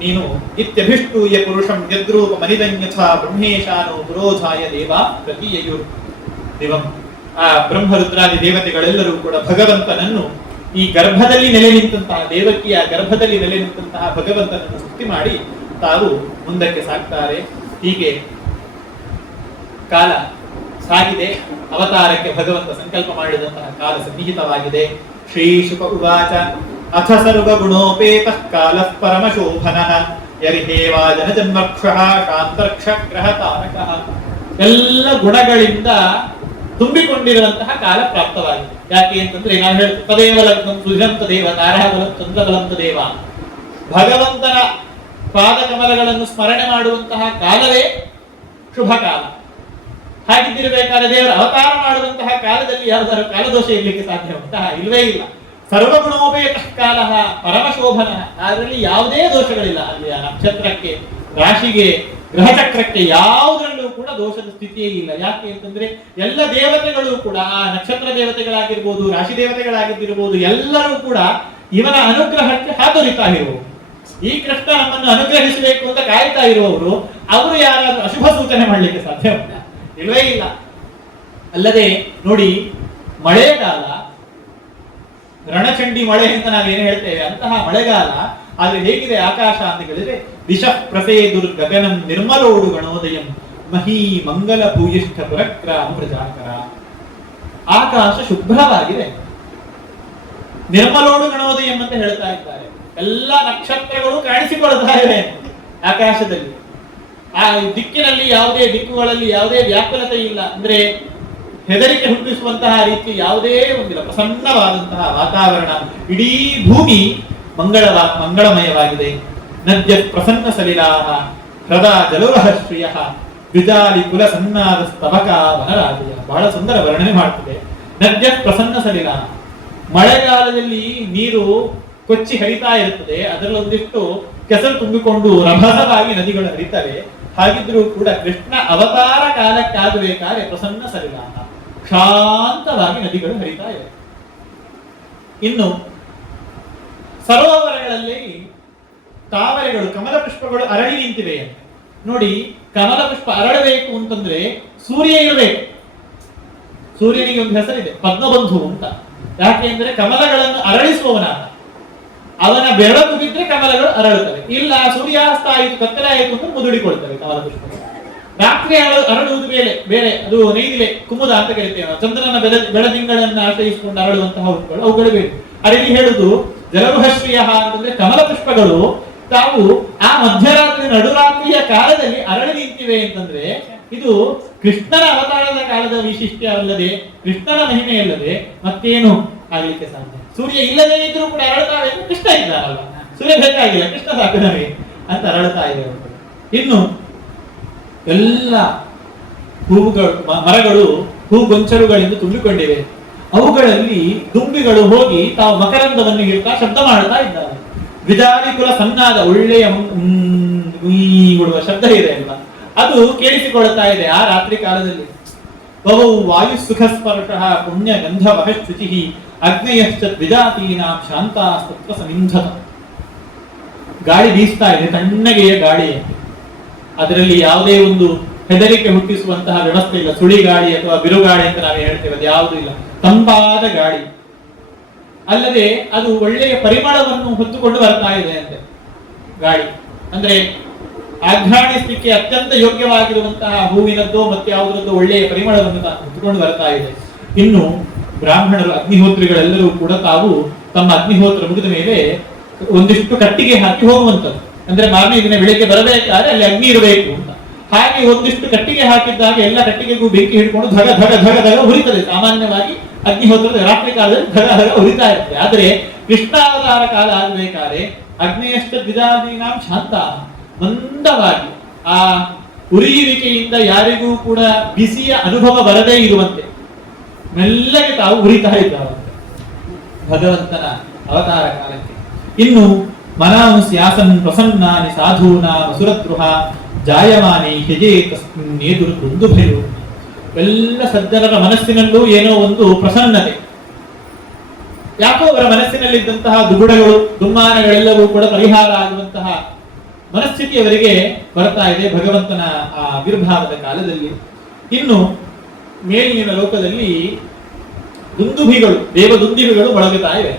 ನೀನು ಇತ್ಯಭಿಷ್ಟೂಯ ಪುರುಷಂ ಯದ್ರೂಪ ಮನಿದನ್ಯಥ ಬ್ರಹ್ಮೇಶಾನೋ ಪುರೋಧಾಯ ದೇವ ಪ್ರತೀಯಯುರ್ ದಿವಂ. ಆ ಬ್ರಹ್ಮರುದ್ರಾದಿ ದೇವತೆಗಳೆಲ್ಲರೂ ಕೂಡ ಭಗವಂತನನ್ನು ಈ ಗರ್ಭದಲ್ಲಿ ನೆಲೆ ನಿಂತಹ, ದೇವಕಿಯ ಗರ್ಭದಲ್ಲಿ ನೆಲೆ ನಿಂತಹ ಭಗವಂತನನ್ನು ಸ್ತುತಿ ಮಾಡಿ ತಾವು ಮುಂದಕ್ಕೆ ಸಾಕ್ತಾರೆ. ಹೀಗೆ ಕಾಲ ಸಾಗಿದೆ. ಅವತಾರಕ್ಕೆ ಭಗವಂತ ಸಂಕಲ್ಪ ಮಾಡಿದಂತಹ ಕಾಲ ಸನ್ನಿಹಿತವಾಗಿದೆ. ಶ್ರೀ ಶುಕ ಉವಾಚ ಅಥ ಸರ್ವ ಗುಣೋಪೇತ ಕಾಲ ಪರಮಶೋಭನಃ ಯರಿಹೇವಾ ಜನಜನ್ಮಕ್ಷಃ ಶಾಂತರ್ಕ್ಷ ಗ್ರಹ ತಾರಕಃ. ಎಲ್ಲ ಗುಣಗಳಿಂದ ತುಂಬಿಕೊಂಡಿರುವಂತಹ ಕಾಲ ಪ್ರಾಪ್ತವಾಗಿದೆ. ಯಾಕೆ ಅಂತಂದ್ರೆ ನಾವು ಹೇಳ್ತೀವಿ ತದೇವ ಲಗ್ನಂ ಸುಜಂತ ದೇವ ತಾರಾಬಲಂ ಚಂದ್ರಬಲಂತ ದೇವ. ಭಗವಂತನ ಪಾದಕಮಲಗಳನ್ನು ಸ್ಮರಣೆ ಮಾಡುವಂತಹ ಕಾಲವೇ ಶುಭ ಕಾಲ. ಹಾಗಿದ್ದಿರಬೇಕಾದ್ರೆ ದೇವರ ಅವತಾರ ಮಾಡುವಂತಹ ಕಾಲದಲ್ಲಿ ಯಾವುದಾದ್ರು ಕಾಲದೋಷ ಇರ್ಲಿಕ್ಕೆ ಸಾಧ್ಯ ಉಂಟಾ? ಇಲ್ವೇ ಇಲ್ಲ. ಸರ್ವಗುಣೋಪೇತ ಕಾಲ ಪರಮಶೋಭನ, ಅದರಲ್ಲಿ ಯಾವುದೇ ದೋಷಗಳಿಲ್ಲ. ಅಲ್ಲಿ ಆ ನಕ್ಷತ್ರಕ್ಕೆ, ರಾಶಿಗೆ, ಗ್ರಹಚಕ್ರಕ್ಕೆ ಯಾವುದರಲ್ಲೂ ಕೂಡ ದೋಷದ ಸ್ಥಿತಿಯೇ ಇಲ್ಲ. ಯಾಕೆ ಅಂತಂದ್ರೆ ಎಲ್ಲ ದೇವತೆಗಳು ಕೂಡ, ಆ ನಕ್ಷತ್ರ ದೇವತೆಗಳಾಗಿರ್ಬೋದು, ರಾಶಿ ದೇವತೆಗಳಾಗಿದ್ದಿರ್ಬೋದು, ಎಲ್ಲರೂ ಕೂಡ ಇವನ ಅನುಗ್ರಹಕ್ಕೆ ಹಾತೊರಿತಾ ಇರುವವರು. ಈ ಕೃಷ್ಣ ನಮ್ಮನ್ನು ಅನುಗ್ರಹಿಸಬೇಕು ಅಂತ ಕಾಯ್ತಾ ಇರುವವರು, ಅವರು ಯಾರಾದ್ರೂ ಅಶುಭ ಸೂಚನೆ ಮಾಡ್ಲಿಕ್ಕೆ ಸಾಧ್ಯ ಉಂಟಾ? ಇಲ್ವೇ ಇಲ್ಲ. ಅಲ್ಲದೆ ನೋಡಿ, ಮಳೆಗಾಲ, ರಣಚಂಡಿ ಮಳೆ ಅಂತ ನಾವೇನು ಹೇಳ್ತೇವೆ, ಅಂತಹ ಮಳೆಗಾಲ. ಆದ್ರೆ ಹೇಗಿದೆ ಆಕಾಶ ಅಂತ ಹೇಳಿದ್ರೆ, ದಿಶಃ ಪ್ರಸೇದುರ್ ಗಗನಂ ನಿರ್ಮಲೋಡು ಗಣೋದಯಂ ಮಹೀ ಮಂಗಲ ಭೂಯಿಷ್ಠ ಪುರಕ್ರಾಮ ಪ್ರಜಾಕರ. ಆಕಾಶ ಶುಭ್ರವಾಗಿದೆ. ನಿರ್ಮಲೋಡು ಗಣೋದಯಂ ಅಂತ ಹೇಳ್ತಾ ಇದ್ದಾರೆ. ಎಲ್ಲ ನಕ್ಷತ್ರಗಳು ಕಾಣಿಸಿಕೊಳ್ತಾ ಇವೆ ಆಕಾಶದಲ್ಲಿ. ಆ ದಿಕ್ಕಿನಲ್ಲಿ ಯಾವುದೇ ದಿಕ್ಕುಗಳಲ್ಲಿ ಯಾವುದೇ ವ್ಯಾಕುಲತೆ ಇಲ್ಲ. ಅಂದ್ರೆ ಹೆದರಿಕೆ ಹುಟ್ಟಿಸುವಂತಹ ರೀತಿ ಯಾವುದೇ ಒಂದಿಲ್ಲ. ಪ್ರಸನ್ನವಾದಂತಹ ವಾತಾವರಣ. ಇಡೀ ಭೂಮಿ ಮಂಗಳಮಯವಾಗಿದೆ. ನದ್ಯ ಪ್ರಸನ್ನ ಸಲಿಲಾಹ ಹೃದಾ ಜಲೋರಹ ಶ್ರಿಯ ದ್ವಿಜಾಲಿ ಕುಲ ಸನ್ನಾದ ಸ್ತಬಕ ವನರಾಜಯ. ಬಹಳ ಸುಂದರ ವರ್ಣನೆ ಮಾಡ್ತದೆ. ನದ್ಯ ಪ್ರಸನ್ನ ಸಲಿಲಾಹ, ಮಳೆಗಾಲದಲ್ಲಿ ನೀರು ಕೊಚ್ಚಿ ಹರಿತಾ ಇರುತ್ತದೆ. ಅದರಲ್ಲಿ ಒಂದಿಷ್ಟು ಕೆಸರು ತುಂಬಿಕೊಂಡು ರಭಸವಾಗಿ ನದಿಗಳು ಹರಿತವೆ. ಹಾಗಿದ್ರೂ ಕೂಡ ಕೃಷ್ಣ ಅವತಾರ ಕಾಲಕ್ಕಾಗಬೇಕಾದ್ರೆ ಪ್ರಸನ್ನ ಸರಿಲಾಹ, ಶಾಂತವಾಗಿ ನದಿಗಳು ಹರಿತಾ ಇವೆ. ಇನ್ನು ಸರೋವರಗಳಲ್ಲಿ ತಾವರೆಗಳು, ಕಮಲ ಪುಷ್ಪಗಳು ಅರಳಿ ನಿಂತಿವೆ. ನೋಡಿ, ಕಮಲ ಪುಷ್ಪ ಅರಳಬೇಕು ಅಂತಂದ್ರೆ ಸೂರ್ಯ ಇರಬೇಕು. ಸೂರ್ಯನಿಗೆ ಒಂದು ಹೆಸರಿದೆ, ಪದ್ಮಬಂಧು ಅಂತ. ಯಾಕೆಂದ್ರೆ ಕಮಲಗಳನ್ನು ಅರಳಿಸುವವನಾದ. ಅವನ ಬೆಳಕು ಬಿದ್ರೆ ಕಮಲಗಳು ಅರಳುತ್ತವೆ. ಇಲ್ಲ, ಸೂರ್ಯಾಸ್ತ ಆಯಿತು, ಕತ್ತಲೆ ಆಯಿತು ಅಂತ ಮುದುಡಿಕೊಳ್ತವೆ ಕಮಲ ಪುಷ್ಪಗಳು. ರಾತ್ರಿ ಅರಳುವುದು ಬೇರೆ, ಅದು ನೈದಿಲೆ ಕುಮುದ ಅಂತ ಕರಿತೇವೆ. ಚಂದ್ರನ ಬೆಳದಿಂಗಳನ್ನು ಆಶ್ರಯಿಸಿಕೊಂಡು ಅರಳುವಂತಹ ಹೂಗಳು, ಅವುಗಳು ಬೇರೆ. ಅರಳಿ ಹೇಳುದು ಜಲರುಹಶ್ರಿಯ ಅಂತಂದ್ರೆ ಕಮಲ ಪುಷ್ಪಗಳು ತಾವು ಆ ಮಧ್ಯರಾತ್ರಿ ನಡುರಾತ್ರಿಯ ಕಾಲದಲ್ಲಿ ಅರಳಿ ನಿಂತಿವೆ ಅಂತಂದ್ರೆ ಇದು ಕೃಷ್ಣನ ಅವತಾರದ ಕಾಲದ ವಿಶಿಷ್ಟ್ಯ ಅಲ್ಲದೆ, ಕೃಷ್ಣನ ಮಹಿಮೆ ಅಲ್ಲದೆ ಮತ್ತೇನು ಆಗ್ಲಿಕ್ಕೆ ಸಾಧ್ಯ. ಸೂರ್ಯ ಇಲ್ಲದೇ ಇದ್ರೂ ಕೂಡ ಅರಳುತ್ತಾರೆ. ಕೃಷ್ಣ ಇದ್ದಾರಲ್ಲ, ಸೂರ್ಯ ಬೇಕಾಗಿಲ್ಲ, ಕೃಷ್ಣ ಸಾಕು ನಮಗೆ ಅಂತ ಅರಳುತ್ತಾ ಇದೆ. ಇನ್ನು ಎಲ್ಲ ಹೂವುಗಳು, ಮರಗಳು ಹೂಗೊಂಚಲುಗಳಿಂದ ತುಂಬಿಕೊಂಡಿವೆ. ಅವುಗಳಲ್ಲಿ ದುಂಬಿಗಳು ಹೋಗಿ ತಾವು ಮಕರಂದವನ್ನು ಇರ್ತಾ ಶಬ್ದ ಮಾಡ್ತಾ ಇದ್ದಾರೆ. ವಿಧಾನಿ ಕುಲ ಸನ್ನಾದ, ಒಳ್ಳೆಯ ಶಬ್ದ ಇದೆ ಅಲ್ವಾ, ಅದು ಕೇಳಿಸಿಕೊಳ್ತಾ ಇದೆ ಆ ರಾತ್ರಿ ಕಾಲದಲ್ಲಿ. ಬಹು ವಾಯು ಸುಖ ಸ್ಪರ್ಶ ಪುಣ್ಯ ಗಂಧ ವಹಶುಚಿ ಅಗ್ನಯಶ್ಚ ದ್ವಿಜಾತೀನಾಂ ಶಾಂತಾಸ್ತತ್ವ ಸಮಿಂಧತ. ಗಾಳಿ ಬೀಸ್ತಾ ಇದೆ, ತಣ್ಣಗೆಯ ಗಾಳಿ. ಅದರಲ್ಲಿ ಯಾವುದೇ ಒಂದು ಹೆದರಿಕೆ ಹುಟ್ಟಿಸುವಂತಹ ವ್ಯವಸ್ಥೆ ಇಲ್ಲ. ಸುಳಿ ಗಾಳಿ ಅಥವಾ ಬಿರುಗಾಳಿ ಅಂತ ನಾವು ಹೇಳ್ತೇವೆ, ಅದು ಯಾವುದೂ ಇಲ್ಲ. ತಂಪಾದ ಗಾಳಿ. ಅಲ್ಲದೆ ಅದು ಒಳ್ಳೆಯ ಪರಿಮಳವನ್ನು ಹೊತ್ತುಕೊಂಡು ಬರ್ತಾ ಇದೆ ಅಂತೆ ಗಾಳಿ. ಅಂದ್ರೆ ಆಘ್ರಾಣಿಸಲಿಕ್ಕೆ ಅತ್ಯಂತ ಯೋಗ್ಯವಾಗಿರುವಂತಹ ಹೂವಿನದ್ದು ಮತ್ತೆ ಯಾವುದರದ್ದು ಒಳ್ಳೆಯ ಪರಿಮಳವನ್ನು ಹೊತ್ತುಕೊಂಡು ಬರ್ತಾ ಇದೆ. ಇನ್ನು ಬ್ರಾಹ್ಮಣರು, ಅಗ್ನಿಹೋತ್ರಿಗಳೆಲ್ಲರೂ ಕೂಡ ತಾವು ತಮ್ಮ ಅಗ್ನಿಹೋತ್ರ ಮುಗಿದ ಮೇಲೆ ಒಂದಿಷ್ಟು ಕಟ್ಟಿಗೆ ಹಾಕಿ ಹೋಗುವಂಥದ್ದು. ಅಂದ್ರೆ ಮಾರನೇ ದಿನ ಬೆಳಿಗ್ಗೆ ಬರಬೇಕಾದ್ರೆ ಅಲ್ಲಿ ಅಗ್ನಿ ಇರಬೇಕು ಅಂತ. ಹಾಗೆ ಒಂದಿಷ್ಟು ಕಟ್ಟಿಗೆ ಹಾಕಿದ್ದಾಗ ಎಲ್ಲ ಕಟ್ಟಿಗೆಗೂ ಬೆಂಕಿ ಹಿಡ್ಕೊಂಡು ಧಗ ಧಗ ಧಗ ಧಗ ಉರಿತದೆ. ಸಾಮಾನ್ಯವಾಗಿ ಅಗ್ನಿಹೋತ್ರದ ರಾತ್ರಿ ಕಾಲದಲ್ಲಿ ಧಗ ಧಗ ಉರಿತಾ ಇರ್ತದೆ. ಆದರೆ ಕೃಷ್ಣಾವತಾರ ಕಾಲ ಆಗಬೇಕಾದ್ರೆ ಅಗ್ನಿಯಷ್ಟ ದ್ವಿಜಾದೀನಾಂ ಶಾಂತ, ಮಂದವಾಗಿ ಆ ಉರಿಯುವಿಕೆಯಿಂದ ಯಾರಿಗೂ ಕೂಡ ಬಿಸಿಯ ಅನುಭವ ಬರದೇ ಇರುವಂತೆ ಮೆಲ್ಲಗೆ ತಾವು ಉರಿತಾ ಇದ್ದಾವಂತೆ ಭಗವಂತನ ಅವತಾರ ಕಾಲಕ್ಕೆ. ಇನ್ನು ಮನಾಂಸ್ಯಾಸನ್ ಪ್ರಸನ್ನಾನಿ ಸಾಧೂನಾ ವಸುರದ್ರುಹ ಜಾಯಮಾನಿ ಹೆಜೆ ತಸ್ಮಿನ್ನೇದುರು ದುಂದುಭೆರು. ಎಲ್ಲ ಸಜ್ಜನರ ಮನಸ್ಸಿನಲ್ಲೂ ಏನೋ ಒಂದು ಪ್ರಸನ್ನತೆ. ಯಾಕೋ ಅವರ ಮನಸ್ಸಿನಲ್ಲಿದ್ದಂತಹ ದುಗುಡಗಳು, ದುಮ್ಮಾನಗಳೆಲ್ಲವೂ ಕೂಡ ಪರಿಹಾರ ಆಗುವಂತಹ ಮನಸ್ಥಿತಿ ಅವರಿಗೆ ಬರ್ತಾ ಇದೆ ಭಗವಂತನ ಆ ಆವಿರ್ಭಾವದ ಕಾಲದಲ್ಲಿ. ಇನ್ನು ಮೇಲಿನ ಲೋಕದಲ್ಲಿ ದುಂದುಭಿಗಳು, ದೇವದುಂದುಭಿಗಳು ಮೊಳಗುತ್ತಾ ಇವೆ.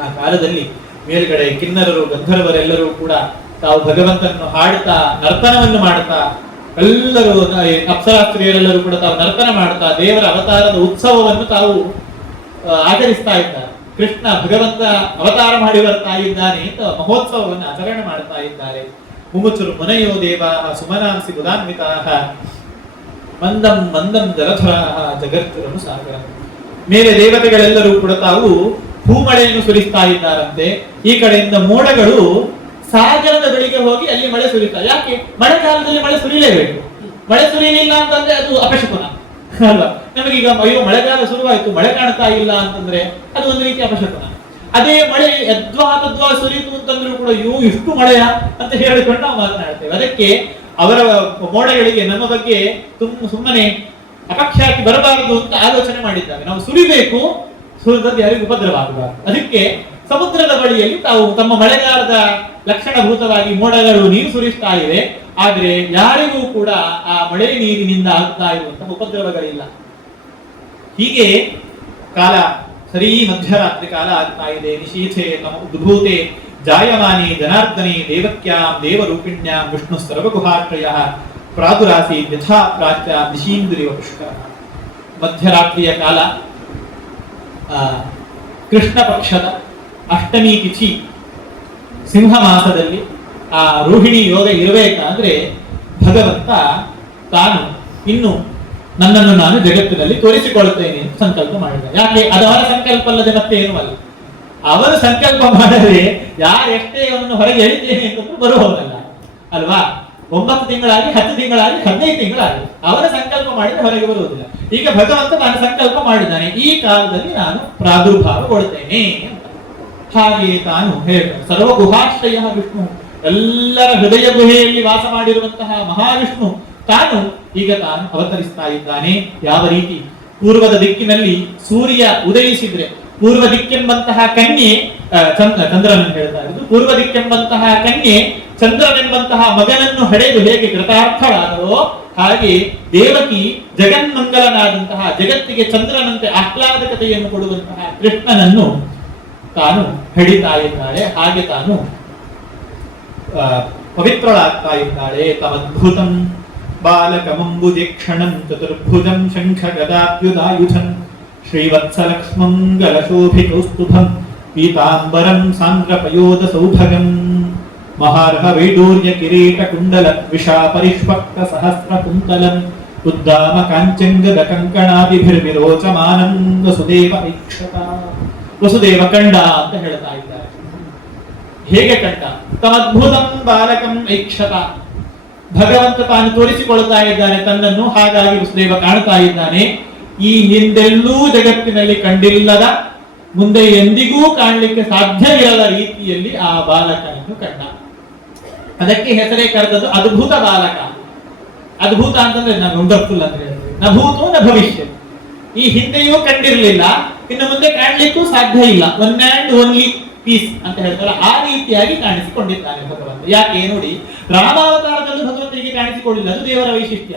ಆ ಕಾಲದಲ್ಲಿ ಮೇಲ್ಗಡೆ ಕಿನ್ನರರು, ಗಂಧರ್ವರೆಲ್ಲರೂ ಕೂಡ ತಾವು ಭಗವಂತನನ್ನು ಹಾಡುತ್ತಾ ನರ್ತನವನ್ನು ಮಾಡುತ್ತಾ, ಎಲ್ಲರೂ ಅಪ್ಸರಾಸ್ತ್ರೀಯರೆಲ್ಲರೂ ಕೂಡ ತಾವು ನರ್ತನ ಮಾಡುತ್ತಾ ದೇವರ ಅವತಾರದ ಉತ್ಸವವನ್ನು ತಾವು ಆಚರಿಸ್ತಾ ಇದ್ದಾರೆ. ಕೃಷ್ಣ ಭಗವಂತ ಅವತಾರ ಮಾಡಿ ಬರ್ತಾ ಇದ್ದಾನೆ ಅಂತ ಮಹೋತ್ಸವವನ್ನು ಆಚರಣೆ ಮಾಡ್ತಾ ಇದ್ದಾರೆ. ಮುಮುಚುರು ಮುನಯೋ ದೇವಾ ಸುಮನಾಂಸಿ ಬುಧಾನ್ವಿತಾಃ ಮಂದಂ ಮಂದಂ ಜಲಧರಾಃ ಜಗತ್ತುರನು ಸಾಗರ. ಮೇಲೆ ದೇವತೆಗಳೆಲ್ಲರೂ ಕೂಡ ತಾವು ಹೂಮಳೆಯನ್ನು ಸುರಿಸ್ತಾ ಇದ್ದಾರಂತೆ. ಈ ಕಡೆಯಿಂದ ಮೋಡಗಳು ಸಾಗರದ ಬಳಿಗೆ ಹೋಗಿ ಅಲ್ಲಿ ಮಳೆ ಸುರಿತಾರೆ. ಯಾಕೆ? ಮಳೆಗಾಲದಲ್ಲಿ ಮಳೆ ಸುರಿಲೇಬೇಕು. ಮಳೆ ಸುರಿಯಲಿಲ್ಲ ಅಂತಂದ್ರೆ ಅದು ಅಪಶಕುನ ಅಲ್ವಾ? ನಮಗೀಗ ಅಯ್ಯೋ ಮಳೆಗಾಲ ಶುರುವಾಯ್ತು, ಮಳೆ ಕಾಣ್ತಾ ಇಲ್ಲ ಅಂತಂದ್ರೆ ಅದು ಒಂದು ರೀತಿ ಅಪಶಕುನ. ಅದೇ ಮಳೆ ಯದ್ವಾ ಸುರಿಯಿತು ಅಂತಂದ್ರೂ ಕೂಡ ಅಯ್ಯೋ ಇಷ್ಟು ಮಳೆಯ ಅಂತ ಹೇಳಿಕೊಂಡು ನಾವು ಮಾತನಾಡ್ತೇವೆ. ಅದಕ್ಕೆ ಅವರ ಮೋಡಗಳಿಗೆ ನಮ್ಮ ಬಗ್ಗೆ ಸುಮ್ಮನೆ ಅಪಖ್ಯಾತಿ ಬರಬಾರದು ಅಂತ ಆಲೋಚನೆ ಮಾಡಿದ್ದಾರೆ. ನಾವು ಸುರಿಬೇಕು, ಸುರಿದದ್ದು ಯಾರಿಗೂ ಉಪದ್ರವಾಗಬಾರದು. ಅದಕ್ಕೆ ಸಮುದ್ರದ ಬಳಿಯಲ್ಲಿ ತಾವು ತಮ್ಮ ಮಳೆಗಾಲದ ಲಕ್ಷಣಭೂತವಾಗಿ ಮೋಡಗಳು ನೀರು ಸುರಿಸ್ತಾ ಇವೆ. ಆದ್ರೆ ಯಾರಿಗೂ ಕೂಡ ಆ ಮಳೆ ನೀರಿನಿಂದ ಆಗ್ತಾ ಇರುವಂತಹ ಉಪದ್ರವಗಳಿಲ್ಲ. ಹೀಗೆ ಕಾಲ ಸರಿ ಮಧ್ಯರಾತ್ರಿ ಕಾಲ ಆಗ್ತಾ ಇದೆ. ನಿಶೀಥೆ ಉದ್ಭೂತೆ ಜಾಯಮಾನಿ ಜನಾರ್ದನಿ ದೇವಕ್ಯಾಂ ದೇವರೂಪಿಣ್ಯಾಂ ವಿಷ್ಣು ಸರ್ವಗುಹಾಶ್ರಯಃ ಪ್ರಾದುರಾಸಿ ಯಥಾ ಪ್ರಾಚ್ಯ ನಿಶೀಂದ್ರಿವ ಪುಷ್ಕರ. ಮಧ್ಯರಾತ್ರಿಯ ಕಾಲ, ಕೃಷ್ಣ ಪಕ್ಷದ ಅಷ್ಟಮಿ ತಿಥಿ, ಸಿಂಹ ಮಾಸದಲ್ಲಿ ಆ ರೋಹಿಣಿ ಯೋಗ ಇರಬೇಕಾದ್ರೆ ಭಗವಂತ ತಾನು ಇನ್ನು ನನ್ನನ್ನು ನಾನು ಜಗತ್ತಿನಲ್ಲಿ ತೋರಿಸಿಕೊಳ್ಳುತ್ತೇನೆ ಅಂತ ಸಂಕಲ್ಪ ಮಾಡಿದ. ಯಾಕೆ? ಅದು ಅವರ ಸಂಕಲ್ಪ ಅಲ್ಲದೆ ಮತ್ತೆ ಏನೂ ಅಲ್ಲ. ಅವರು ಸಂಕಲ್ಪ ಮಾಡಿದರೆ ಯಾರೆಷ್ಟೇ ಅವನನ್ನು ಹೊರಗೆ ಎಳಿತೇನೆ ಅಂತ ಬರುವುದಲ್ಲ ಅಲ್ವಾ? 9 ತಿಂಗಳಾಗಿ 10 ತಿಂಗಳಾಗಿ 15 ತಿಂಗಳಾಗಿ ಅವರ ಸಂಕಲ್ಪ ಮಾಡಿದ್ರೆ ಹೊರಗೆ ಬರುವುದಿಲ್ಲ. ಈಗ ಭಗವಂತ ನಾನು ಸಂಕಲ್ಪ ಮಾಡಿದ್ದಾನೆ, ಈ ಕಾಲದಲ್ಲಿ ನಾನು ಪ್ರಾದುರ್ಭಾವಗೊಳ್ತೇನೆ ಅಂತ. ಹಾಗೆ ತಾನು ಹೇಳ್ತಾನೆ. ಸರ್ವಗುಹಾಶ್ರಯ ವಿಷ್ಣು, ಎಲ್ಲರ ಹೃದಯ ಗುಹೆಯಲ್ಲಿ ವಾಸ ಮಾಡಿರುವಂತಹ ಮಹಾವಿಷ್ಣು ತಾನು ಈಗ ತಾನು ಅವತರಿಸ್ತಾ ಇದ್ದಾನೆ. ಯಾವ ರೀತಿ? ಪೂರ್ವದ ದಿಕ್ಕಿನಲ್ಲಿ ಸೂರ್ಯ ಉದಯಿಸಿದ್ರೆ ಪೂರ್ವ ದಿಕ್ಕೆಂಬಂತಹ ಕನ್ಯೆ ಚಂದ್ರನನ್ನು ಹೇಳ್ತಾ ಇದ್ದು, ಪೂರ್ವ ದಿಕ್ಕೆಂಬಂತಹ ಕನ್ಯೆ ಚಂದ್ರನೆಂಬಂತಹ ಮಗನನ್ನು ಹಡೆದು ಹೇಗೆ ಕೃತಾರ್ಥಳಾದರೋ ಹಾಗೆ ದೇವಕಿ ಜಗನ್ಮಂಗಲನಾದಂತಹ, ಜಗತ್ತಿಗೆ ಚಂದ್ರನಂತೆ ಆಹ್ಲಾದಕತೆಯನ್ನು ಕೊಡುವಂತಹ ಕೃಷ್ಣನನ್ನು ತಾನು ಹಿಡಿತಾ ಇದ್ದಾಳೆ. ಹಾಗೆ ತಾನು ಪವಿತ್ರಳಾಗ್ತಾ ಇದ್ದಾಳೆ. ತಮದ್ಭುತಂ ಬಾಲಕಮಂಬುಜೇಕ್ಷಣಂ ಚತುರ್ಭುಜಂ ಶಂಖ ಗದಾಭ್ಯುದಾಯುಧಂ ಶ್ರೀವತ್ಸಲಕ್ಷ್ಮಂಗಲಶೋಭಿಕೌಸ್ತುಭಂ ಪೀತಾಂಬರಂ ಸಾಂದ್ರಪಯೋಧ ಸೌಭಗಂ ಮಹಾರ್ಹ ವೈಡೂರ್ಯ ಕಿರೀಟ ಕುಂಡಲ ವಿಷಾ ಪರಿಷ್ಪಕ್ತ ಸಹಸ್ರ ಕುಂತಲಂ ಉದ್ದಾಮ ಕಾಂಚಂಗದ ಕಂಕಣಾದಿಭಿರ್ವಿರೋಚಮಾನಂ ವಸುದೇವ ಐಕ್ಷತ. ವಸುದೇವ ಕಂಡ ಅಂತ ಹೇಳ್ತಾ ಇದ್ದಾರೆ. ಹೇಗೆ ಕಂಡ? ತಮದ್ಭುತಂ ಬಾಲಕಂ ಐಕ್ಷತ, ಭಗವಂತ ತಾನು ತೋರಿಸಿಕೊಳ್ತಾ ಇದ್ದಾನೆ ತನ್ನನ್ನು. ಹಾಗಾಗಿ ವಸುದೇವ ಕಾಣ್ತಾ ಇದ್ದಾನೆ. ಈ ಹಿಂದೆಲ್ಲೂ ಜಗತ್ತಿನಲ್ಲಿ ಕಂಡಿಲ್ಲದ, ಮುಂದೆ ಎಂದಿಗೂ ಕಾಣಲಿಕ್ಕೆ ಸಾಧ್ಯವಿಲ್ಲದ ರೀತಿಯಲ್ಲಿ ಆ ಬಾಲಕನನ್ನು ಕಂಡ. ಅದಕ್ಕೆ ಹೆಸರೇ ಕರೆದದ್ದು ಅದ್ಭುತ ಬಾಲಕ. ಅದ್ಭುತ ಅಂತಂದ್ರೆ ನಾನು ವಂಡರ್ಫುಲ್ ಅಂತ ಹೇಳ್ತೇವೆ. ನ ಭೂತೋ ನ ಭವಿಷ್ಯ, ಈ ಹಿಂದೆಯೂ ಕಂಡಿರಲಿಲ್ಲ, ಇನ್ನು ಮುಂದೆ ಕಾಣ್ಲಿಕ್ಕೂ ಸಾಧ್ಯ ಇಲ್ಲ. ಒನ್ ಆ್ಯಂಡ್ ಓನ್ಲಿ ಪೀಸ್ ಅಂತ ಹೇಳ್ತಾರೆ. ಆ ರೀತಿಯಾಗಿ ಕಾಣಿಸಿಕೊಂಡಿದ್ದಾನೆ ಭಗವಂತ. ಯಾಕೆ ನೋಡಿ, ರಾಮಾವತಾರದಲ್ಲೂ ಭಗವಂತ ಹೀಗೆ ಕಾಣಿಸಿಕೊಳ್ಳಿಲ್ಲ, ಅದು ದೇವರ ವೈಶಿಷ್ಟ್ಯ.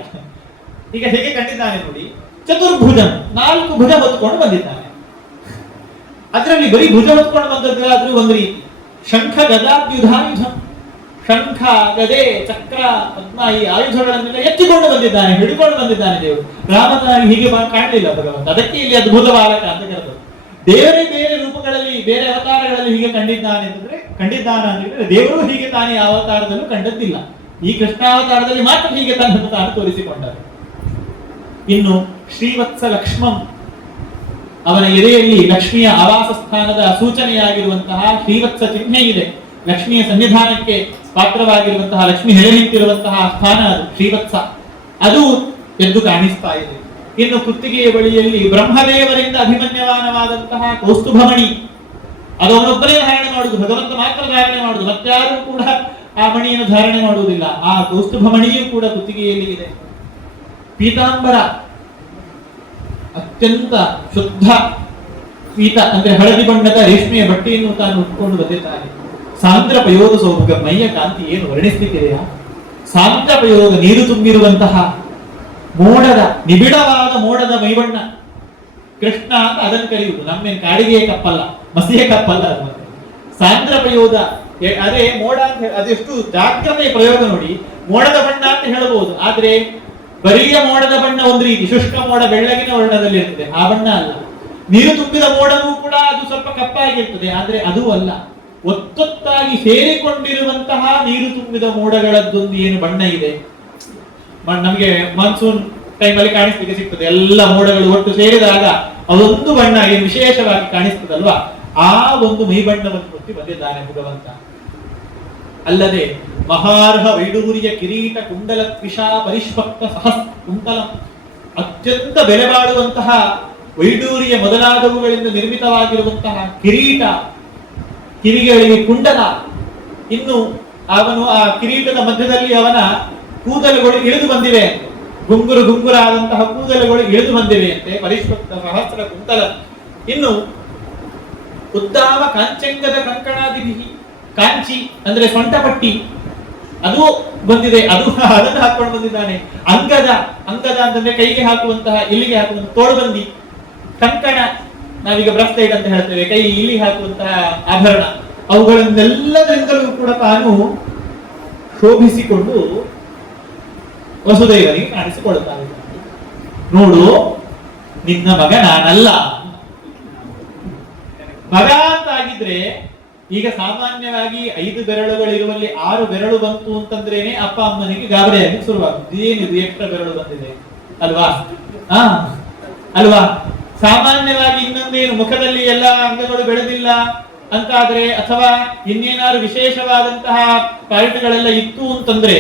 ಈಗ ಹೇಗೆ ಕಂಡಿದ್ದಾನೆ ನೋಡಿ, ಚತುರ್ಭುಜಂ, 4 ಭುಜ ಹೊತ್ಕೊಂಡು ಬಂದಿದ್ದಾನೆ. ಅದರಲ್ಲಿ ಬರೀ ಭುಜ ಹೊತ್ಕೊಂಡು ಬಂದದ್ದಾದ್ರೂ ಒಂದು ರೀತಿ. ಶಂಖ ಗದಾಭ್ಯುಧಾಯುಧಂ, ಶಂಖ ಗದೆ ಚಕ್ರ ಪದ್ಮ ಈ ಆಯುಧಗಳನ್ನೆಲ್ಲ ಎತ್ತಿಕೊಂಡು ಬಂದಿದ್ದಾನೆ, ಹಿಡಿಕೊಂಡು ಬಂದಿದ್ದಾನೆ ದೇವರು. ರಾಮನಾಗಿ ಹೀಗೆ ಕಾಣಲಿಲ್ಲ ಭಗವಂತ. ಅದಕ್ಕೆ ಇಲ್ಲಿ ಅದ್ಭುತ ಬಾಲಕ ಅಂತ ಕರೆದರು. ದೇವರೇ ಬೇರೆ ರೂಪಗಳಲ್ಲಿ, ಬೇರೆ ಅವತಾರಗಳಲ್ಲಿ ಹೀಗೆ ಕಂಡಿದ್ದಾನೆ ಅಂದ್ರೆ ದೇವರು ಹೀಗೆ ತಾನೇ ಅವತಾರದಲ್ಲೂ ಕಂಡದ್ದಿಲ್ಲ. ಈ ಕೃಷ್ಣಾವತಾರದಲ್ಲಿ ಮಾತ್ರ ಹೀಗೆ ತನ್ನನ್ನು ತಾನು ತೋರಿಸಿಕೊಂಡರು. ಇನ್ನು ಶ್ರೀವತ್ಸ ಲಕ್ಷ್ಮಂ, ಅವನ ಎದೆಯಲ್ಲಿ ಲಕ್ಷ್ಮಿಯ ಆವಾಸ ಸ್ಥಾನದ ಸೂಚನೆಯಾಗಿರುವಂತಹ ಶ್ರೀವತ್ಸ ಚಿಹ್ನೆ ಇದೆ. ಲಕ್ಷ್ಮಿಯ ಸನ್ನಿಧಾನಕ್ಕೆ ಪಾತ್ರವಾಗಿರುವಂತಹ, ಲಕ್ಷ್ಮಿ ನೆಲೆ ನಿಂತಿರುವಂತಹ ಸ್ಥಾನ ಅದು ಶ್ರೀವತ್ಸ, ಅದು ಎದ್ದು ಕಾಣಿಸ್ತಾ ಇದೆ. ಇನ್ನು ಕುತ್ತಿಗೆಯ ಬಳಿಯಲ್ಲಿ ಬ್ರಹ್ಮದೇವರಿಂದ ಅಭಿಮನ್ಯಮಾನವಾದಂತಹ ಕೌಸ್ತುಭಮಣಿ, ಅದು ಅವನೊಬ್ಬರೇ ಧಾರಣೆ ಮಾಡುವುದು, ಭಗವಂತ ಮಾತ್ರ ಧಾರಣೆ ಮಾಡುವುದು, ಮತ್ತಾರೂ ಕೂಡ ಆ ಮಣಿಯನ್ನು ಧಾರಣೆ ಮಾಡುವುದಿಲ್ಲ. ಆ ಕೌಸ್ತುಭಮಣಿಯೂ ಕೂಡ ಕುತ್ತಿಗೆಯಲ್ಲಿ ಇದೆ. ಪೀತಾಂಬರ, ಅತ್ಯಂತ ಶುದ್ಧ ಪೀತ ಅಂದ್ರೆ ಹಳದಿ ಬಣ್ಣದ ರೇಷ್ಮೆಯ ಬಟ್ಟೆಯನ್ನು ತಾನು ಉಟ್ಕೊಂಡು ಬಂದಿದ್ದಾನೆ. ಸಾಂದ್ರ ಪಯೋಗ ಸೌಭಗ, ಮೈಯ ಕಾಂತಿ ಏನು ವರ್ಣಿಸ್ಲಿಕ್ಕಿದೆಯಾ? ಸಾಂದ್ರ ಪಯೋಗ, ನೀರು ತುಂಬಿರುವಂತಹ ಮೋಡದ, ನಿಬಿಡವಾದ ಮೋಡದ ಮೈಬಣ್ಣ. ಕೃಷ್ಣ ಅಂತ ಅದನ್ನು ಕರೆಯುವುದು. ನಮ್ಮೇನು ಕಾಡಿಗೆಯ ಕಪ್ಪಲ್ಲ, ಮಸಿಯ ಕಪ್ಪಲ್ಲ ಅದು. ಸಾಂದ್ರ ಪಯೋಗ, ಅದೇ ಮೋಡ ಅಂತ ಅದೆಷ್ಟು ಜಾಗ್ರತೆಯ ಪ್ರಯೋಗ ನೋಡಿ. ಮೋಡದ ಬಣ್ಣ ಅಂತ ಹೇಳಬಹುದು, ಆದ್ರೆ ಬರಿಯ ಮೋಡದ ಬಣ್ಣ ಒಂದು ರೀತಿ, ಶುಷ್ಕ ಮೋಡ ಬೆಳ್ಳಗಿನ ವರ್ಣದಲ್ಲಿ ಇರ್ತದೆ, ಆ ಬಣ್ಣ ಅಲ್ಲ. ನೀರು ತುಂಬಿದ ಮೋಡವೂ ಕೂಡ ಅದು ಸ್ವಲ್ಪ ಕಪ್ಪಾಗಿರ್ತದೆ, ಆದ್ರೆ ಅದು ಅಲ್ಲ. ಒತ್ತೊತ್ತಾಗಿ ಸೇರಿಕೊಂಡಿರುವಂತಹ ನೀರು ತುಂಬಿದ ಮೋಡಗಳದ್ದೊಂದು ಏನು ಬಣ್ಣ ಇದೆ, ನಮಗೆ ಮಾನ್ಸೂನ್ ಟೈಮಲ್ಲಿ ಕಾಣಿಸ್ಲಿಕ್ಕೆ ಸಿಗ್ತದೆ. ಎಲ್ಲ ಮೋಡಗಳು ಒಟ್ಟು ಸೇರಿದಾಗ ಅದೊಂದು ಬಣ್ಣ ಏನು ವಿಶೇಷವಾಗಿ ಕಾಣಿಸ್ತದಲ್ವಾ, ಆ ಒಂದು ಮೈಬಣ್ಣವನ್ನು ಕೊಟ್ಟು ಬಂದಿದ್ದಾನೆ ಭಗವಂತ. ಅಲ್ಲದೆ ಮಹಾರ್ಹ ವೈಡೂರ್ಯ ಕಿರೀಟ ಕುಂಡಲ ತ್ವಿಷಾ ಪರಿಷ್ಪಕ್ತ ಸಹಸ್ರ ಕುಂತಲಂ, ಅತ್ಯಂತ ಬೆಲೆ ಬಾಳುವಂತಹ ವೈಡೂರ್ಯ ಮೊದಲಾದವುಗಳಿಂದ ನಿರ್ಮಿತವಾಗಿರುವಂತಹ ಕಿರೀಟ, ಕಿವಿಗಳಿಗೆ ಕುಂಡಲ. ಇನ್ನು ಅವನು ಆ ಕಿರೀಟದ ಮಧ್ಯದಲ್ಲಿ ಅವನ ಕೂದಲುಗಳು ಇಳಿದು ಬಂದಿವೆ, ಗುಂಗುರಾದಂತಹ ಕೂದಲುಗಳು ಇಳಿದು ಬಂದಿವೆ ಅಂತೆ. ಪರಿಷ್ಪಕ್ತ ಸಹಸ್ರ ಕುಂತಲ. ಇನ್ನು ಉದ್ದಾಮ ಕಾಂಚಂಗದ ಕಂಕಣಾದಿಭಿ, ಕಾಂಚಿ ಅಂದ್ರೆ ಸೊಂಟಪಟ್ಟಿ ಅದು ಬಂದಿದೆ, ಅದನ್ನು ಹಾಕೊಂಡು ಬಂದಿದ್ದಾನೆ. ಅಂಗದ ಅಂತಂದ್ರೆ ಕೈಗೆ ಹಾಕುವಂತಹ, ಇಲ್ಲಿಗೆ ಹಾಕುವಂತಹ ತೋಳುಬಂದಿ. ಕಂಕಣ, ನಾವೀಗ ಬ್ರಾಸ್ಲೆಟ್ ಅಂತ ಹೇಳ್ತೇವೆ, ಕೈ ಇಲ್ಲಿ ಹಾಕುವಂತಹ ಆಭರಣ. ಅವುಗಳನ್ನೆಲ್ಲದರಿಂದಲೂ ಕೂಡ ತಾನು ಶೋಭಿಸಿಕೊಂಡು ವಸುದೇವನಿಗೆ ಕಾಣಿಸಿಕೊಳ್ಳುತ್ತಾ ಇದ್ದಾನೆ. ನೋಡು, ನಿನ್ನ ಮಗ ನಾನಲ್ಲ. ಮಗ ಅಂತ ಆಗಿದ್ರೆ ಈಗ ಸಾಮಾನ್ಯವಾಗಿ 5 ಬೆರಳುಗಳಿರುವಲ್ಲಿ 6 ಬೆರಳು ಬಂತು ಅಂತಂದ್ರೇನೆ ಅಪ್ಪ ಅಮ್ಮನಿಗೆ ಗಾಬರಿಯಾಗಿ ಶುರುವಾಗುತ್ತೆ. ಏನಿದು ಎಕ್ಸ್ಟ್ರಾ ಬೆರಳು ಬಂದಿದೆ ಅಲ್ವಾ? ಅಲ್ವಾ? ಸಾಮಾನ್ಯವಾಗಿ ಇನ್ನೊಂದೇನು, ಮುಖದಲ್ಲಿ ಎಲ್ಲ ಅಂಗಗಳು ಬೆಳೆದಿಲ್ಲ ಅಂತಾದ್ರೆ, ಅಥವಾ ಇನ್ನೇನಾದ್ರು ವಿಶೇಷವಾದಂತಹ ಪಾರ್ಟ್ಗಳೆಲ್ಲ ಇತ್ತು ಅಂತಂದ್ರೆ,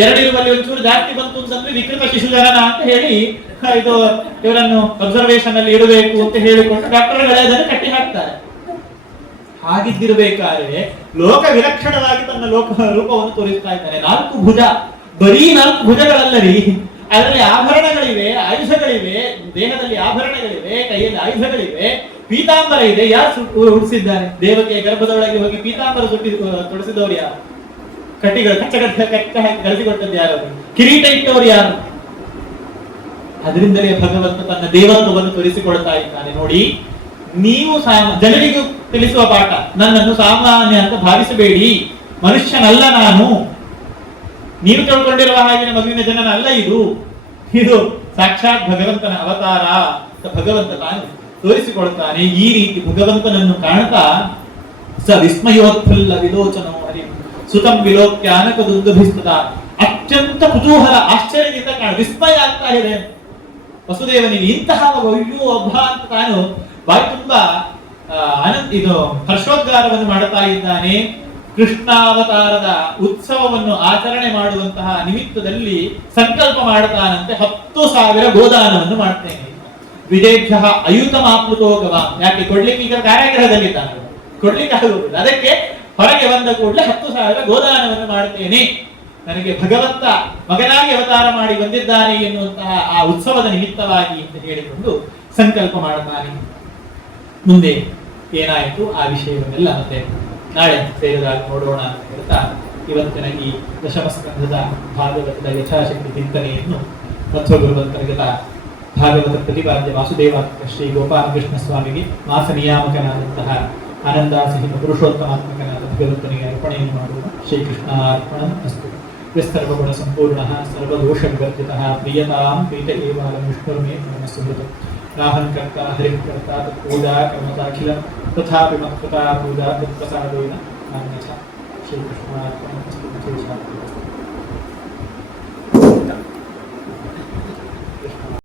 2 ಇರುವಲ್ಲಿ ಒಂಚೂರು ಜಾಸ್ತಿ ಬಂತು ಅಂತಂದ್ರೆ ವಿಕೃತ ಶಿಶುಜನನ ಅಂತ ಹೇಳಿ ಇದು ಇವರನ್ನು ಅಬ್ಸರ್ವೇಷನ್ ಅಲ್ಲಿ ಇಡಬೇಕು ಅಂತ ಹೇಳಿಕೊಂಡು ಡಾಕ್ಟರ್ಗಳೇ ಅದನ್ನು ಕಟ್ಟಿ ಹಾಕ್ತಾರೆ. ಹಾಗಿದ್ದಿರಬೇಕಾದ್ರೆ ಲೋಕ ವಿಲಕ್ಷಣವಾಗಿ ತನ್ನ ರೂಪವನ್ನು ತೋರಿಸ್ತಾ ಇದ್ದಾನೆ. 4 ಭುಜ, ಬರೀ 4 ಭುಜಗಳಲ್ಲರಿ, ಅದರಲ್ಲಿ ಆಭರಣಗಳಿವೆ, ಆಯುಧಗಳಿವೆ, ದೇಹದಲ್ಲಿ ಆಭರಣಗಳಿವೆ, ಕೈಯಲ್ಲಿ ಆಯುಧಗಳಿವೆ, ಪೀತಾಂಬರ ಇದೆ. ಯಾರು ಉಡಿಸಿದ್ದಾನೆ? ದೇವತೆಯ ಗರ್ಭದೊಳಗೆ ಹೋಗಿ ಪೀತಾಂಬರ ತೊಡಿಸಿದವರು ಯಾರು? ಕಟ್ಟಿಗಳು ಕಚ್ಚ ಹಾಕಿ ಕಳಿಸಿಕೊಟ್ಟದ್ದು ಯಾರು? ಕಿರೀಟ ಇಟ್ಟವರು ಯಾರು? ಅದರಿಂದಲೇ ಭಗವಂತ ತನ್ನ ದೇವತ್ವವನ್ನು ತೋರಿಸಿಕೊಳ್ತಾ ಇದ್ದಾನೆ. ನೋಡಿ, ನೀವು ಜನರಿಗೂ ತಿಳಿಸುವ ಪಾಠ, ನನ್ನನ್ನು ಸಾಮಾನ್ಯ ಅಂತ ಭಾವಿಸಬೇಡಿ, ಮನುಷ್ಯನಲ್ಲ ನಾನು, ನೀವು ತಿಳ್ಕೊಂಡಿರುವ ಹಾಗೆ ಮಗುವಿನ ಜನನ ಅಲ್ಲ, ಇದು ಸಾಕ್ಷಾತ್ ಭಗವಂತನ ಅವತಾರ ಅಂತ ಭಗವಂತ ತಾನು ತೋರಿಸಿಕೊಳ್ತಾನೆ. ಈ ರೀತಿ ಭಗವಂತನನ್ನು ಕಾಣ್ತಾ ಸ ವಿಸ್ಮಯೋತ್ಫುಲ್ಲ ವಿಲೋಚನೋ ಹರಿ ಸುತಂ ವಿಲೋಕ್ಯಾನಕ ದುಂದುಭಿಸ್ತದ, ಅತ್ಯಂತ ಕುತೂಹಲ ಆಶ್ಚರ್ಯದಿಂದ ವಿಸ್ಮಯ ಆಗ್ತಾ ಇದೆ ವಸುದೇವನಿಗೆ. ಇಂತಹ ಅಯ್ಯೋ ಒಬ್ಬ ಅಂತ ತಾನು ಬಾಯಿ ತುಂಬಾ ಹರ್ಷೋದ್ಗಾರವನ್ನು ಮಾಡುತ್ತಾ ಇದ್ದಾನೆ. ಕೃಷ್ಣಾವತಾರದ ಉತ್ಸವವನ್ನು ಆಚರಣೆ ಮಾಡುವಂತಹ ನಿಮಿತ್ತದಲ್ಲಿ ಸಂಕಲ್ಪ ಮಾಡುತ್ತಾನಂತೆ, 10,000 ಗೋದಾನವನ್ನು ಮಾಡ್ತೇನೆ. ವಿದೇಭ್ಯ ಅಯುತ ಮಾಪ್ಲುತೋಗವ, ಯಾಕೆ ಕೊಡ್ಲಿಕ್ಕೆ ಈಗ ಕಾರಾಗೃಹದಲ್ಲಿದ್ದಾನೆ, ಕೊಡ್ಲಿಕ್ಕೆ ಆಗುವುದಿಲ್ಲ, ಅದಕ್ಕೆ ಹೊರಗೆ ಬಂದ ಕೂಡಲೇ 10,000 ಗೋದಾನವನ್ನು ಮಾಡುತ್ತೇನೆ, ನನಗೆ ಭಗವಂತ ಮಗನಾಗಿ ಅವತಾರ ಮಾಡಿ ಬಂದಿದ್ದಾನೆ ಎನ್ನುವಂತಹ ಆ ಉತ್ಸವದ ನಿಮಿತ್ತವಾಗಿ ಅಂತ ಹೇಳಿಕೊಂಡು ಸಂಕಲ್ಪ ಮಾಡುತ್ತಾನೆ. ಮುಂದೆ ಏನಾಯಿತು ಆ ವಿಷಯವನ್ನೆಲ್ಲ ಮತ್ತೆ ನಾಳೆ ಸೇರಿದಾಗ ನೋಡೋಣ ಅಂತ ಹೇಳ್ತಾ, ಇವತ್ತಿನ ಈ ದಶಮಸ್ಕಂಧದ ಭಾಗವತದ ಯಥಾಶಕ್ತಿ ಚಿಂತನೆಯನ್ನು ಮಧ್ವಗುರುವಂತರ್ಗತ ಭಾಗವತ ಪ್ರತಿಪಾದ್ಯ ವಾಸುದೇವಾತ್ಮಕ ಶ್ರೀ ಗೋಪಾಲಕೃಷ್ಣ ಸ್ವಾಮಿಗೆ ಮಾಸ ನಿಯಾಮಕನಾದಂತಹ ಆನಂದಾಸಹಿತ ಪುರುಷೋತ್ತಮಾತ್ಮಕನಾದ ಭಗವಂತನಿಗೆ ಅರ್ಪಣೆಯನ್ನು ಮಾಡುವ ಶ್ರೀಕೃಷ್ಣಾರ್ಪಣ ಅಸ್ತು. ಸರ್ವಗುಣ ಸಂಪೂರ್ಣ ಸರ್ವದೋಷ ವಿವರ್ಜಿತಃ ಪ್ರಿಯತಾಂ ಪ್ರೀತ ಏವಾಲಂ ವಿಷ್ಣುರ್ಮೇ ನಮಸ್ಸುಹೃತ ರಾಹಂಕರ್ತ ಹರಿಕರ್ತ ತತ್ಪೂಜಾ ಕರ್ಮದಾಖಿಲ ತಥಾಪಿ ಮತ್ಕೃತಾ ಪೂಜಾ ತತ್ಪ್ರಸಾದೇನ ನಾನ್ಯಥಾ ಶ್ರೀಕೃಷ್ಣಾರ್ಪಣ ಅಸ್ತು.